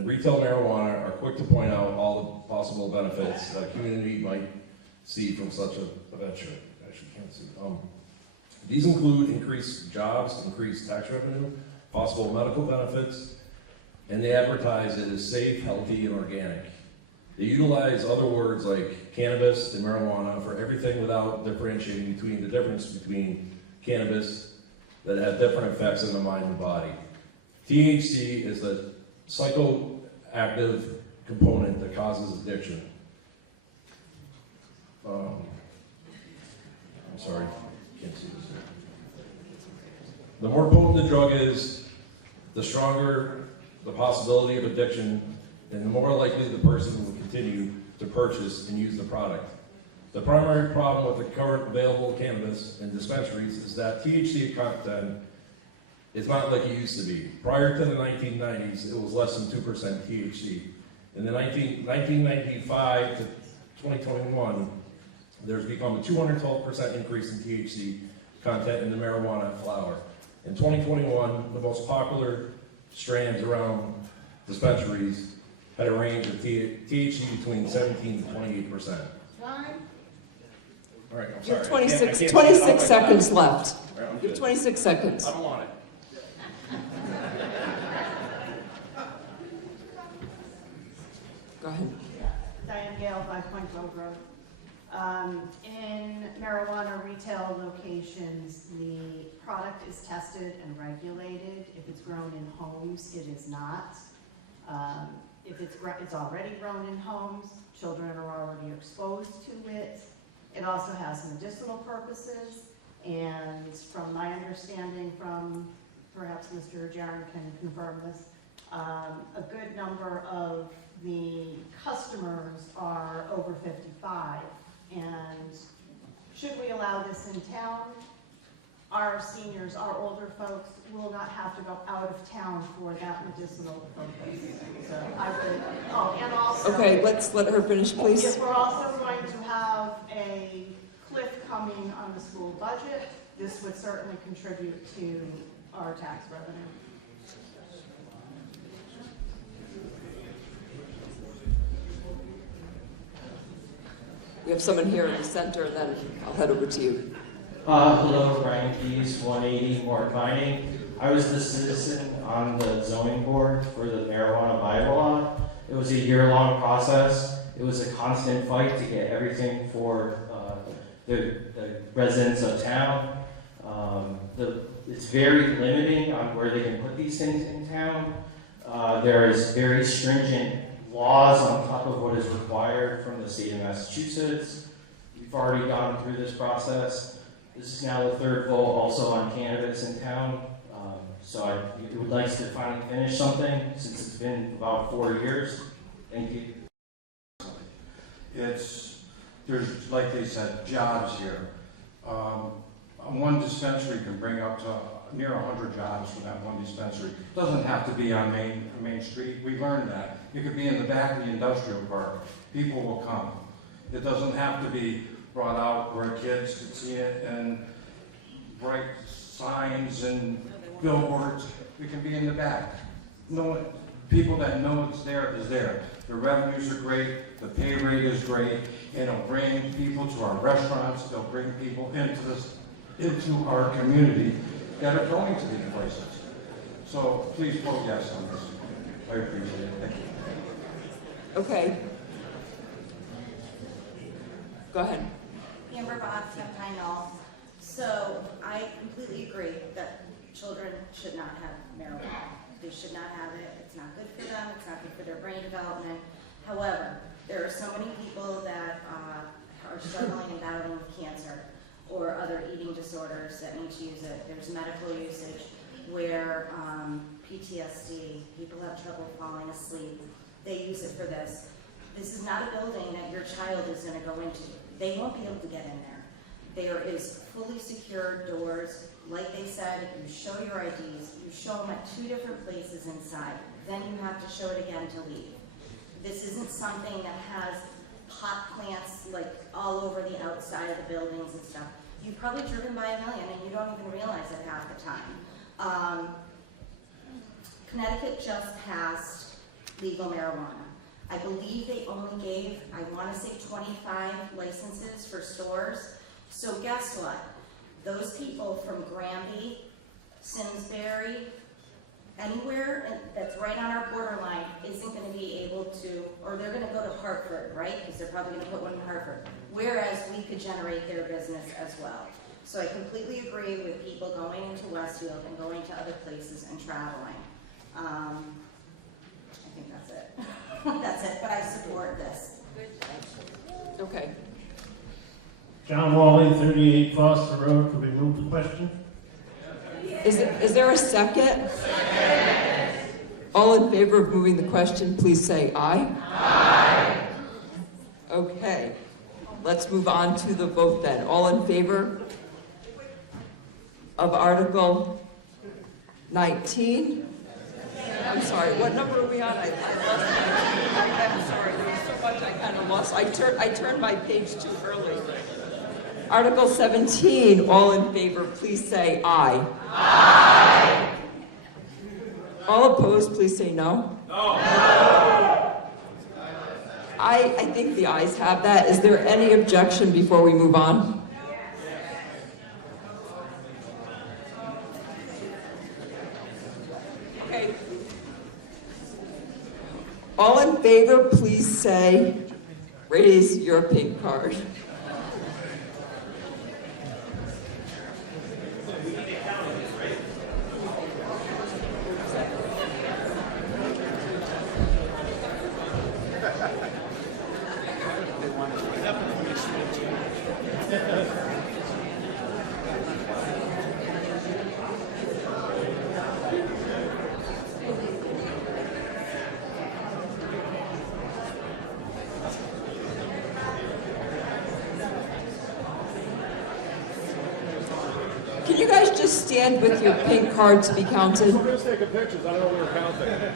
retail marijuana are quick to point out all the possible benefits that a community might see from such a venture. Actually, can't see. These include increased jobs, increased tax revenue, possible medical benefits, and they advertise it as safe, healthy, and organic. They utilize other words like cannabis and marijuana for everything without differentiating between the difference between cannabis that have different effects on the mind and body. THC is the psychoactive component that causes addiction. I'm sorry, can't see this here. The more potent the drug is, the stronger the possibility of addiction, and the more likely the person will continue to purchase and use the product. The primary problem with the current available cannabis in dispensaries is that THC content is not like it used to be. Prior to the 1990s, it was less than 2% THC. In the 1995 to 2021, there's become a 212% increase in THC content in the marijuana flower. In 2021, the most popular strands around dispensaries had a range of THC between 17 to 28%. All right, I'm You sorry. have I can't 26 seconds left. All right, I'm You have good. 26 seconds. I don't want it. Go ahead. Diane Gale, 5 Point Grove Road. In marijuana retail locations, the product is tested and regulated. If it's grown in homes, it is not. If it's already grown in homes, children are already exposed to it. It also has medicinal purposes, and from my understanding from, perhaps Mr. Jaron can confirm this, a good number of the customers are over 55. And should we allow this in town, our seniors, our older folks will not have to go out of town for that medicinal purpose. So I would, and also. Okay, let's let her finish, please. If we're also going to have a cliff coming on the school budget, this would certainly contribute to our tax revenue. We have someone here in the center, then I'll head over to you. Hello, Ryan Keys, 180 Mort Vining. I was the citizen on the zoning board for the marijuana bylaw. It was a year-long process. It was a constant fight to get everything for the residents of town. It's very limiting on where they can put these things in town. There is very stringent laws on top of what is required from the state of Massachusetts. We've already gone through this process. This is now the third vote also on cannabis in town. So I would like to finally finish something since it's been about 4 years. Thank you. There's, like they said, jobs here. One dispensary can bring up to near 100 jobs for that one dispensary. It doesn't have to be on Main Street. We learned that. It could be in the back of the industrial park. People will come. It doesn't have to be brought out where kids could see it and bright signs and billboards. It can be in the back. People that know it's there is there. The revenues are great, the pay rate is great, and it'll bring people to our restaurants, it'll bring people into our community that are going to these places. So please vote yes on this. I appreciate it. Thank you. Okay. Go ahead. Amber Box, Pine Knoll. So I completely agree that children should not have marijuana. They should not have it. It's not good for them. It's not good for their brain development. However, there are so many people that are struggling and battling with cancer or other eating disorders that need to use it. There's medical usage where PTSD, people have trouble falling asleep. They use it for this. This is not a building that your child is going to go into. They won't be able to get in there. There is fully secured doors. Like they said, you show your IDs, you show them at 2 different places inside. Then you have to show it again to leave. This isn't something that has pot plants like all over the outside of the buildings and stuff. You've probably driven by a million and you don't even realize it half the time. Connecticut just passed legal marijuana. I believe they only gave, I want to say 25 licenses for stores. So guess what? Those people from Granby, Simsbury, anywhere that's right on our borderline isn't going to be able to, or they're going to go to Hartford, right? Because they're probably going to put one in Hartford. Whereas we could generate their business as well. So I completely agree with people going into Westfield and going to other places and traveling. I think that's it. That's it, but I support this. Okay. John Wally, 38 Foster Road. Could we move the question? Is there a second? Second. All in favor of moving the question, please say aye. Aye. Okay. Let's move on to the vote then. All in favor of Article 19? I'm sorry, what number are we on? I lost my, I'm sorry, there was so much I kind of lost. I turned my page too early. Article 17, all in favor, please say aye. Aye. All opposed, please say no. No. I think the ayes have that. Is there any objection before we move on? Okay. All in favor, please say, raise your pink card. Can you guys just stand with your pink card to be counted? We're just taking pictures. I don't know we were counting.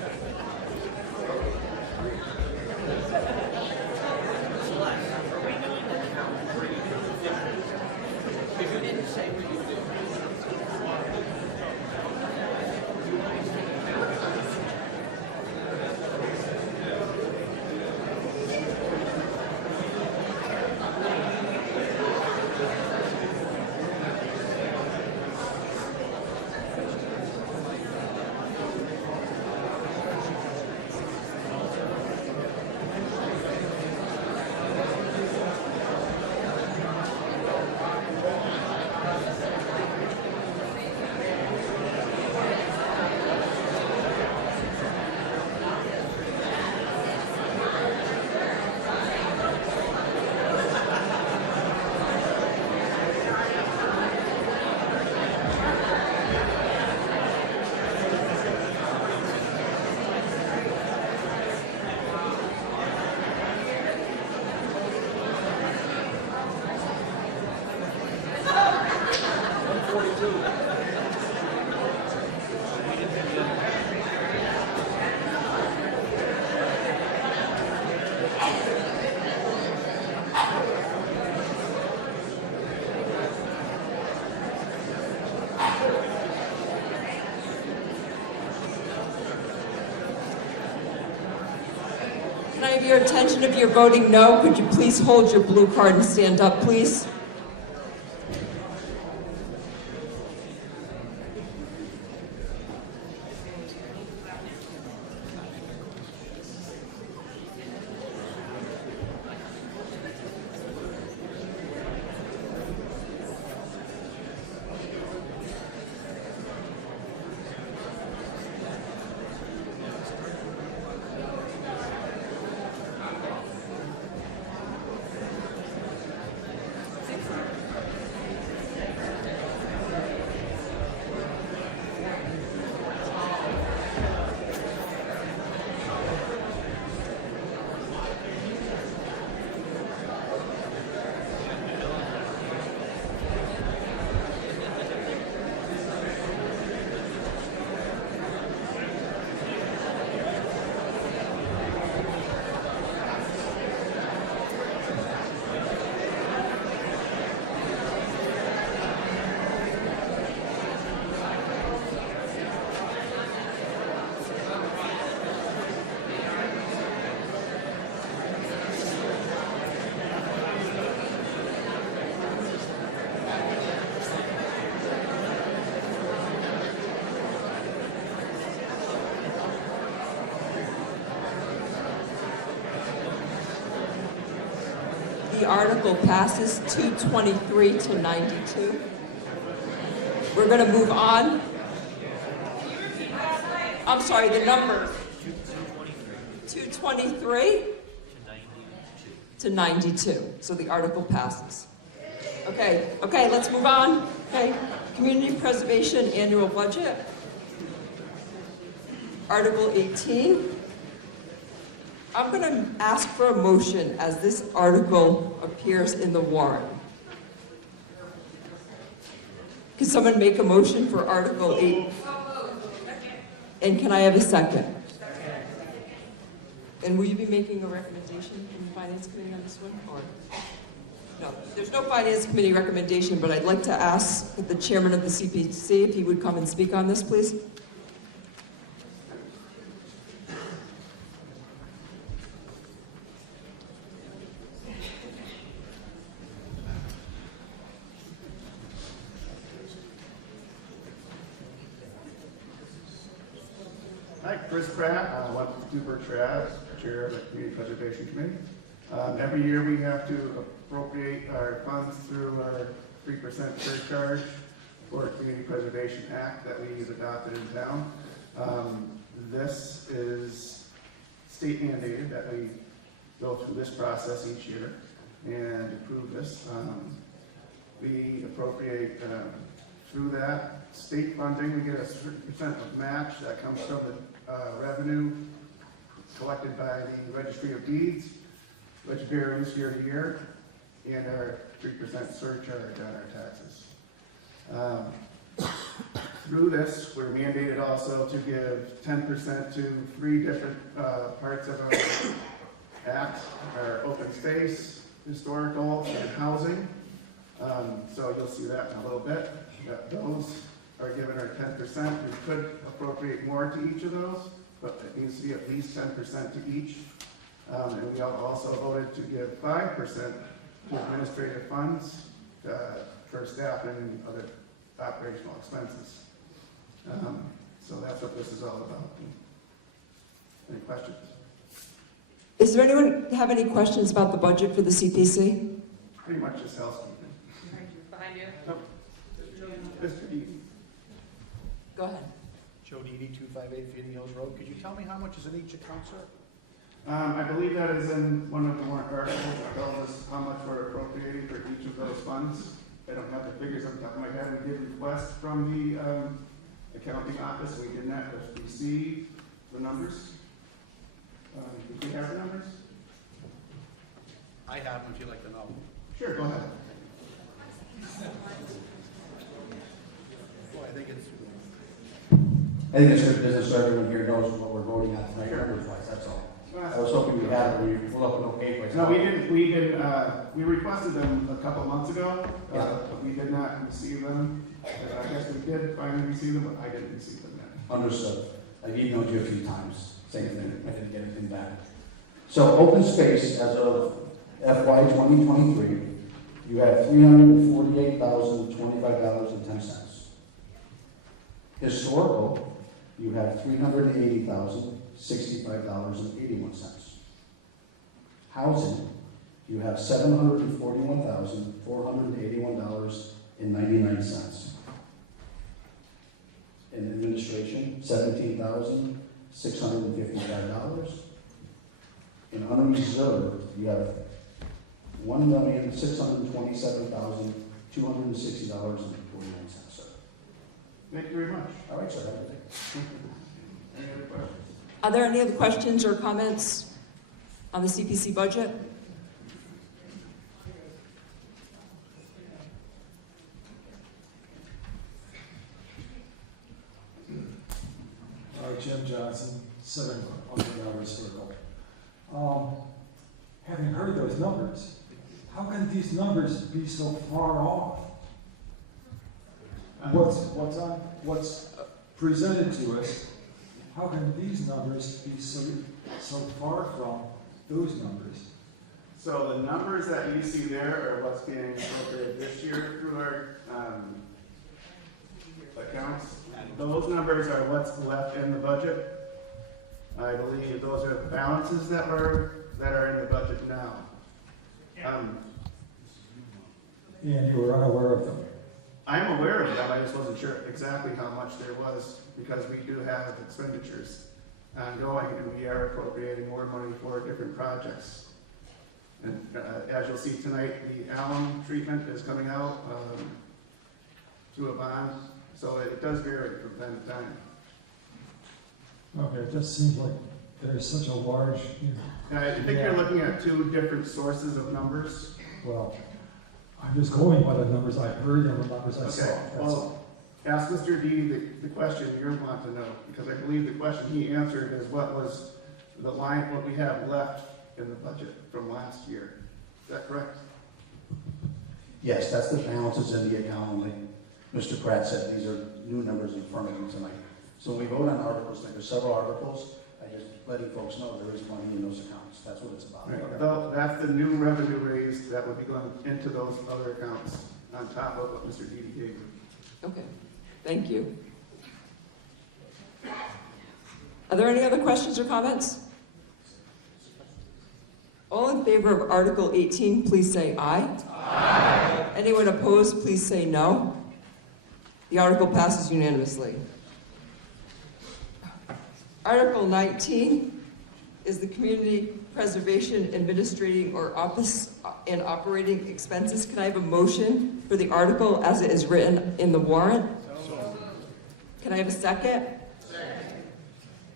Can I have your attention if you're voting no? Could you please hold your blue card and stand up, please? The article passes 223 to 92. We're going to move on. I'm sorry, the number. 223 to 92. So the article passes. Okay, let's move on. Okay, Community Preservation Annual Budget. Article 18. I'm going to ask for a motion as this article appears in the warrant. Can someone make a motion for Article 8? And can I have a second? And will you be making a recommendation from the Finance Committee on this one? Or no, there's no Finance Committee recommendation, but I'd like to ask the chairman of the CPC if he would come and speak on this, please. Hi, Chris Pratt, 152 Berkshire Ave, Chair of the Community Preservation Committee. Every year we have to appropriate our funds through our 3% surcharge for the Community Preservation Act that we've adopted in town. This is state mandated that we go through this process each year and approve this. We appropriate through that state funding. We get a certain percent of match that comes from the revenue collected by the Registry of Deeds, which varies year to year, and our 3% surcharge on our taxes. Through this, we're mandated also to give 10% to 3 different parts of our act, our open space, historical, and housing. So you'll see that in a little bit. That those are given our 10%. We could appropriate more to each of those, but it needs to be at least 10% to each. And we also voted to give 5% to administrative funds for staff and other operational expenses. So that's what this is all about. Any questions? Is there anyone have any questions about the budget for the CPC? Pretty much just housekeeping. Behind you. Go ahead. Joe Didi, 258 Feeding Hills Road. Could you tell me how much is in each account, sir? I believe that is in one of the warrant articles that tells us how much we're appropriating for each of those funds. I don't have the figures on the top of my head. We did request from the accounting office. We did not receive the numbers. Do we have the numbers? I have them if you'd like to know. Sure, go ahead. Well, I think it's good business so everyone here knows what we're voting on tonight, numbers-wise, that's all. I was hoping we had it, we pulled up an okay place. No, we requested them a couple months ago, but we did not receive them. I guess we did finally receive them, but I didn't receive them yet. Understood. I've emailed you a few times, same thing, I didn't get anything back. So open space as of FY 2023, you have $348,025.10. Historical, you have $380,065.81. Housing, you have $741,481.99. In administration, $17,655. In unreserved, you have $1,627,260.49, sir. Thank you very much. All right, sir. Have a good day. Any other questions? Are there any other questions or comments on the CPC budget? Jim Johnson, 7 $100 circle. Having heard those numbers, how can these numbers be so far off? What's presented to us? How can these numbers be so far from those numbers? So the numbers that you see there are what's being appropriated this year through our accounts. Those numbers are what's left in the budget. I believe those are balances that are in the budget now. And you were unaware of them? I'm aware of that, I just wasn't sure exactly how much there was, because we do have expenditures ongoing, and we are appropriating more money for different projects. And as you'll see tonight, the alum treatment is coming out through a bond, so it does vary from time to time. Okay, it just seems like there's such a large... I think you're looking at two different sources of numbers. Well, I'm just going by the numbers I heard and the numbers I saw. Okay, well, ask Mr. D the question you want to know, because I believe the question he answered is what was the line, what we have left in the budget from last year. Is that correct? Yes, that's the balances in the account. Like Mr. Pratt said, these are new numbers in front of me tonight. So when we vote on articles, like there's several articles, I just letting folks know there is money in those accounts. That's what it's about. Right. Though that's the new revenue raise that would be going into those other accounts on top of what Mr. Dede gave you. Okay, thank you. Are there any other questions or comments? All in favor of Article 18, please say aye. Aye. Anyone opposed, please say no. The article passes unanimously. Article 19 is the Community Preservation Administrating or Office and Operating Expenses. Can I have a motion for the article as it is written in the warrant? Can I have a second?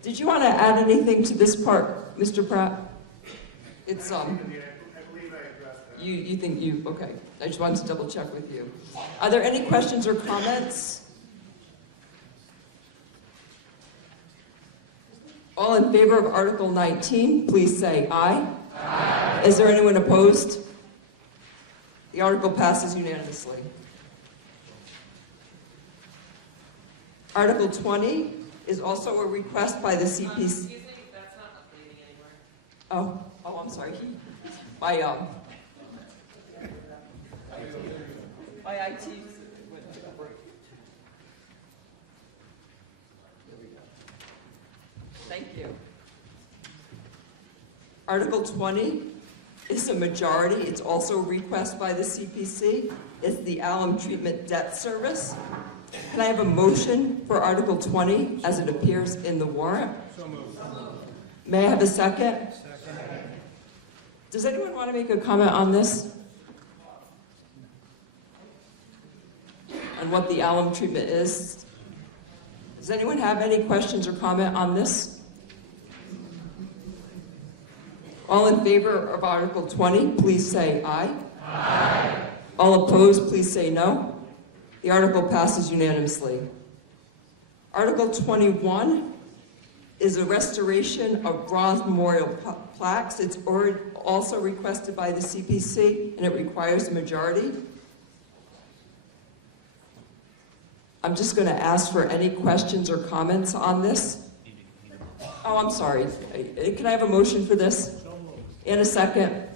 Did you want to add anything to this part, Mr. Pratt? It's you think okay. I just wanted to double check with you. Are there any questions or comments? All in favor of Article 19, please say aye. Aye. Is there anyone opposed? The article passes unanimously. Article 20 is also a request by the CPC. Excuse me, that's not updating anymore. Oh, I'm sorry. My IT went to break. There we go. Thank you. Article 20 is a majority. It's also a request by the CPC. It's the alum treatment debt service. Can I have a motion for Article 20 as it appears in the warrant? So moved. May I have a second? Does anyone want to make a comment on this? On what the alum treatment is? Does anyone have any questions or comment on this? All in favor of Article 20, please say aye. Aye. All opposed, please say no. The article passes unanimously. Article 21 is a restoration of bronze memorial plaques. It's also requested by the CPC, and it requires a majority. I'm just going to ask for any questions or comments on this. Oh, I'm sorry. Can I have a motion for this? In a second.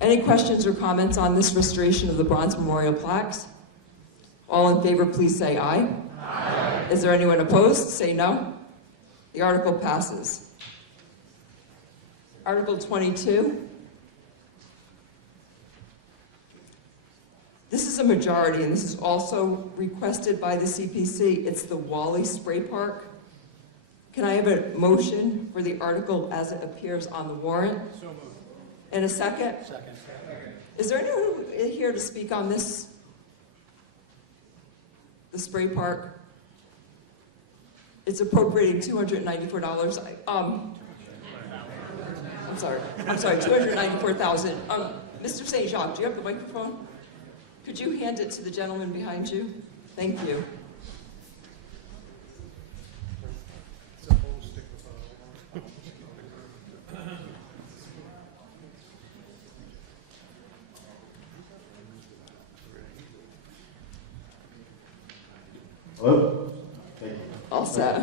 Any questions or comments on this restoration of the bronze memorial plaques? All in favor, please say aye. Aye. Is there anyone opposed? Say no. The article passes. Article 22. This is a majority, and this is also requested by the CPC. It's the Wally Spray Park. Can I have a motion for the article as it appears on the warrant? So moved. In a second? Second. Is there anyone here to speak on this? The spray park? It's appropriating $294. I'm sorry, $294,000. Mr. St. Jacques, do you have the microphone? Could you hand it to the gentleman behind you? Thank you. Hello? Thank you. All set.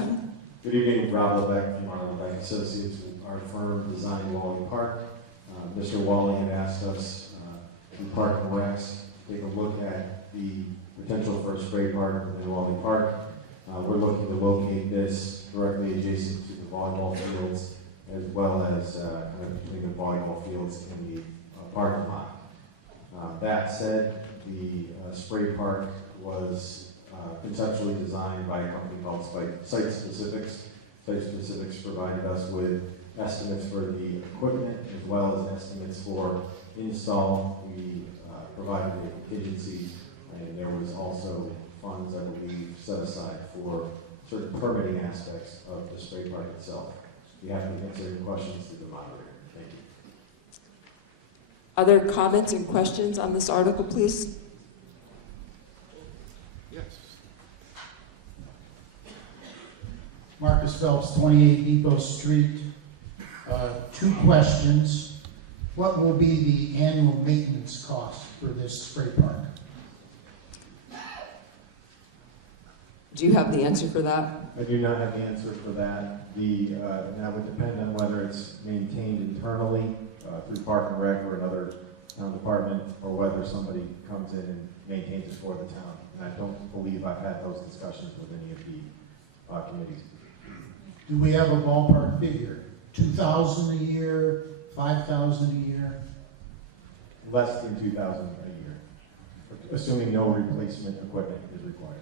Good evening, Rob Lebeck from our Lebeck Associates, our firm designing Wally Park. Mr. Wally had asked us in Park and Recs to take a look at the potential for a spray park in Wally Park. We're looking to locate this directly adjacent to the volleyball fields, as well as kind of between the volleyball fields and the parking lot. That said, the spray park was conceptually designed by a company called Site Specifics. Site Specifics provided us with estimates for the equipment as well as estimates for install. We provided a contingency, and there was also funds, I believe, set aside for certain permitting aspects of the spray park itself. You have to answer any questions to the moderator. Thank you. Other comments and questions on this article, please? Yes. Marcus Phelps, 28 Depot Street. 2 questions. What will be the annual maintenance cost for this spray park? Do you have the answer for that? I do not have the answer for that. That would depend on whether it's maintained internally through Park and Rec or another town department, or whether somebody comes in and maintains it for the town. And I don't believe I've had those discussions with any of the committees. Do we have a ballpark figure? 2,000 a year, 5,000 a year? Less than 2,000 a year, assuming no replacement equipment is required.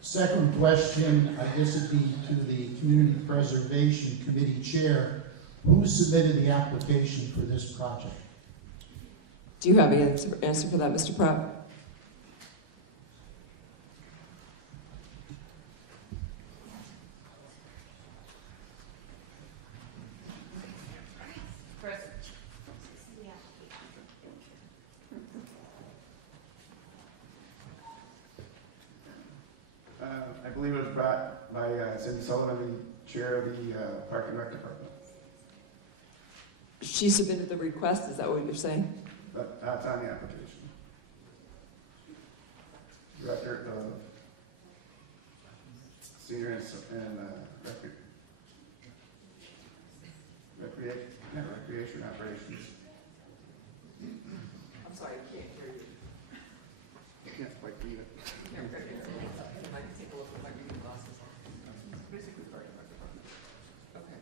Second question, I guess it'd be to the Community Preservation Committee Chair. Who submitted the application for this project? Do you have an answer for that, Mr. Pratt? I believe it was brought by Cindy Sullivan, the chair of the Park and Rec Department. She submitted the request, is that what you're saying? That's on the application. Director of Senior and Recreation Operations. I'm sorry, I can't hear you. I can't quite read it. Take a look at my reading glasses. Basically, Park and Rec Department. Okay.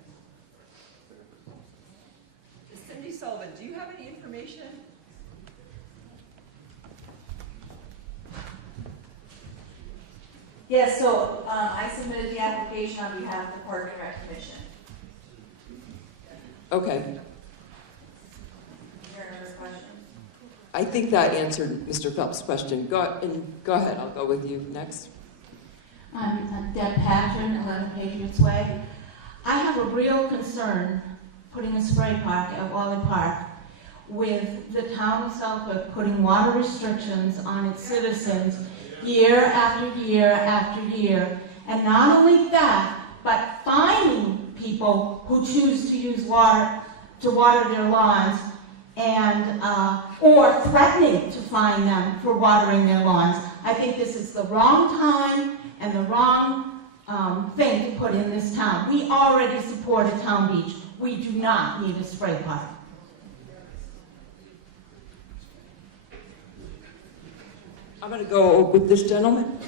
Cindy Sullivan, do you have any information? Yes, so I submitted the application on behalf of the Park and Rec Commission. Okay. Is there another question? I think that answered Mr. Phelps' question. Go ahead, I'll go with you next. I'm Deb Patron, 11 Patriots Way. I have a real concern putting a spray park at Wally Park with the town of Southwick putting water restrictions on its citizens year after year after year. And not only that, but fining people who choose to use water to water their lawns, and or threatening to fine them for watering their lawns. I think this is the wrong time and the wrong thing to put in this town. We already support a town beach. We do not need a spray park. I'm going to go with this gentleman.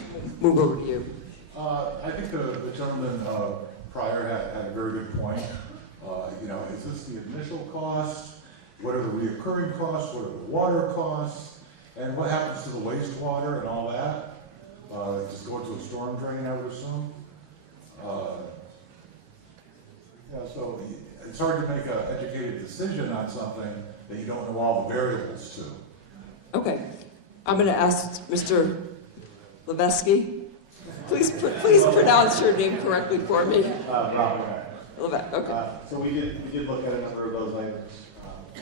Move over to you. I think the gentleman prior had a very good point. Is this the initial cost? What are the reoccurring costs? What are the water costs? And what happens to the wastewater and all that? Just go into a storm drain, I would assume. So it's hard to make an educated decision on something that you don't know all the variables to. Okay. I'm going to ask Mr. Levesky. Please pronounce your name correctly for me. Rob Levesky. Okay. So we did look at a number of those items.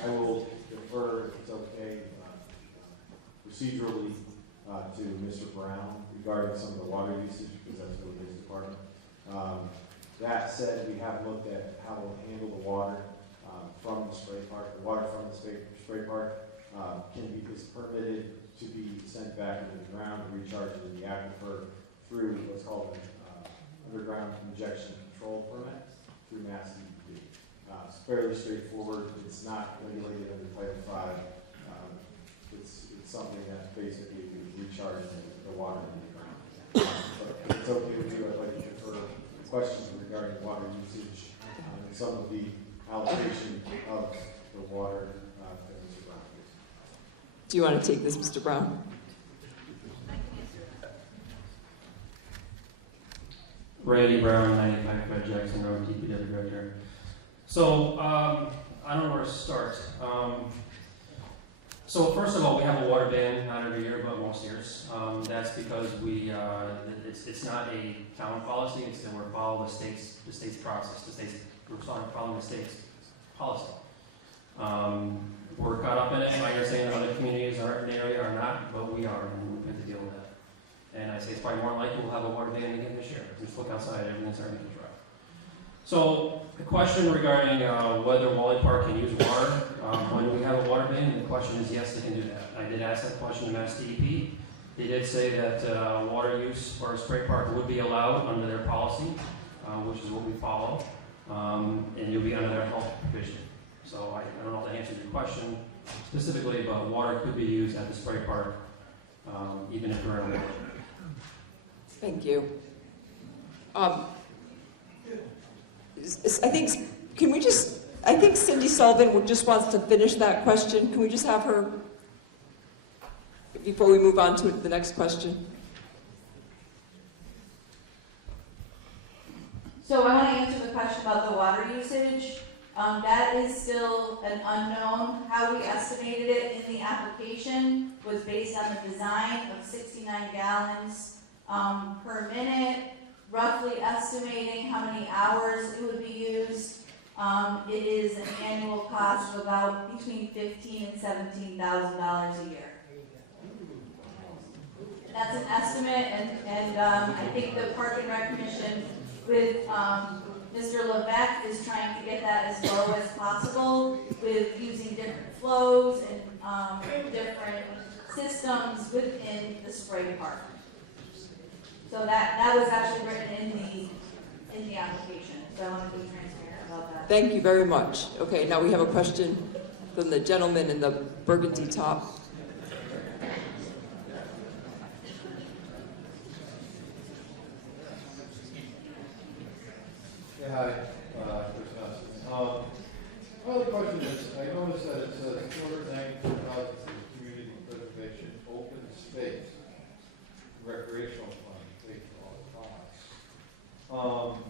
I will defer, if it's okay, procedurally to Mr. Brown regarding some of the water usage, because that's really his department. That said, we have looked at how we'll handle the water from the spray park. The water from the spray park is permitted to be sent back into the ground and recharged in the aquifer through what's called an underground injection control permit through Mass DEP. It's fairly straightforward. It's not regulated under Title V. It's something that basically can recharge the water in the ground. But if it's okay with you, I'd like to defer questions regarding water usage and some of the allocation of the water to Mr. Brown. Do you want to take this, Mr. Brown? Randy Brown, 95 Jackson Road, DPW Director. So, I don't know where to start. So first of all, we have a water ban, not every year, but most years. That's because it's not a town policy, it's that we're following the state's process, we're following the state's policy. We're caught up in it, and I understand other communities in the area are not, but we are, and we have to deal with that. And I say it's probably more likely we'll have a water ban again this year. Just look outside, everything's starting to dry. So the question regarding whether Wally Park can use water when we have a water ban, the question is yes, they can do that. I did ask that question to Mass DEP. They did say that water use for a spray park would be allowed under their policy, which is what we follow, and you'll be under their health provision. So I don't know if that answers your question specifically, but water could be used at the spray park, even if we're in water. Thank you. I think Cindy Sullivan just wants to finish that question. Can we just have her before we move on to the next question? So I want to answer the question about the water usage. That is still an unknown. How we estimated it in the application was based on the design of 69 gallons per minute, roughly estimating how many hours it would be used. It is an annual cost of about between $15,000 and $17,000 a year. That's an estimate, and I think the Park and Rec Commission with Mr. Levesque is trying to get that as low as possible with using different flows and different systems within the spray park. So that was actually written in the application. So I want to be transparent about that. Thank you very much. Okay, now we have a question from the gentleman in the burgundy top. Yeah, hi, Chris Nelson. My other question is, I noticed that it says $294,000 for community preservation, open space, recreational fund, paid for all the costs.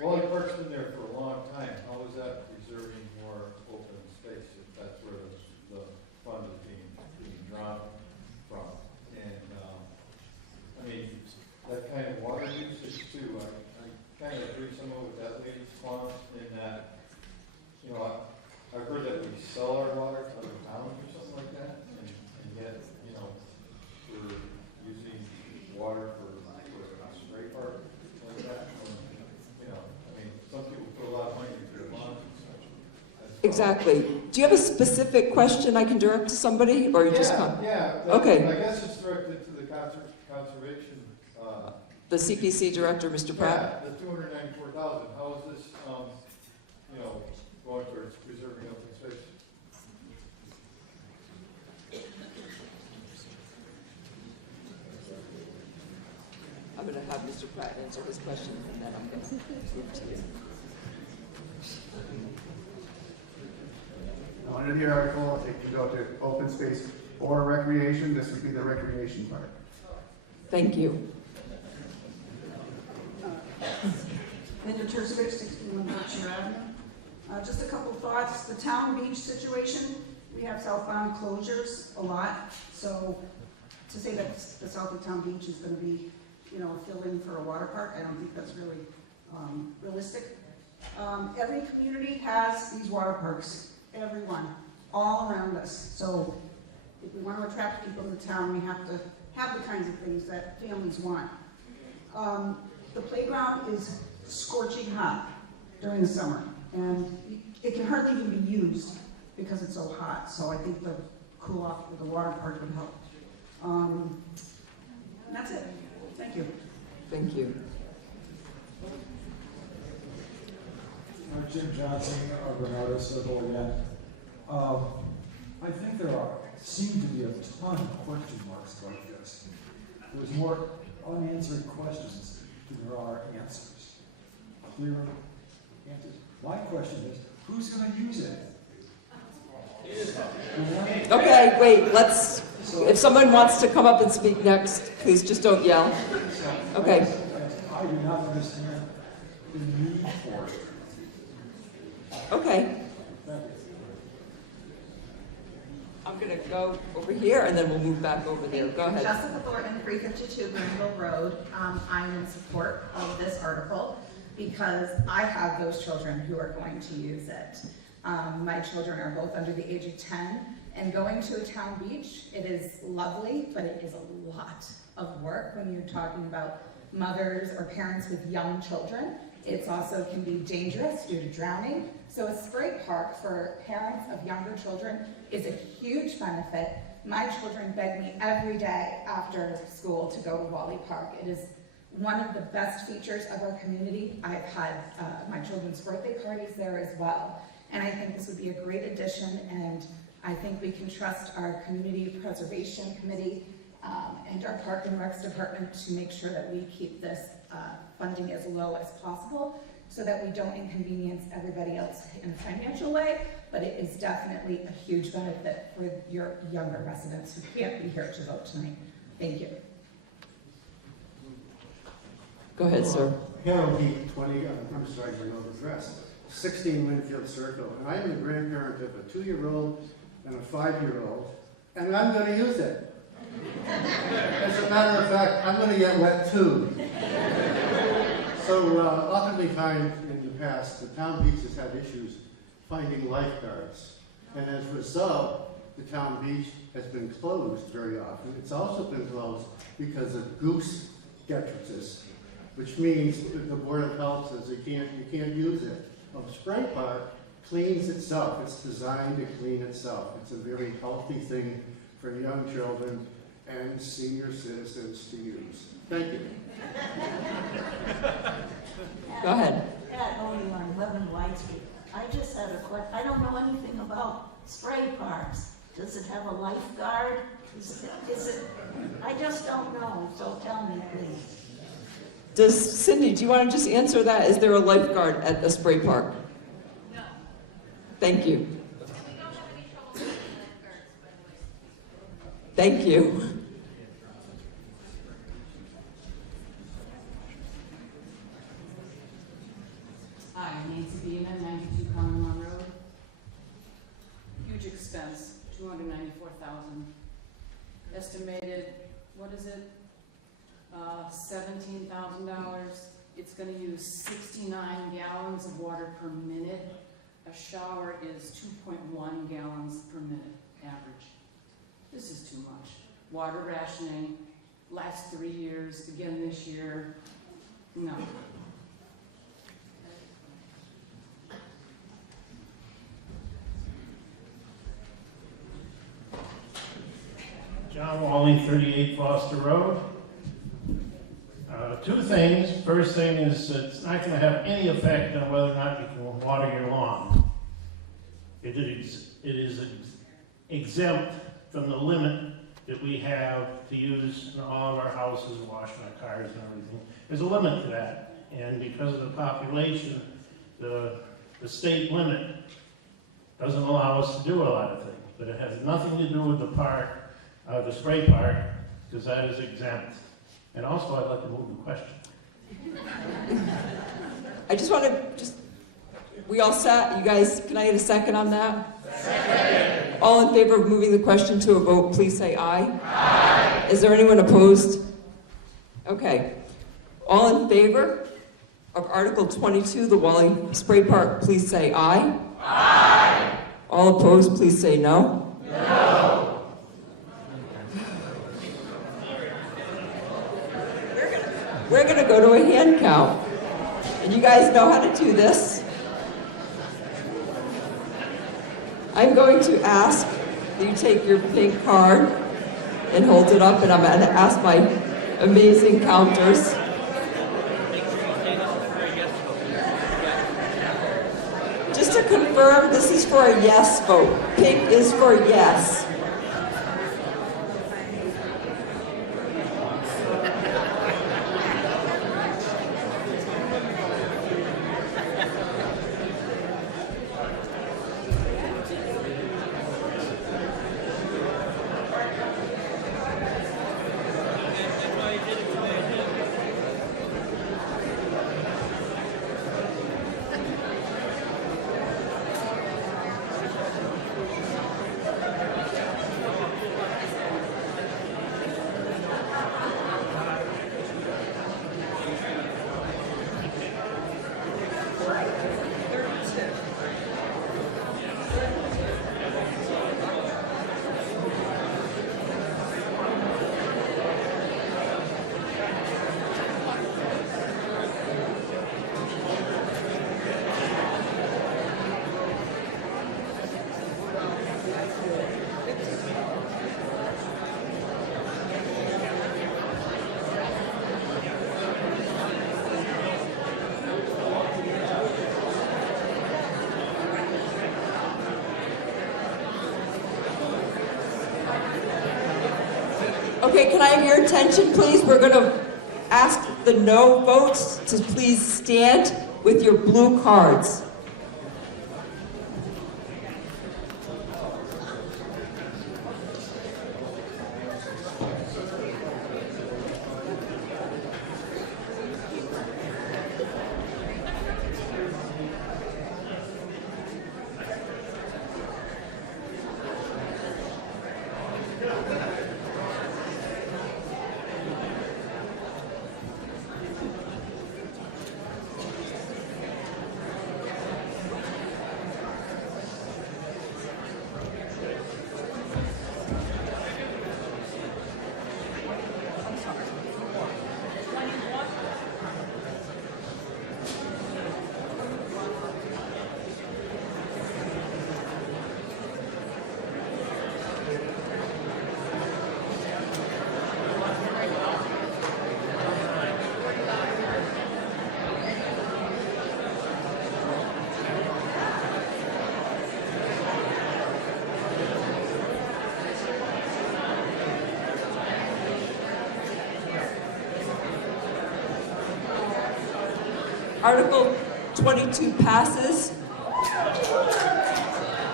Wally Park's been there for a long time. How is that preserving more open space if that's where the fund is being drawn from? And I mean, that kind of water usage too. I kind of agree somewhat with that lady's response in that, you know, I've heard that we sell our water to other towns or something like that, and yet, you know, we're using water for a spray park like that. You know, I mean, some people put a lot of money into their lawns and such. Exactly. Do you have a specific question I can direct to somebody, or you just come? Yeah. Okay. I guess it's directed to the conservation The CPC Director, Mr. Pratt? Yeah, the 294,000, how is this, going towards preserving open space? I'm going to have Mr. Pratt answer his question, and then I'm going to move to you. Under the article, it can go to open space or recreation. This would be the recreation part. Thank you. Linda Terzovich, 61 Berkshire Avenue. Just a couple thoughts. The town beach situation, we have southbound closures a lot. So to say that the south of town beach is going to be, a fill-in for a water park, I don't think that's really realistic. Every community has these water parks, everyone, all around us. So if we want to attract people to the town, we have to have the kinds of things that families want. The playground is scorching hot during the summer, and it can hardly even be used because it's so hot. So I think the cool off with the water park would help. And that's it. Thank you. Thank you. Jim Johnson, Bernardo Circle again. I think there seem to be a ton of question marks like this. There's more unanswered questions than there are answers. Clear answers. My question is, who's going to use it? Okay, wait, if someone wants to come up and speak next, please just don't yell. Okay. I do not understand the need for it. Okay. I'm going to go over here, and then we'll move back over there. Go ahead. Jessica Thornton, 352 Greenville Road. I'm in support of this article because I have those children who are going to use it. My children are both under the age of 10, and going to a town beach, it is lovely, but it is a lot of work when you're talking about mothers or parents with young children. It also can be dangerous due to drowning. So a spray park for parents of younger children is a huge benefit. My children beg me every day after school to go to Wally Park. It is one of the best features of our community. I've had my children's birthday parties there as well. And I think this would be a great addition, and I think we can trust our Community Preservation Committee and our Park and Recs Department to make sure that we keep this funding as low as possible so that we don't inconvenience everybody else in a financial way, but it is definitely a huge benefit for your younger residents who can't be here to vote tonight. Thank you. Go ahead, sir. Harold Heath, 20, I'm sorry, I know the address, 16 Winfield Circle. And I'm the grandparent of a 2-year-old and a 5-year-old, and I'm going to use it. As a matter of fact, I'm going to get wet too. So oftentimes in the past, the town beach has had issues finding lifeguards. And as a result, the town beach has been closed very often. It's also been closed because of goose detritus, which means that the Board of Health says you can't use it. A spray park cleans itself. It's designed to clean itself. It's a very healthy thing for young children and senior citizens to use. Thank you. Go ahead. Pat Only on 11 White Street. I just had a question. I don't know anything about spray parks. Does it have a lifeguard? Is it? I just don't know, so tell me, please. Cindy, do you want to just answer that? Is there a lifeguard at the spray park? No. Thank you. We don't have any trouble with lifeguards, by the way. Thank you. Hi, Nancy Beeman, 92 Common Law Road. Huge expense, $294,000. Estimated, what is it? $17,000. It's going to use 69 gallons of water per minute. A shower is 2.1 gallons per minute average. This is too much. Water rationing, last 3 years, again this year. No. John Wally, 38 Foster Road. Two things. First thing is it's not going to have any effect on whether or not you can water your lawn. It is exempt from the limit that we have to use in all of our houses, washing our cars and everything. There's a limit to that, and because of the population, the state limit doesn't allow us to do a lot of things. But it has nothing to do with the park, the spray park, because that is exempt. And also, I'd like to move the question. I just want to, we all set? You guys, can I get a second on that? Second. All in favor of moving the question to a vote, please say aye. Aye. Is there anyone opposed? Okay. All in favor of Article 22, the Wally Spray Park, please say aye. Aye. All opposed, please say no. No. We're going to go to a hand count. And you guys know how to do this. I'm going to ask that you take your pink card and hold it up, and I'm going to ask my amazing counters. Just to confirm, this is for a yes vote. Pink is for yes. Okay, can I have your attention, please? We're going to ask the no votes to please stand with your blue cards. Article 22 passes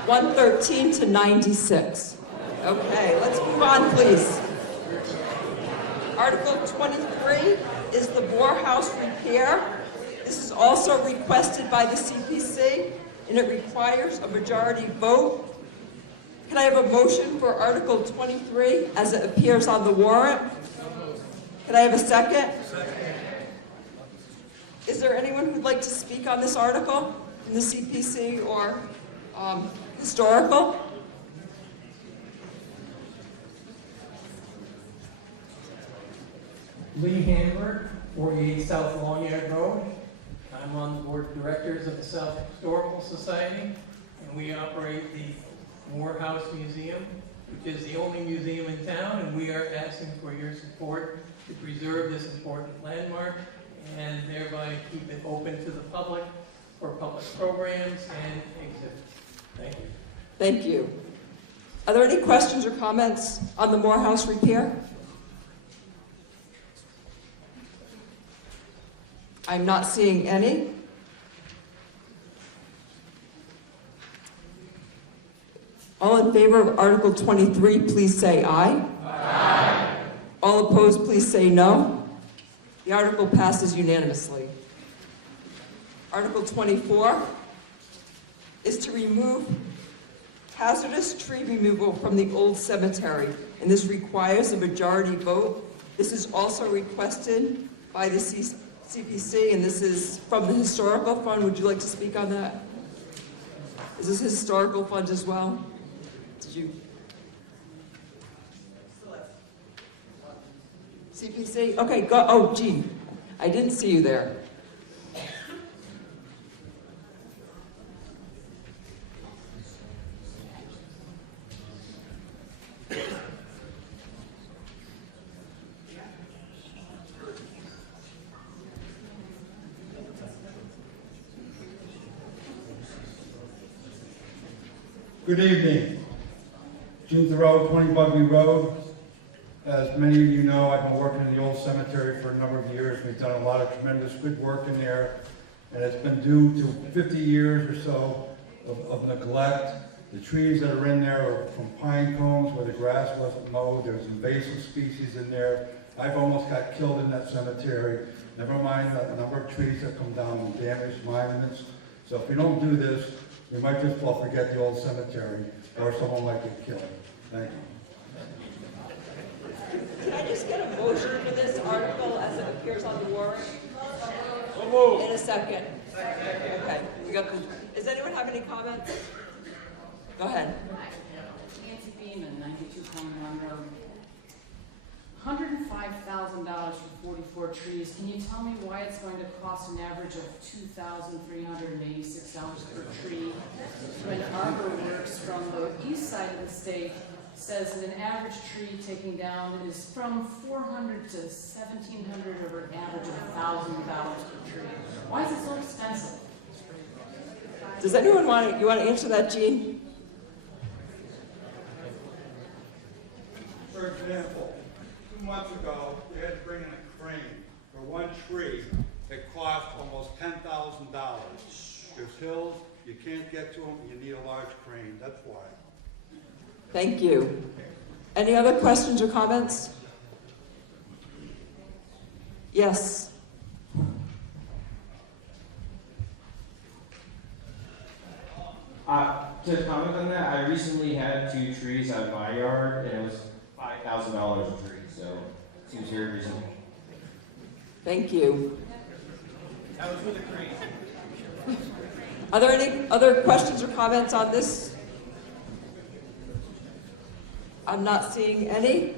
113 to 96. Okay, let's move on, please. Article 23 is the Morehouse repair. This is also requested by the CPC, and it requires a majority vote. Can I have a motion for Article 23 as it appears on the warrant? Can I have a second? Is there anyone who'd like to speak on this article in the CPC or historical? Lee Hammer, 48 South Long Yard Road. I'm on the board of directors of the South Historical Society, and we operate the Morehouse Museum, which is the only museum in town, and we we are asking for your support to preserve this important landmark and thereby keep it open to the public for public programs and exhibits. Thank you. Thank you. Are there any questions or comments on the Morehouse repair? I'm not seeing any. All in favor of Article 23, please say aye. Aye. All opposed, please say no. The article passes unanimously. Article 24 is to remove hazardous tree removal from the old cemetery, and this requires a majority vote. This is also requested by the CPC, and this is from the Historical Fund. Would you like to speak on that? Is this Historical Fund as well? Did you? CPC? Okay, go. Oh, gee, I didn't see you there. Good evening. June Thoreau, 20 Bugby Road. As many of you know, I've been working in the old cemetery for a number of years. We've done a lot of tremendous good work in there, and it's been due to 50 years or so of neglect. The trees that are in there are from pine cones where the grass wasn't mowed. There's invasive species in there. I've almost got killed in that cemetery. Never mind the number of trees that come down and damage monuments. So if we don't do this, we might just well forget the old cemetery, or someone might get killed. Thank you. Can I just get a motion for this article as it appears on the warrant? So moved. In a second. Okay. We got the, does anyone have any comments? Go ahead. Nancy Beeman, 92 Common Run Road. $105,000 for 44 trees. Can you tell me why it's going to cost an average of $2,386 per tree when Arbor Works from the east side of the state says that an average tree taking down is from $400 to $1,700 over an average of $1,000 per tree? Why is it so expensive? Does anyone want to answer that, Gene? For example, 2 months ago, we had to bring in a crane for one tree that cost almost $10,000. There's hills, you can't get to them, you need a large crane, that's why. Thank you. Any other questions or comments? Yes. To comment on that, I recently had 2 trees out of my yard, and it was $5,000 a tree, so it seems very reasonable. Thank you. That was with a crane. Are there any other questions or comments on this? I'm not seeing any,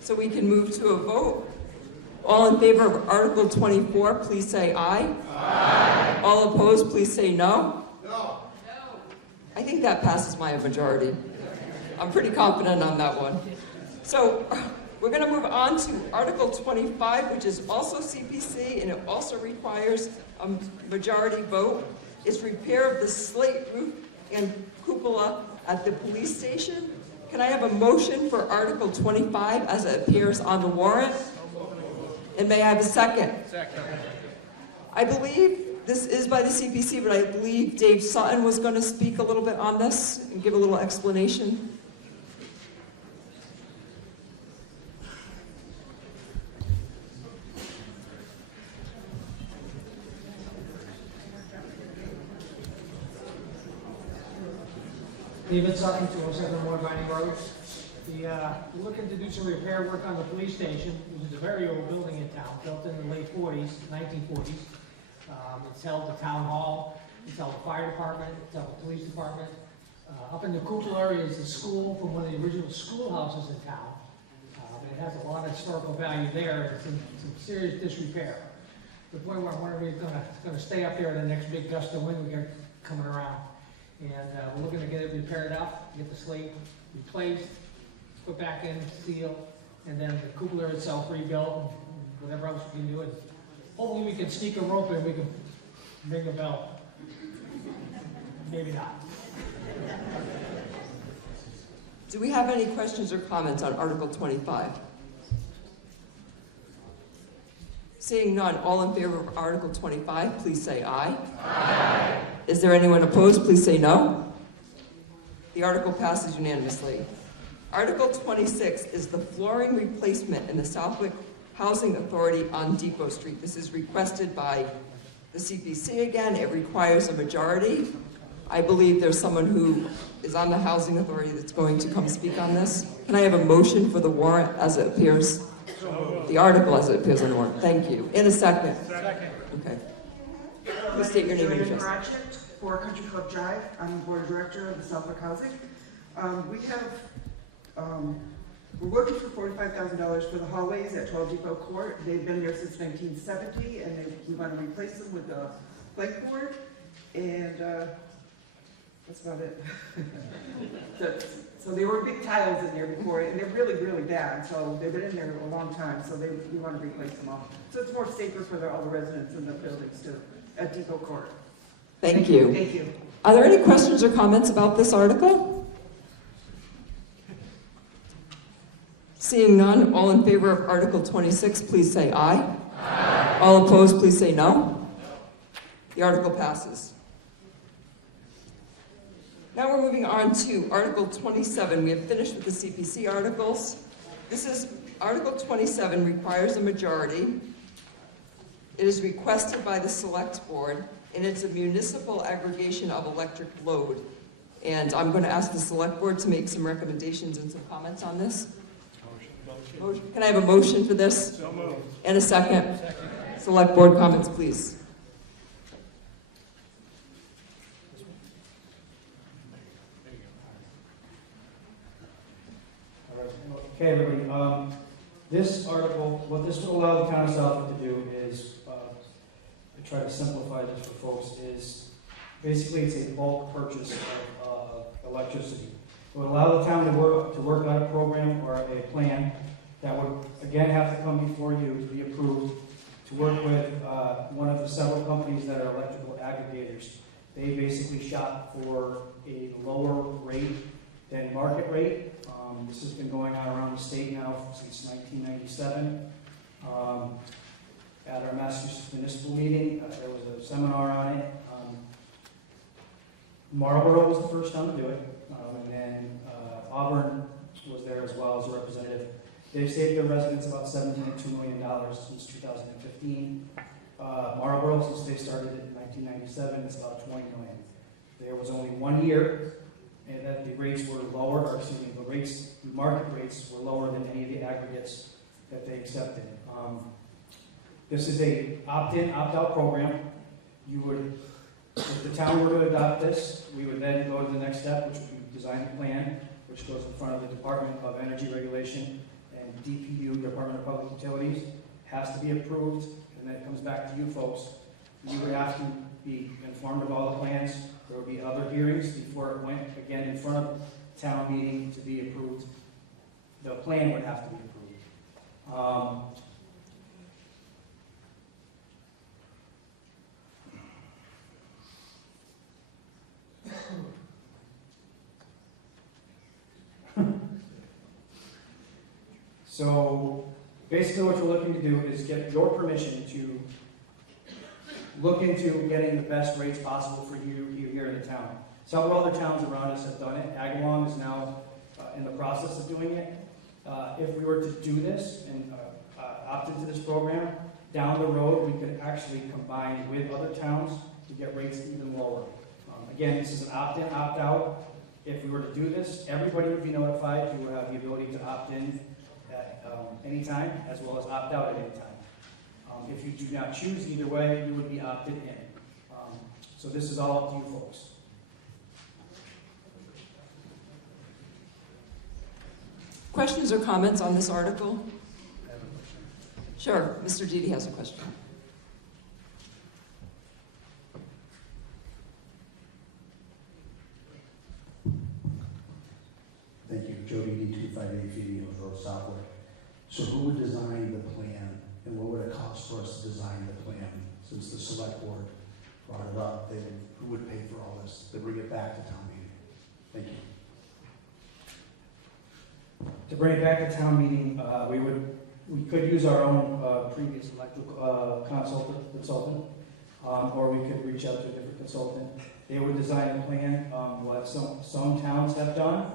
so we can move to a vote. All in favor of Article 24, please say aye. Aye. All opposed, please say no. No. I think that passes by a majority. I'm pretty confident on that one. So we're going to move on to Article 25, which is also CPC, and it also requires a majority vote. It's repair of the slate roof and cupola at the police station. Can I have a motion for Article 25 as it appears on the warrant? And may I have a second? Second. I believe this is by the CPC, but I believe Dave Sutton was going to speak a little bit on this and give a little explanation. David Sutton, 207 Ward Vining Road. We're looking to do some repair work on the police station, which is a very old building in town, built in the late 40s, 1940s. It's held the town hall, it's held the fire department, it's held the police department. Up in the cupola area is the school from one of the original schoolhouses in town. It has a lot of historical value there, it's in some serious disrepair. The point where I'm wondering if it's going to stay up there in the next big gust of wind we get coming around. And we're looking to get it repaired up, get the slate replaced, put back in, seal, and then the cooler itself rebuilt, and whatever else we can do, and hopefully we can sneak a rope in, we can ring a bell. Maybe not. Do we have any questions or comments on Article 25? Seeing none, all in favor of Article 25, please say aye. Aye. Is there anyone opposed? Please say no. The article passes unanimously. Article 26 is the flooring replacement in the Southwick Housing Authority on Depot Street. This is requested by the CPC again. It requires a majority. I believe there's someone who is on the Housing Authority that's going to come speak on this. Can I have a motion for the warrant as it appears? The article as it appears on the warrant. Thank you. In a second. Second. Okay. Please state your name and address. Project for Country Club Drive. I'm the board director of the Southwick Housing. We're looking for $45,000 for the hallways at 12 Depot Court. They've been there since 1970, and we want to replace them with a plank board. And that's about it. So there were big tiles in there before, and they're really, really bad. So they've been in there a long time, so we want to replace them all. So it's more safer for all the residents in the buildings too, at Depot Court. Thank you. Thank you. Are there any questions or comments about this article? Seeing none, all in favor of Article 26, please say aye. Aye. All opposed, please say no. The article passes. Now we're moving on to Article 27. We have finished with the CPC articles. This is Article 27 requires a majority. It is requested by the Select Board, and it's a municipal aggregation of electric load. And I'm going to ask the Select Board to make some recommendations and some comments on this. Motion. Can I have a motion for this? So moved. And a second? Second. Select Board comments, please. Okay, everybody. This article, what this will allow the town of Southwick to do is, to try to simplify this for folks, is basically it's a bulk purchase of electricity. It would allow the town to work out a program or a plan that would, again, have to come before you to be approved, to work with one of the several companies that are electrical aggregators. They basically shop for a lower rate than market rate. This has been going on around the state now since 1997. At our Massachusetts municipal meeting, there was a seminar on it. Marlborough was the first town to do it, and then Auburn was there as well as a representative. They've saved their residents about $7.2 million since 2015. Marlborough, since they started it in 1997, it's about $20 million. There was only 1 year and that the rates were lower, or excuse me, the market rates were lower than any of the aggregates that they accepted. This is a opt-in, opt-out program. You would, if the town were to adopt this, we would then go to the next step, which would be design a plan, which goes in front of the Department of Energy Regulation and DPU, Department of Public Utilities, has to be approved, and then it comes back to you folks. You would have to be informed of all the plans. There would be other hearings before it went again in front of town meeting to be approved. The plan would have to be approved. So basically what you're looking to do is get your permission to look into getting the best rates possible for you here in the town. Several other towns around us have done it. Agawam is now in the process of doing it. If we were to do this and opt into this program, down the road we could actually combine with other towns to get rates even lower. Again, this is an opt-in, opt-out. If we were to do this, everybody would be notified. You would have the ability to opt in at any time, as well as opt out at any time. If you do not choose either way, you would be opted in. So this is all up to you folks. Questions or comments on this article? Sure, Mr. Didi has a question. Thank you. Jody D. 258 Feeding Hills Road, Southwick. So who would design the plan, and what would it cost for us to design the plan? Since the select board brought it up, who would pay for all this? They bring it back to town meeting. Thank you. To bring it back to town meeting, we could use our own previous electrical consultant, or we could reach out to a different consultant. They would design a plan. What some towns have done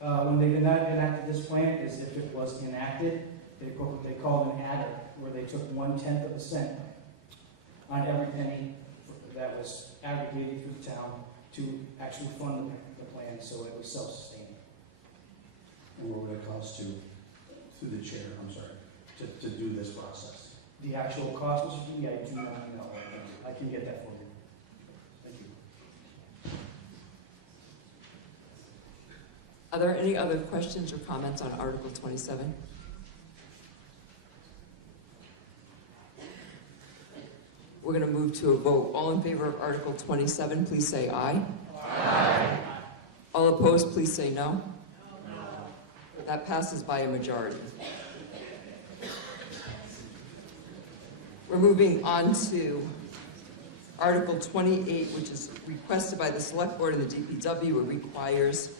when they did not enact this plan is if it was enacted, they put what they called an adder, where they took 1/10 of a cent on every penny that was aggregated through the town to actually fund the plan, so it was self-sustaining. And what would it cost through the chair, I'm sorry, to do this process? The actual cost, Mr. Judy, I do not know. I can get that for you. Thank you. Are there any other questions or comments on Article 27? We're going to move to a vote. All in favor of Article 27, please say aye. Aye. All opposed, please say no. That passes by a majority. We're moving on to Article 28, which is requested by the Select Board and the DPW. It requires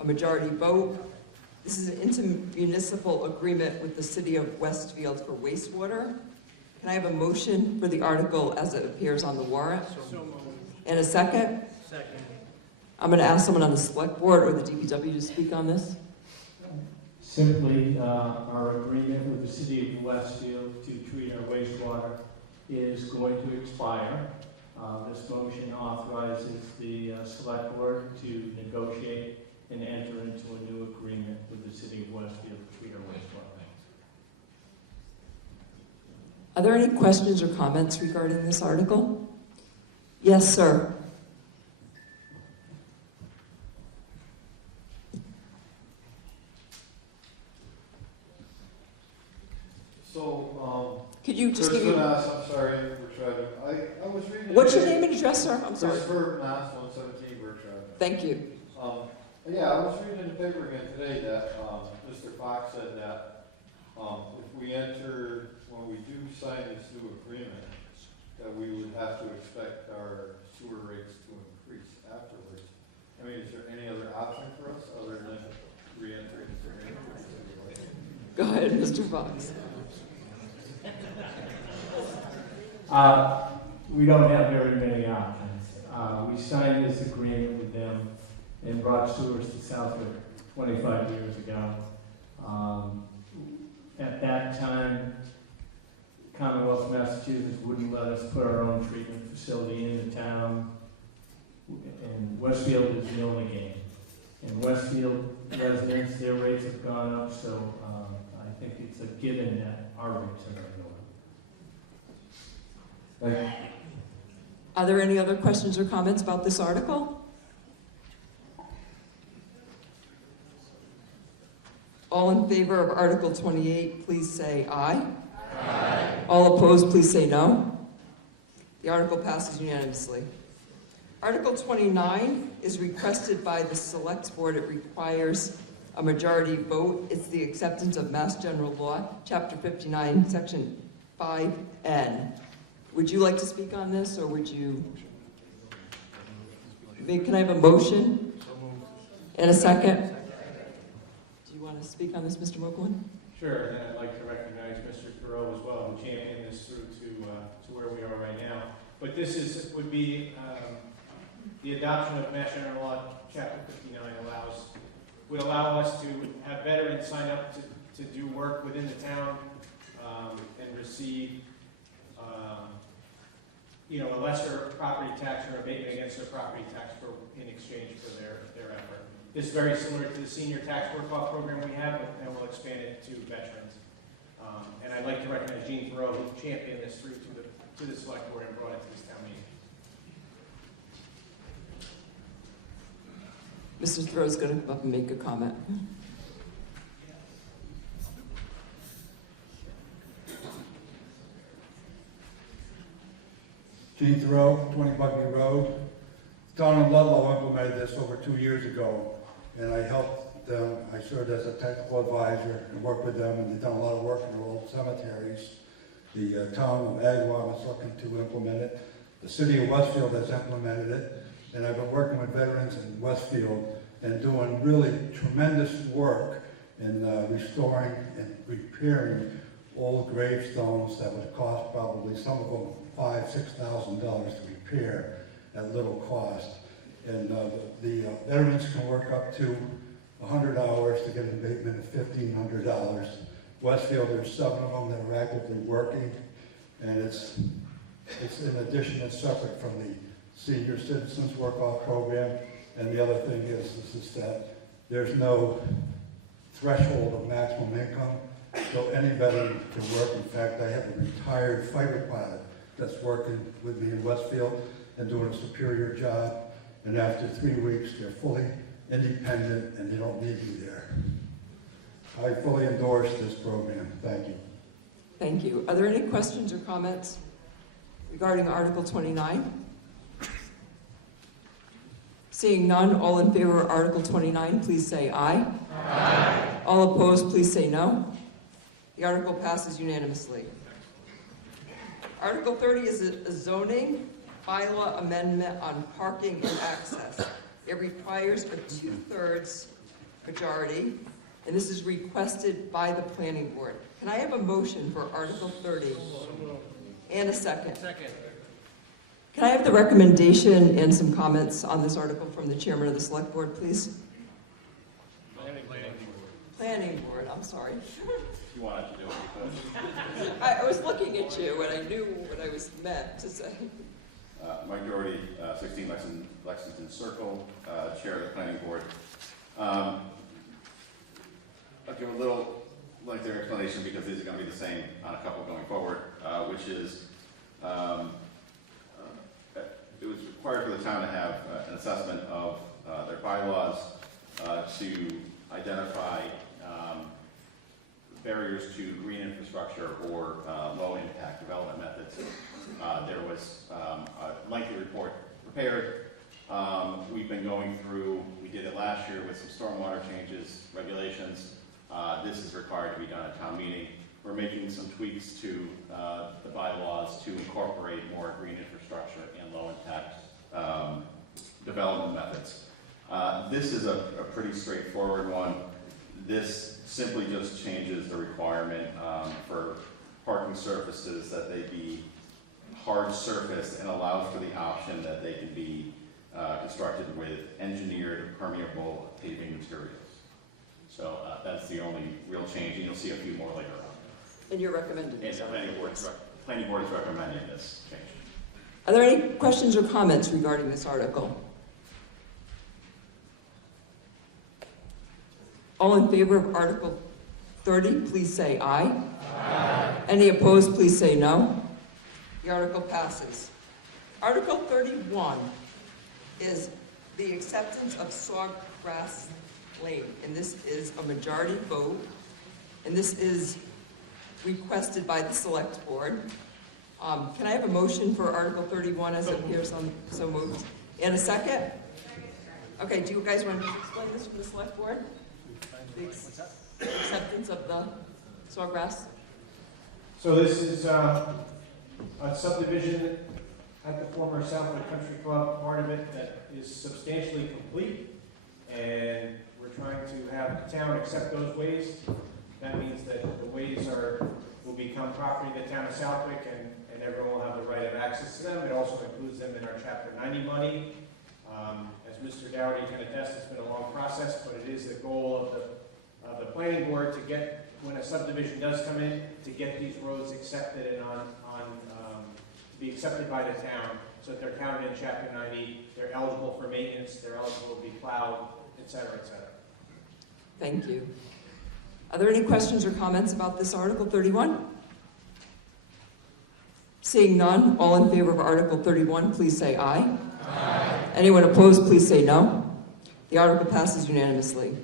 a majority vote. This is an intermunicipal agreement with the City of Westfield for wastewater. Can I have a motion for the article as it appears on the warrant? So moved. And a second? Second. I'm going to ask someone on the Select Board or the DPW to speak on this. Simply, our agreement with the City of Westfield to treat our wastewater is going to expire. This motion authorizes the Select Board to negotiate and enter into a new agreement with the City of Westfield to treat our wastewater. Are there any questions or comments regarding this article? Yes, sir. So, could you just Chris give me... I'm sorry, Bertrand. I was reading... What's your name and address, sir? I'm sorry. Christopher Nass, 117 Bertrand. Thank you. Yeah, I was reading in the paper again today that Mr. Fox said that if we enter, when we do sign this new agreement, that we would have to expect our sewer rates to increase afterwards. I mean, is there any other option for us other than re-entering the agreement? Go ahead, Mr. Fox. We don't have very many options. We signed this agreement with them and brought sewers to Southwick 25 years ago. At that time, Commonwealth of Massachusetts wouldn't let us put our own treatment facility in the town, and Westfield is the only game. And Westfield residents, their rates have gone up, so I think it's a given that our rates are going to go up. Thank you. Are there any other questions or comments about this article? All in favor of Article 28, please say aye. Aye. All opposed, please say no. The article passes unanimously. Article 29 is requested by the Select Board. It requires a majority vote. It's the acceptance of Mass General Law, Chapter 59, Section 5N. Would you like to speak on this, or would you? Can I have a motion? And a second? Do you want to speak on this, Mr. Moklin? Sure, and I'd like to recognize Mr. Thoreau as well, who championed this through to where we are right now. But this would be the adoption of Mass General Law, Chapter 59 would allow us to have veterans sign up to do work within the town and receive a lesser property tax or abatement against their property tax in exchange for their effort. This is very similar to the senior tax work-off program we have, and we'll expand it to veterans. And I'd like to recognize Gene Thoreau, who championed this through to the Select Board and brought it to this town meeting. Mr. Thoreau's going to come up and make a comment. Gene Thoreau, 20 Bugby Road. Town of Ludlow implemented this over 2 years ago, and I helped them. I served as a technical advisor and worked with them, and they've done a lot of work in their old cemeteries. The town of Agawam is looking to implement it. The city of Westfield has implemented it, and I've been working with veterans in Westfield and doing really tremendous work in restoring and repairing old gravestones that would cost probably some of them $5,000–6,000 to repair at little cost. And the veterans can work up to 100 hours to get an abatement of $1,500. Westfield, there's 7 of them that are actively working, and it's in addition and separate from the senior citizens work-off program. And the other thing is that there's no threshold of maximum income, so any veteran can work. In fact, I have a retired fighter pilot that's working with me in Westfield and doing a superior job, and after 3 weeks, they're fully independent and they don't need me there. I fully endorse this program. Thank you. Thank you. Are there any questions or comments regarding Article 29? Seeing none, all in favor of Article 29, please say aye. Aye. All opposed, please say no. The article passes unanimously. Article 30 is a zoning bylaw amendment on parking and access. It requires a 2/3 majority, and this is requested by the planning board. Can I have a motion for Article 30? And a second. Second. Can I have the recommendation and some comments on this article from the chairman of the select board, please? Planning board, I'm sorry. You wanted to do it because I was looking at you and I knew what I was meant to say. Mike Doherty, 16 Lexington Circle, Chair of the Planning Board. I'll give a little lengthier explanation because these are going to be the same on a couple going forward, which is it was required for the town to have an assessment of their bylaws to identify barriers to green infrastructure or low-impact development methods. There was a lengthy report prepared. We've been going through, we did it last year with some stormwater changes, regulations. This is required to be done at town meeting. We're making some tweaks to the bylaws to incorporate more green infrastructure and low-impact development methods. This is a pretty straightforward one. This simply just changes the requirement for parking surfaces that they be hard surfaced and allows for the option that they can be constructed with engineered permeable paving materials. So that's the only real change, and you'll see a few more later on. And you're recommending this? And the planning board is recommending this change. Are there any questions or comments regarding this article? All in favor of Article 30, please say aye. Aye. Any opposed, please say no. The article passes. Article 31 is the acceptance of Sawgrass Lane, and this is a majority vote, and this is requested by the select board. Can I have a motion for Article 31 as it appears on so moved? And a second? Okay, do you guys want to explain this from the select board? The acceptance of the Sawgrass? So this is a subdivision at the former Southwood Country Club, part of it that is substantially complete, and we're trying to have the town accept those ways. That means that the ways will become property of the town of Southwick, and everyone will have the right of access to them. It also includes them in our Chapter 90 money. As Mr. Dougherty can attest, it's been a long process, but it is the goal of the planning board to get, when a subdivision does come in, to get these roads accepted and to be accepted by the town, so that they're counted in Chapter 90, they're eligible for maintenance, they're eligible to be plowed, et cetera, et cetera. Thank you. Are there any questions or comments about this Article 31? Seeing none, all in favor of Article 31, please say aye. Aye. Anyone opposed, please say no. The article passes unanimously.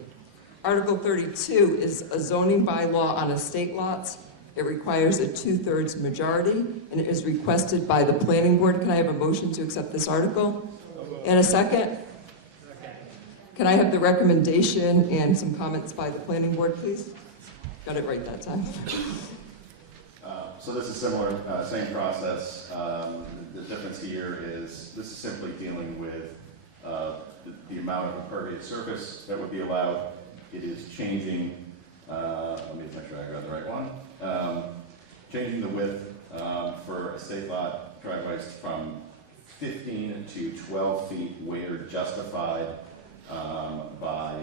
Article 32 is a zoning bylaw on estate lots. It requires a 2/3 majority, and it is requested by the planning board. Can I have a motion to accept this article? And a second? Can I have the recommendation and some comments by the planning board, please? Got it right that time. So this is similar, same process. The difference here is this is simply dealing with the amount of impervious surface that would be allowed. It is changing, let me make sure I got the right one. Changing the width for estate lot driveways from 15 to 12 feet where justified by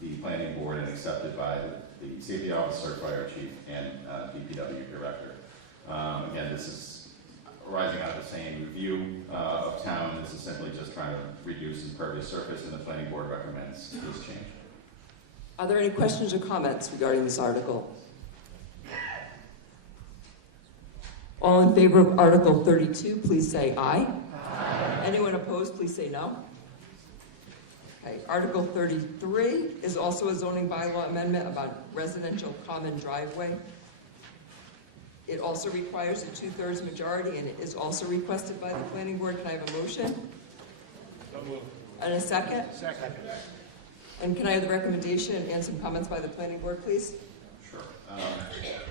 the planning board and accepted by the safety officer, fire chief, and DPW director. Again, this is arising out of the same review of town. This is simply just trying to reduce impervious surface, and the planning board recommends this change. Are there any questions or comments regarding this article? All in favor of Article 32, please say aye. Aye. Anyone opposed, please say no. Okay, Article 33 is also a zoning bylaw amendment about residential common driveway. It also requires a 2/3 majority, and it is also requested by the planning board. Can I have a motion? So moved. And a second? Second. And can I have the recommendation and some comments by the planning board, please? Sure.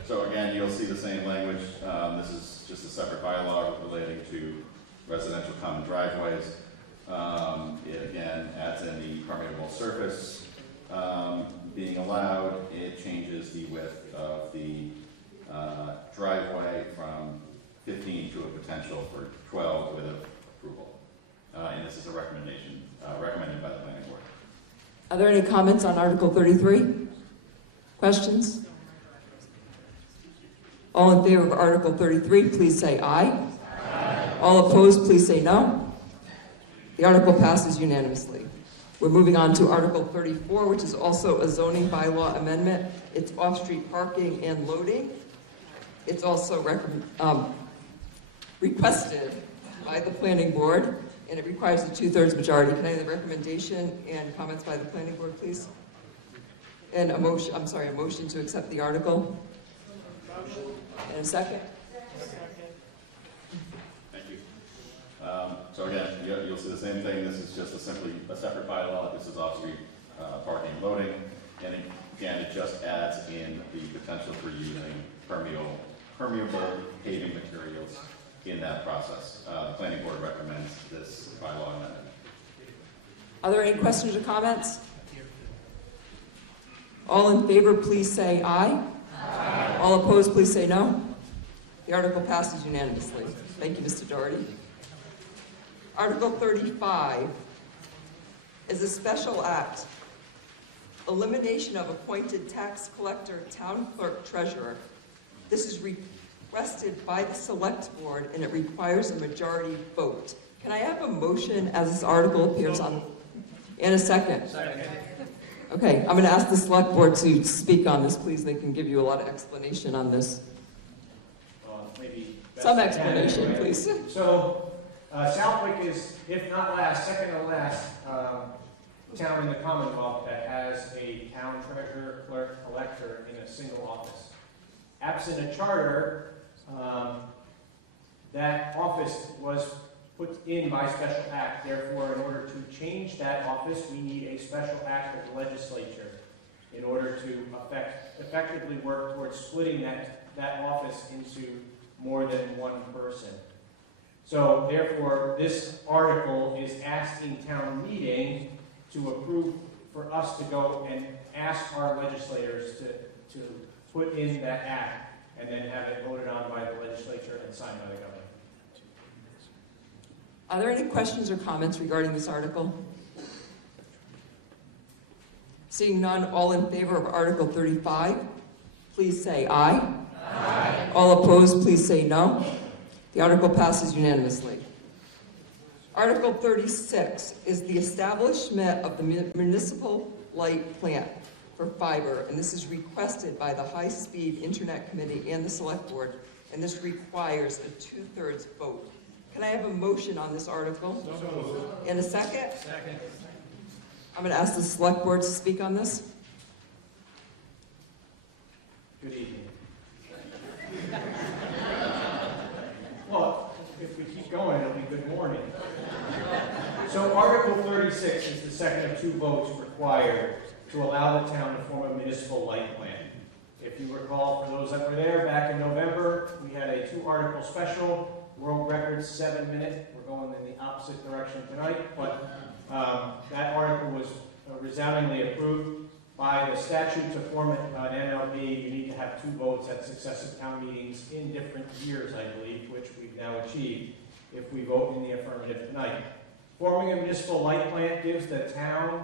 So again, you'll see the same language. This is just a separate bylaw relating to residential common driveways. It again adds in the permeable surface being allowed. It changes the width of the driveway from 15 to a potential for 12 with approval. And this is a recommendation recommended by the planning board. Are there any comments on Article 33? Questions? All in favor of Article 33, please say aye. Aye. All opposed, please say no. The article passes unanimously. We're moving on to Article 34, which is also a zoning bylaw amendment. It's off-street parking and loading. It's also requested by the planning board, and it requires a 2/3 majority. Can I have the recommendation and comments by the planning board, please? And a motion to accept the article? And a second? Thank you. So again, you'll see the same thing. This is just simply a separate bylaw. This is off-street parking and loading. And again, it just adds in the potential for using permeable paving materials in that process. The planning board recommends this bylaw amendment. Are there any questions or comments? All in favor, please say aye. Aye. All opposed, please say no. The article passes unanimously. Thank you, Mr. Doherty. Article 35 is a special act, elimination of appointed tax collector, town clerk, treasurer. This is requested by the select board, and it requires a majority vote. Can I have a motion as this article appears on? And a second? Second. Okay, I'm going to ask the select board to speak on this, please. They can give you a lot of explanation on this. Maybe some explanation, please. So, Southwick is, if not last, second to last town in the Commonwealth that has a town treasurer, clerk, collector in a single office. Absent a charter, that office was put in by special act. Therefore, in order to change that office, we need a special act of the legislature in order to effectively work towards splitting that office into more than one person. So therefore, this article is asking town meeting to approve for us to go and ask our legislators to put in that act and then have it voted on by the legislature and signed by the governor. Are there any questions or comments regarding this article? Seeing none, all in favor of Article 35, please say aye. Aye. All opposed, please say no. The article passes unanimously. Article 36 is the establishment of the municipal light plant for fiber, and this is requested by the High Speed Internet Committee and the Select Board, and this requires a 2/3 vote. Can I have a motion on this article? So and a second? Second. I'm going to ask the Select Board to speak on this. Good evening. Well, if we keep going, it'll be good morning. So Article 36 36 is the second of two votes required to allow the town to form a municipal light plan. If you recall, for those that were there, back in November, we had a 2-article special, world record 7 minute. We're going in the opposite direction tonight, but that article was resoundingly approved. By the statute to form an MLP, you need to have 2 votes at successive town meetings in different years, I believe, which we've now achieved if we vote in the affirmative tonight. Forming a municipal light plant gives the town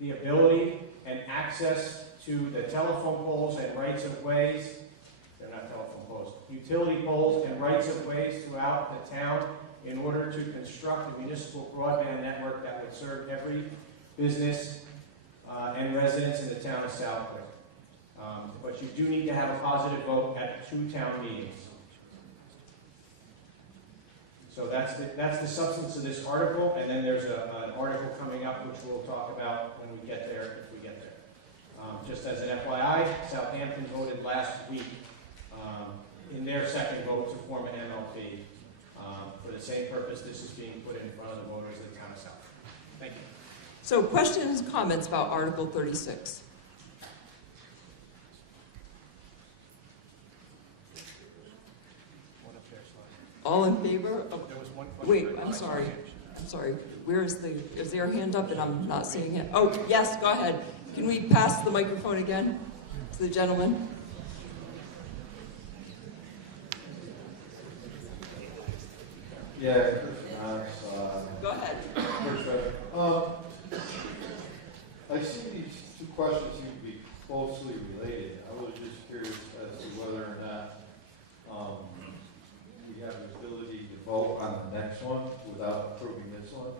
the ability and access to the telephone poles and rights of ways. They're not telephone poles, utility poles and rights of ways throughout the town in order to construct a municipal broadband network that would serve every business and residents in the town of Southwick. But you do need to have a positive vote at 2 town meetings. So that's the substance of this article, and then there's an article coming up which we'll talk about when we get there, if we get there. Just as an FYI, Southampton voted last week in their second vote to form an MLP. For the same purpose, this is being put in front of the voters of the town of Southwick. Thank you. So questions, comments about Article 36? All in favor? Oh, wait, I'm sorry. Where is there a hand up and I'm not seeing it? Oh, yes, go ahead. Can we pass the microphone again to the gentleman? Yeah, go ahead. I see these 2 questions seem to be closely related. I was just curious as to whether or not we have the ability to vote on the next one without approving this one,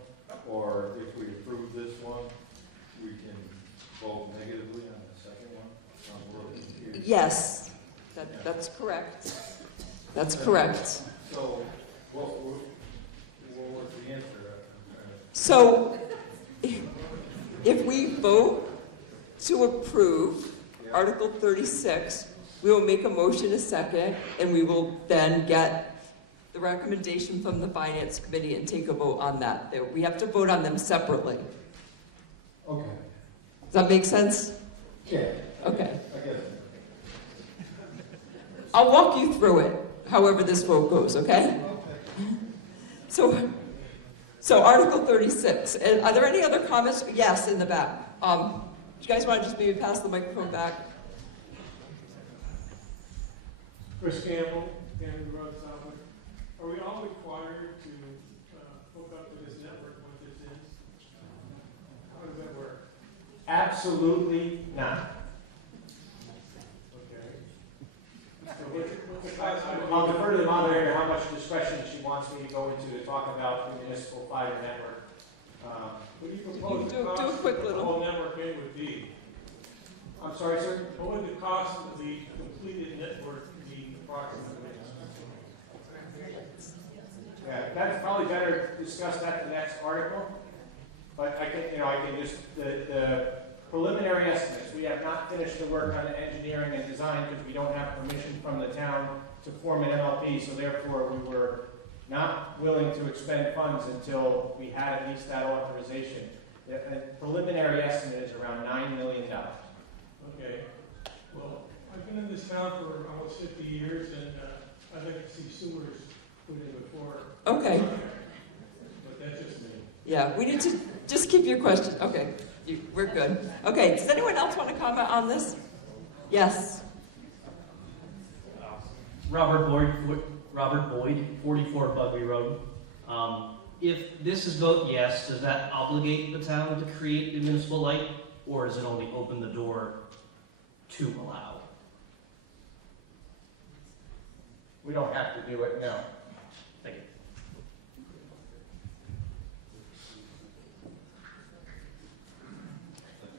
or if we approve this one, we can vote negatively on the second one. I'm a little confused. Yes, that's correct. That's correct. So, what was the answer? So, if we vote to approve Article 36, we will make a motion a second, and we will then get the recommendation from the Finance Committee and take a vote on that. We have to vote on them separately. Okay. Does that make sense? Yeah. Okay. I guess. I'll walk you through it, however this vote goes, okay? So Article 36, and are there any other comments? Yes, in the back. Do you guys want to just maybe pass the microphone back? Chris Campbell, Canada Road, Southwick. Are we all required to hook up to this network once it's in? How does that work? Absolutely not. Okay. So what's the cost? I'll defer to the moderator how much discretion she wants me to go into to talk about the municipal fiber network. What do you propose Do the a cost quick of the little- whole network in would be? I'm sorry, sir? What would the cost of the completed network be approximately? Yeah, that's probably better discussed at the next article. But I can just, the preliminary estimates, we have not finished the work on the engineering and design because we don't have permission from the town to form an MLP, so therefore we were not willing to expend funds until we had at least that authorization. The preliminary estimate is around $9 million. Okay. Well, I've been in this town for almost 50 years, and I'd like to see sewers put in before. Okay. But that's just me. Yeah, we need to just keep your questions. Okay, we're good. Okay, does anyone else want to comment on this? Yes. Robert Boyd, 44 Bugby Road. If this is vote yes, does that obligate the town to create a municipal light, or does it only open the door to allow? We don't have to do it, no. Thank you.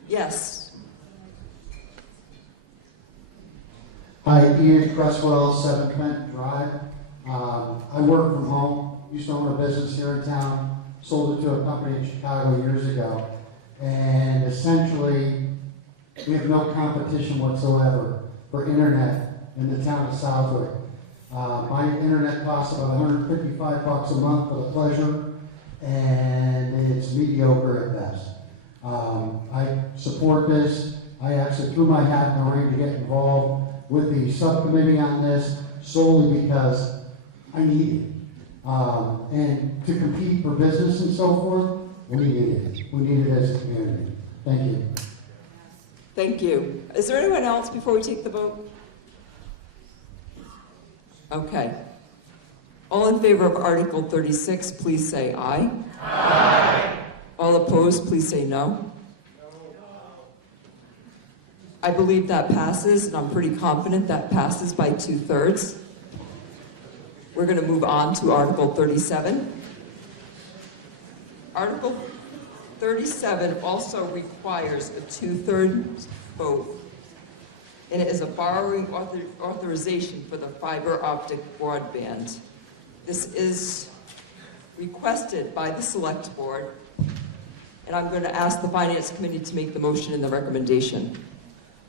Yes. Hi, Ian Cresswell, 7 Clinton Drive. I work from home, used to own a business here in town, sold it to a company in Chicago years ago. And essentially, we have no competition whatsoever for internet in the town of Southwick. My internet costs about $155 a month for the pleasure, and it's mediocre at best. I support this. I actually threw my hat in the ring to get involved with the subcommittee on this solely because I need it. And to compete for business and so forth, we need it. We need it as a community. Thank you. Thank you. Is there anyone else before we take the vote? Okay. All in favor of Article 36, please say aye. Aye. All opposed, please say no. I believe that passes, and I'm pretty confident that passes by 2/3. We're going to move on to Article 37. Article 37 also requires a 2/3 vote, and it is a borrowing authorization for the fiber optic broadband. This is requested by the Select Board, and I'm going to ask the Finance Committee to make the motion and the recommendation.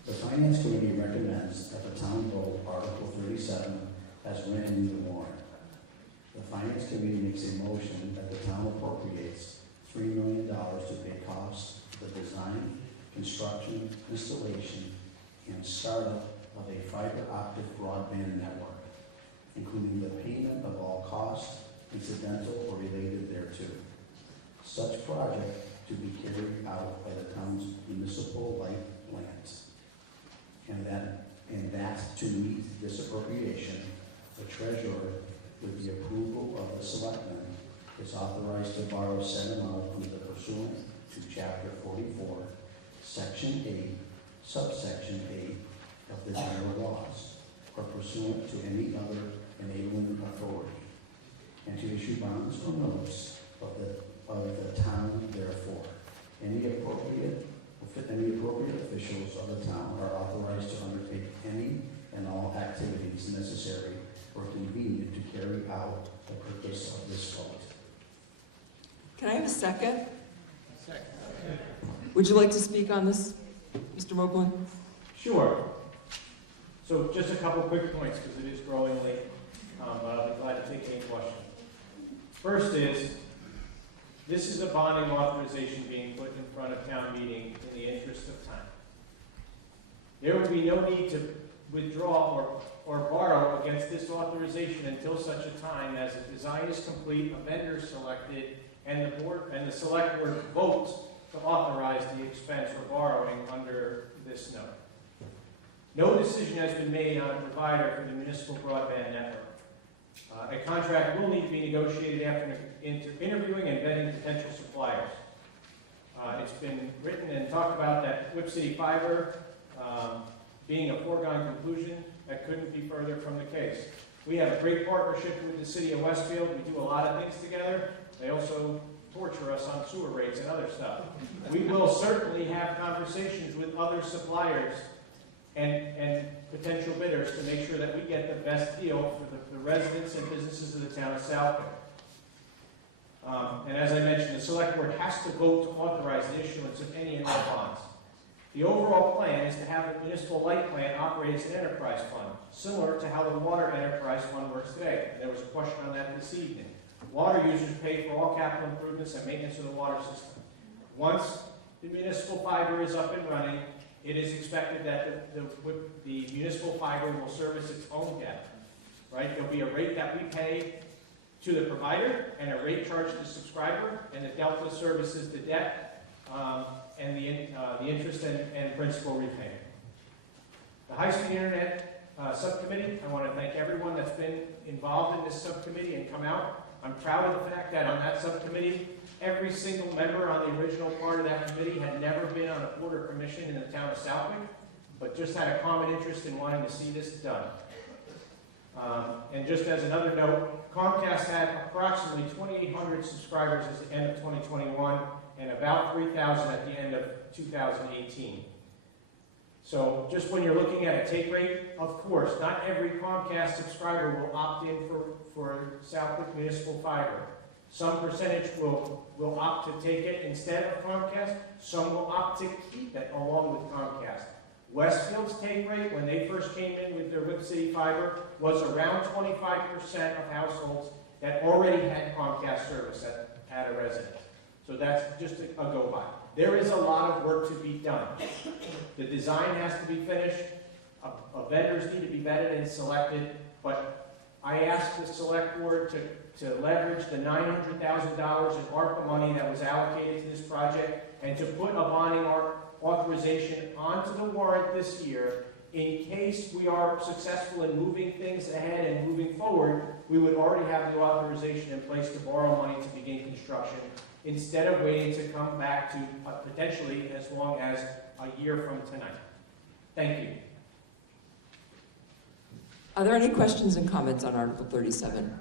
The Finance Committee recommends that the town vote Article 37 as written in the warrant. The Finance Committee makes a motion that the town appropriates $3 million to pay costs for the design, construction, installation, and startup of a fiber optic broadband network, including the payment of all costs incidental or related thereto. Such project to be carried out by the town's municipal light plant. And that to meet this appropriation, the treasurer, with the approval of the selectmen, is authorized to borrow said amount under the pursuant to Chapter 44, Section 8, Subsection 8 of the general laws, or pursuant to any other enabling authority, and to issue bonds or notes of the town therefore. Any appropriate officials of the town are authorized to undertake any and all activities necessary or convenient to carry out the purpose of this vote. Can I have a second? Second. Would you like to speak on this, Mr. Moblin? Sure. So just a couple quick points, because it is growing late, but I'll be glad to take any questions. First is, this is a bonding authorization being put in front of town meeting in the interest of time. There would be no need to withdraw or borrow against this authorization until such a time as a design is complete, a vendor selected, and the board and the select board votes to authorize the expense for borrowing under this note. No decision has been made on a provider for the municipal broadband network. A contract will need to be negotiated after interviewing and vetting potential suppliers. It's been written and talked about that Whip City Fiber being a foregone conclusion. That couldn't be further from the case. We have a great partnership with the city of Westfield. We do a lot of things together. They also torture us on sewer rates and other stuff. We will certainly have conversations with other suppliers and potential bidders to make sure that we get the best deal for the residents and businesses of the town of Southwick. And as I mentioned, the select board has to vote to authorize the issuance of any and all bonds. The overall plan is to have the municipal light plant operate as an enterprise fund, similar to how the water enterprise fund works today. There was a question on that this evening. Water users pay for all capital improvements and maintenance of the water system. Once the municipal fiber is up and running, it is expected that the municipal fiber will service its own debt. Right? There'll be a rate that we pay to the provider and a rate charged to the subscriber, and the delta services the debt and the interest and principal repayment. The high-speed internet subcommittee, I want to thank everyone that's been involved in this subcommittee and come out. I'm proud of the fact that on that subcommittee, every single member on the original part of that committee had never been on a board or commission in the town of Southwick, but just had a common interest in wanting to see this done. And just as another note, Comcast had approximately 2,800 subscribers at the end of 2021 and about 3,000 at the end of 2018. So just when you're looking at a take rate, of course, not every Comcast subscriber will opt in for Southwick Municipal Fiber. Some percentage will opt to take it instead of Comcast. Some will opt to keep it along with Comcast. Westfield's take rate, when they first came in with their Whip City Fiber, was around 25% of households that already had Comcast service at a residence. So that's just a go-by. There is a lot of work to be done. The design has to be finished, vendors need to be vetted and selected, but I asked the select board to leverage the $900,000 in ARPA money that was allocated to this project and to put a bonding authorization onto the warrant this year. In case we are successful in moving things ahead and moving forward, we would already have the authorization in place to borrow money to begin construction, instead of waiting to come back to potentially as long as a year from tonight. Thank you. Are there any questions and comments on Article 37?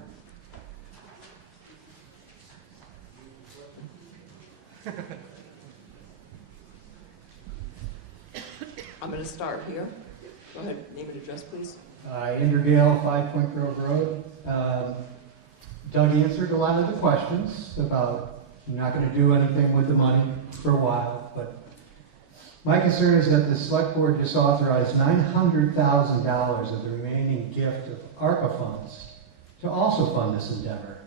I'm going to start here. Go ahead, name and address, please. Andrew Gale, 5 Point Grove Road. Doug answered a lot of the questions about not going to do anything with the money for a while, but my concern is that the select board just authorized $900,000 of the remaining gift of ARPA funds to also fund this endeavor.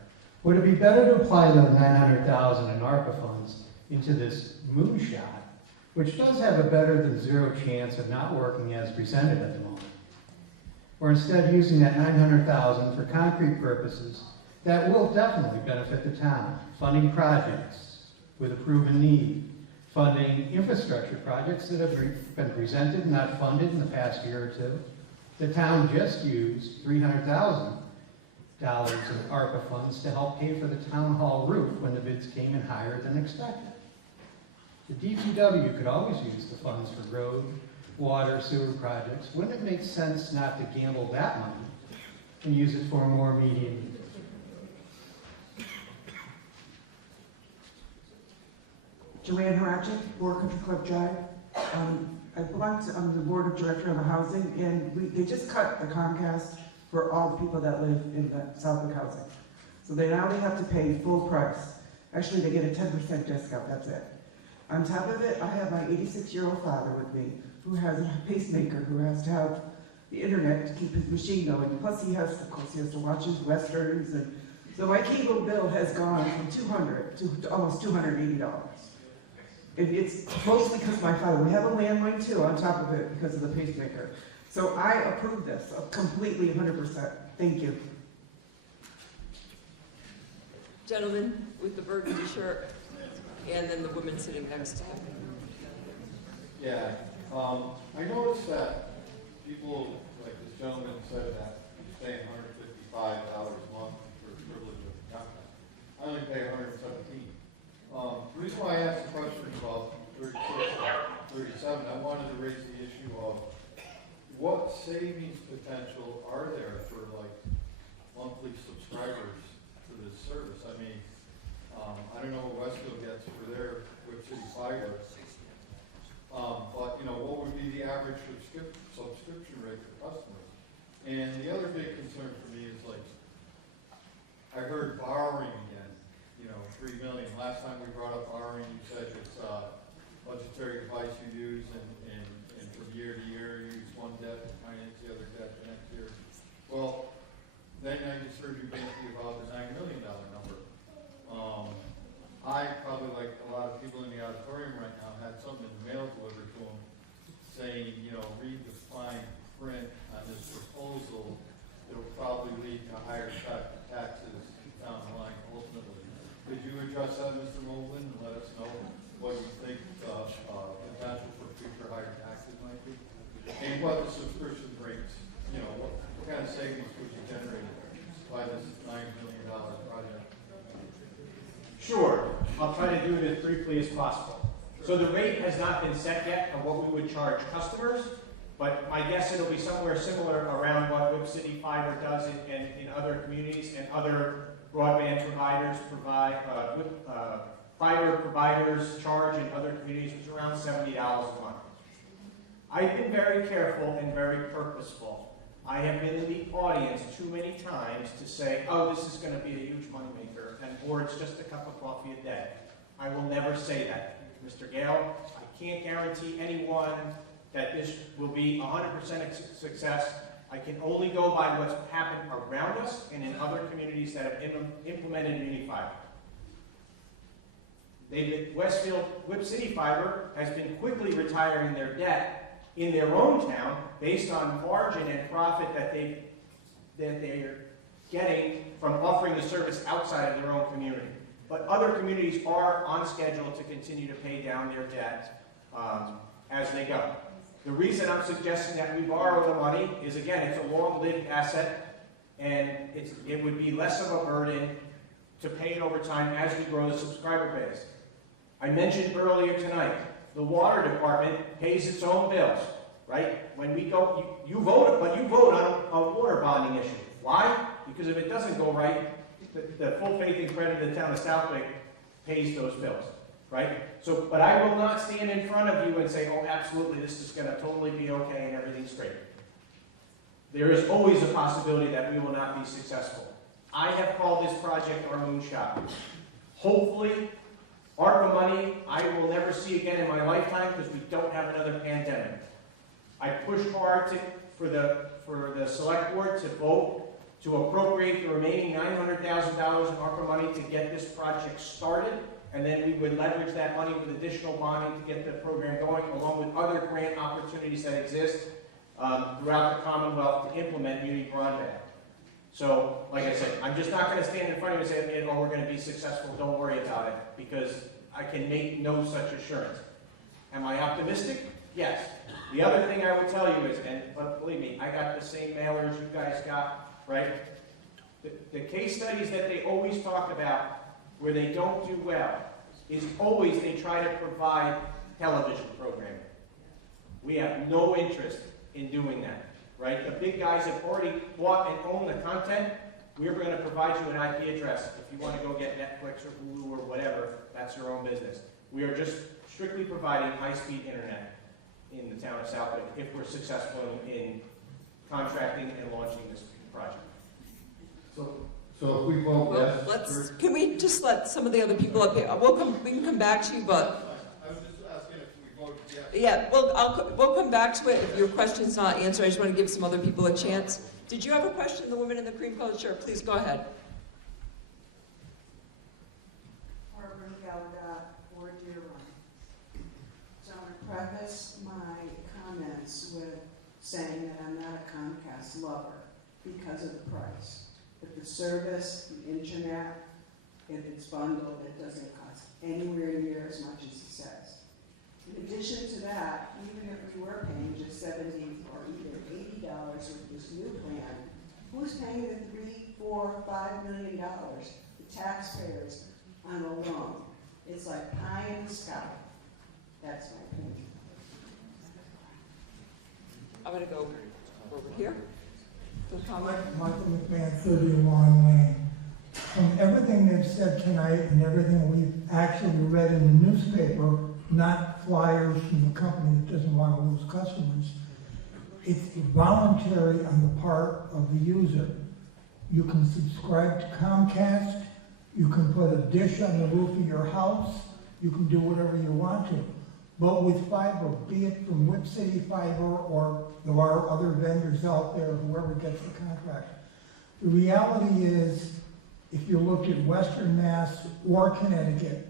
Would it be better to apply the $900,000 in ARPA funds into this moonshot, which does have a better than zero chance of not working as presented at the moment? Or instead using that $900,000 for concrete purposes that will definitely benefit the town, funding projects with a proven need, funding infrastructure projects that have been presented and not funded in the past year or two. The town just used $300,000 of ARPA funds to help pay for the town hall roof when the bids came in higher than expected. The DPW could always use the funds for road, water, sewer projects. Wouldn't it make sense not to gamble that money and use it for more immediate needs? Joanne Haracek, 4 Country Club Drive. I belong to the board of director of the housing, and they just cut the Comcast for all the people that live in the Southwick housing. So now they have to pay full price. Actually, they get a 10% discount, that's it. On top of it, I have my 86-year-old father with me, who has a pacemaker, who has to have the internet to keep his machine going. Plus, he has to watch his westerns, and so my cable bill has gone from $200 to almost $280. And it's mostly because of my father. We have a landline too on top of it because of the pacemaker. So I approve this completely, 100%. Thank you. Gentleman with the burgundy shirt, and then the woman sitting next to him. Yeah, I noticed that people, like this gentleman said that he's paying $155 a month for the privilege of contact. I only pay $117. The reason why I asked the question about 36 or 37, I wanted to raise the issue of what savings potential are there for like monthly subscribers to this service. I mean, I don't know what Westfield gets for their Whip City fiber, but you know, what would be the average subscription rate for customers? And the other big concern for me is like, I heard borrowing again. You know, $3 million. Last time we brought up borrowing, you said it's a budgetary device you use, and from year to year, you use one debt to finance the other debt the next year. Well, then I just heard you basically about the $9 million number. I, probably like a lot of people in the auditorium right now, had something in the mail delivered to them saying, you know, read the fine print on this proposal. It'll probably lead to higher taxes down the line ultimately. Could you address that, Mr. Moblin, and let us know what you think the potential for future higher taxes might be? And what the subscription rates, you know, what kind of savings would you generate by this $9 million project? Sure, I'll try to do it as briefly as possible. So the rate has not been set yet on what we would charge customers, but my guess it'll be somewhere similar around what Whip City Fiber does in other communities and other broadband providers fiber providers charge in other communities, which is around $70 a month. I've been very careful and very purposeful. I have been in the audience too many times to say, oh, this is going to be a huge moneymaker, or it's just a cup of coffee a day. I will never say that. Mr. Gale, I can't guarantee anyone that this will be 100% success. I can only go by what's happened around us and in other communities that have implemented Unifiber. Westfield Whip City Fiber has been quickly retiring their debt in their own town based on margin and profit that they're getting from offering the service outside of their own community. But other communities are on schedule to continue to pay down their debt as they go. The reason I'm suggesting that we borrow the money is, again, it's a long-lived asset, and it would be less of a burden to pay it over time as we grow the subscriber base. I mentioned earlier tonight, the water department pays its own bills, right? When we go, you vote, but you vote on a water bonding issue. Why? Because if it doesn't go right, the full faith and credit of the town of Southwick pays those bills, right? So, but I will not stand in front of you and say, oh, absolutely, this is going to totally be okay and everything's great. There is always a possibility that we will not be successful. I have called this project our moonshot. Hopefully, ARPA money I will never see again in my lifetime because we don't have another pandemic. I pushed hard for the select board to vote to appropriate the remaining $900,000 in ARPA money to get this project started, and then we would leverage that money with additional bonding to get the program going, along with other grant opportunities that exist throughout the Commonwealth to implement muni broadband. So, like I said, I'm just not going to stand in front of you and say, oh, we're going to be successful, don't worry about it, because I can make no such assurance. Am I optimistic? Yes. The other thing I will tell you is, but believe me, I got the same mailers you guys got, right? The case studies that they always talk about where they don't do well is always they try to provide television programming. We have no interest in doing that. Right? The big guys have already bought and own the content. We're going to provide you an IP address. If you want to go get Netflix or Hulu or whatever, that's your own business. We are just strictly providing high-speed internet in the town of Southwick if we're successful in contracting and launching this project. So if we vote Well, yes. can we just let some of the other people up here, we can come back to you, but I was just asking if we voted yes. yeah, we'll come back to it if your question's not answered. I just want to give some other people a chance. Did you have a question, the woman in the cream colored shirt? Please go ahead. Barbara Gallagher, 4 Deer Run. So I'm going to preface my comments with saying that I'm not a Comcast lover because of the price. But the service, the internet, if it's bundled, it doesn't cost anywhere near as much as it says. In addition to that, even if we were paying just $70 or even $80 with this new plan, who's paying the $3, $4, $5 million? The taxpayers on a loan. It's like pie in the sky. That's my opinion. I'm going to go over here. Michael McMahon, 30 Long Lane. From everything they've said tonight and everything we've actually read in the newspaper, not flyers from the company that doesn't want to lose customers, it's voluntary on the part of the user. You can subscribe to Comcast, you can put a dish on the roof of your house, you can do whatever you want to. But with fiber, be it from Whip City Fiber or there are other vendors out there, whoever gets the contract. The reality is, if you look at Western Mass or Connecticut,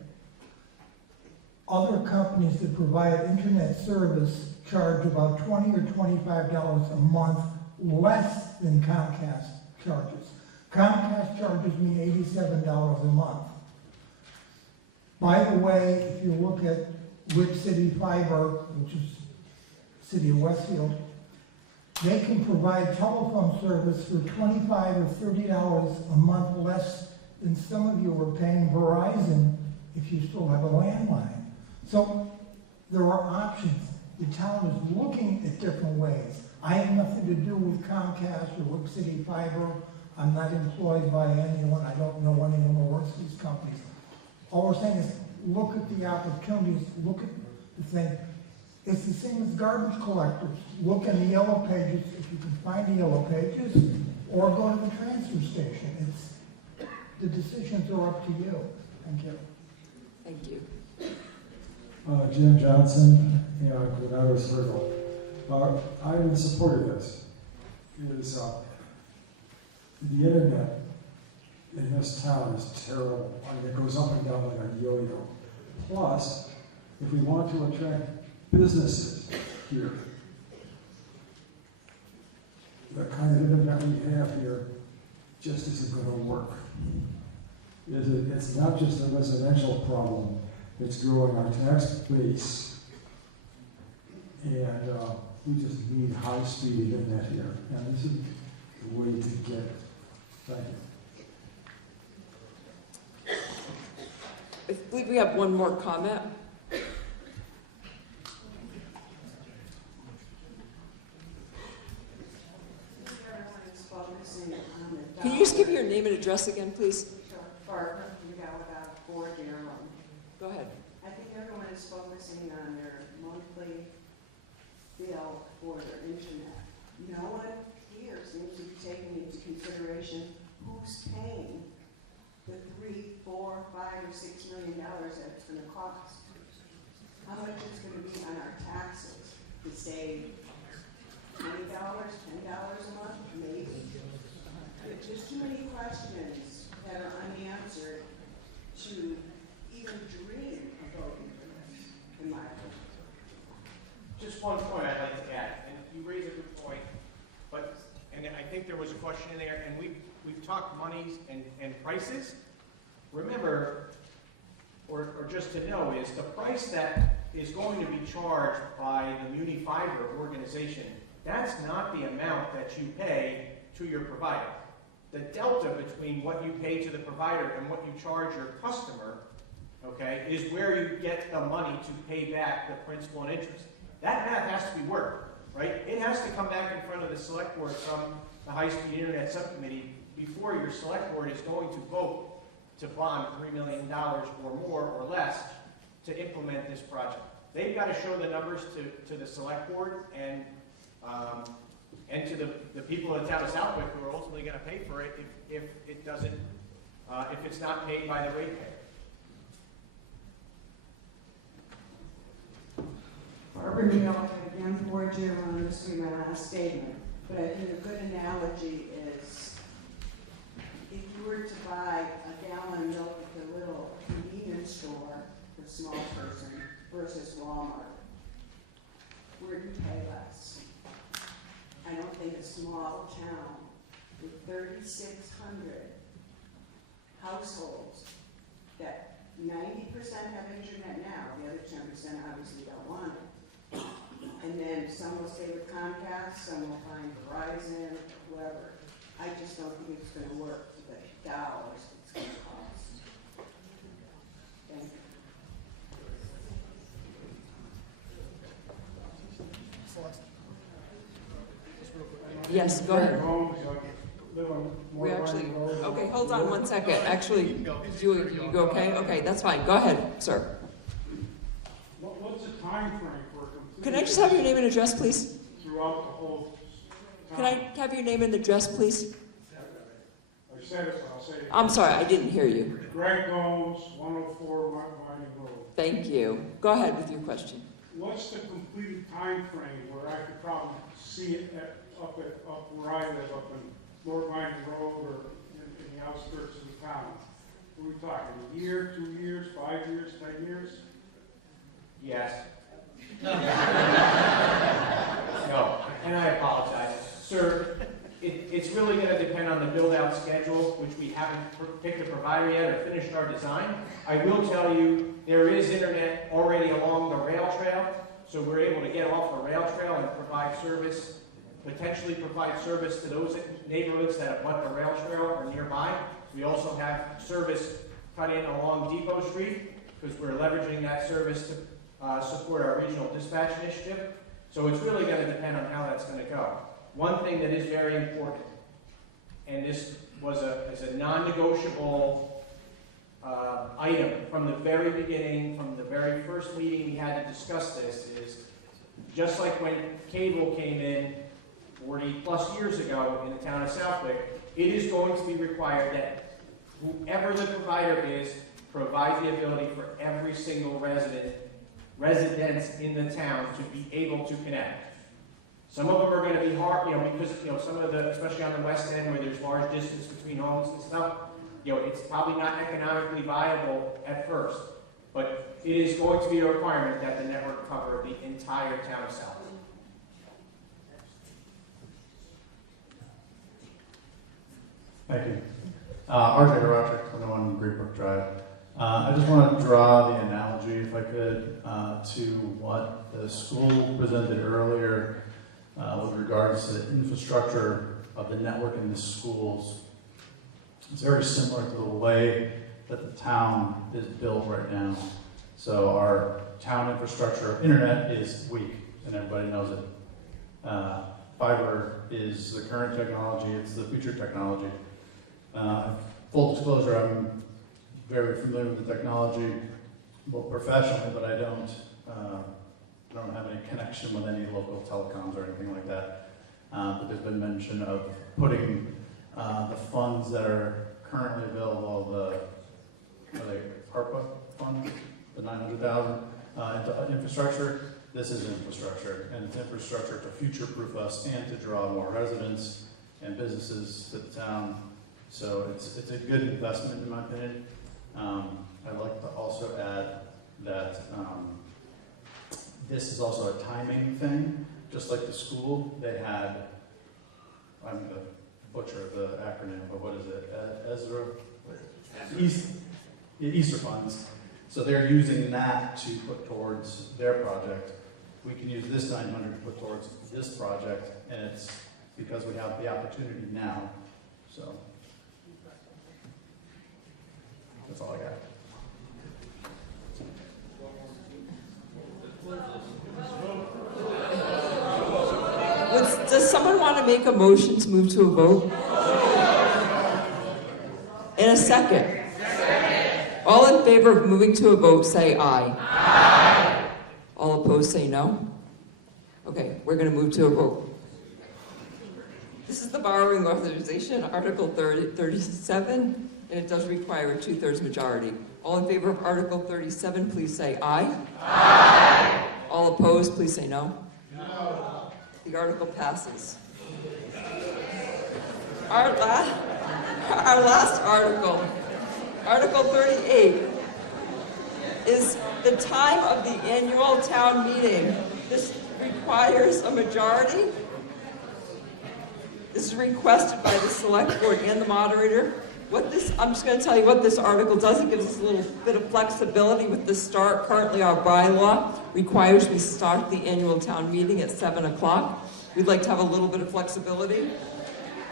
other companies that provide internet service charge about $20 or $25 a month less than Comcast charges. Comcast charges me $87 a month. By the way, if you look at Whip City Fiber, which is City of Westfield, they can provide telephone service for $25 or $30 a month less than some of you are paying Verizon if you still have a landline. So there are options. The town is looking at different ways. I have nothing to do with Comcast or Whip City Fiber. I'm not employed by anyone. I don't know anyone who works for these companies. All we're saying is look at the opportunities, look at the thing. It's the same as garbage collectors. Look in the yellow pages if you can find the yellow pages, or go to the transfer station. The decisions are up to you. Thank you. Thank you. Jim Johnson, Glenado Circle. I'm in support of this. The internet in this town is terrible. I mean, it goes up and down like a yo-yo. Plus, if we want to attract businesses here, the kind of internet we have here just isn't going to work. It's not just a residential problem, it's growing our tax base. And we just need high-speed internet here, and this is the way to get it. Thank you. I believe we have one more comment. Can you just give me your name and address again, please? Barbara, you got about 401. Go ahead. I think everyone is focusing on their monthly bill for their internet. No one here seems to be taking into consideration who's paying the $3, $4, $5, or $6 million that it's going to cost. How much is going to be on our taxes to save $20, $10 a month, maybe? There's too many questions that are unanswered to even dream of voting for this, in my opinion. Just one point I'd like to add, and you raise a good point, and I think there was a question in there, and we've talked monies and prices. Remember, or just to know, is the price that is going to be charged by the Muni Fiber organization, that's not the amount that you pay to your provider. The delta between what you pay to the provider and what you charge your customer, okay, is where you get the money to pay back the principal and interest. That math has to be worked, right? It has to come back in front of the select board from the high-speed internet subcommittee before your select board is going to vote to bond $3 million or more or less to implement this project. They've got to show the numbers to the select board and to the people of the town of Southwick who are ultimately going to pay for it if it doesn't, if it's not paid by the ratepayer. Barbara Neal, again, 401, this will be my last statement, but I think a good analogy is if you were to buy a gallon of milk at the little convenience store for a small person versus Walmart, where do you pay less? I don't think a small town with 3,600 households that 90% have internet now, the other 10% obviously don't want it. And then some will stay with Comcast, some will find Verizon, whoever. I just don't think it's going to work for the dollars it's going to cost. Thank you. Yes, go ahead. We actually, okay, hold on one second. Actually, you go okay? Okay, that's fine. Go ahead, sir. What's the time frame for completion? Can I just have your name and address, please? Throughout the whole town? Can I have your name and address, please? I said it, so I'll say it again. I'm sorry, I didn't hear you. Greg Gomes, 104 Mining Road. Thank you. Go ahead with your question. What's the completed time frame where I could probably see it up where I live, up in North Mining Road or in the outskirts of the town? Are we talking a year, 2 years, 5 years, 10 years? Yes. No, and I apologize. Sir, it's really going to depend on the build-out schedule, which we haven't picked a provider yet or finished our design. I will tell you, there is internet already along the rail trail, so we're able to get off the rail trail and provide service, potentially provide service to those neighborhoods that abut the rail trail or nearby. We also have service cut in along Depot Street, because we're leveraging that service to support our regional dispatch initiative. So it's really going to depend on how that's going to go. One thing that is very important, and this was is a non-negotiable item from the very beginning, from the very first meeting we had to discuss this, is just like when cable came in 40 plus years ago in the town of Southwick, it is going to be required that whoever the provider is provide the ability for every single residence in the town to be able to connect. Some of them are going to be hard, because, some of the, especially on the west end where there's large distance between homes and stuff, it's probably not economically viable at first. But it is going to be a requirement that the network cover the entire town of South. Thank you. RJ Garachik, 21 Greenbrook Drive. I just want to draw the analogy, if I could, to what the school presented earlier with regards to the infrastructure of the network in the schools. It's very similar to the way that the town is built right now. So our town infrastructure, internet is weak, and everybody knows it. Fiber is the current technology, it's the future technology. Full disclosure, I'm very familiar with the technology, well, professionally, but I don't have any connection with any local telecoms or anything like that. But there's been mention of putting the funds that are currently available, the ARPA funds, the 900,000 into infrastructure. This is infrastructure, and it's infrastructure to future-proof us and to draw more residents and businesses to the town. So it's a good investment in my opinion. I'd like to also add that this is also a timing thing. Just like the school, they had, I'm going to butcher the acronym, but what is it? Easter funds. So they're using that to put towards their project. We can use this 900 to put towards this project, and it's because we have the opportunity now. So that's all I got. Does someone want to make a motion to move to a vote? In a second. All in favor of moving to a vote, say aye. Aye. All opposed, say no. Okay, we're going to move to a vote. This is the borrowing authorization, Article 37, and it does require a 2/3 majority. All in favor of Article 37, please say aye. Aye. All opposed, please say no. No. The article passes. Our last article, Article 38, is the time of the annual town meeting. This requires a majority. This is requested by the select board and the moderator. I'm just going to tell you what this article does. It gives us a little bit of flexibility with the start. Currently, our bylaw requires we start the annual town meeting at 7 o'clock. We'd like to have a little bit of flexibility,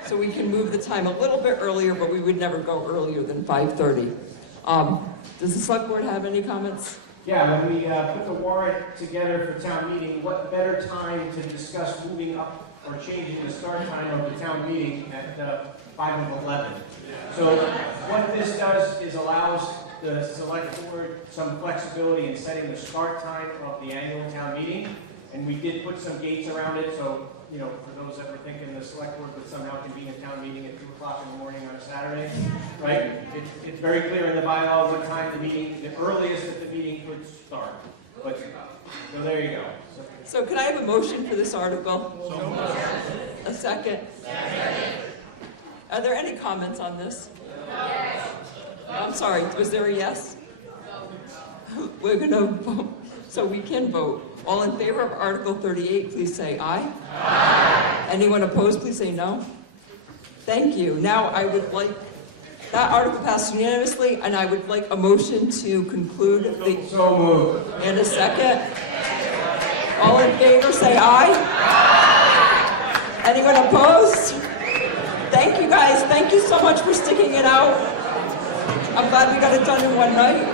so we can move the time a little bit earlier, but we would never go earlier than 5:30. Does the select board have any comments? Yeah, when we put the warrant together for town meeting, what better time to discuss moving up or changing the start time of the town meeting at 5:11. So what this does is allows the select board some flexibility in setting the start time of the annual town meeting. And we did put some gates around it, so, you know, for those that were thinking the select board would somehow convene a town meeting at 2 o'clock in the morning on a Saturday, right? It's very clear in the bylaw what time the earliest that the meeting could start. But, so there you go. So can I have a motion for this article? A second? Are there any comments on this? Yes. I'm sorry, was there a yes? No. We're going to vote, so we can vote. All in favor of Article 38, please say aye. Aye. Anyone opposed, please say no. Thank you. Now I would like, that article passed unanimously, and I would like a motion to conclude the... So moved. And a second. All in favor, say aye. Aye. Anyone opposed? Thank you guys. Thank you so much for sticking it out. I'm glad we got it done in one night.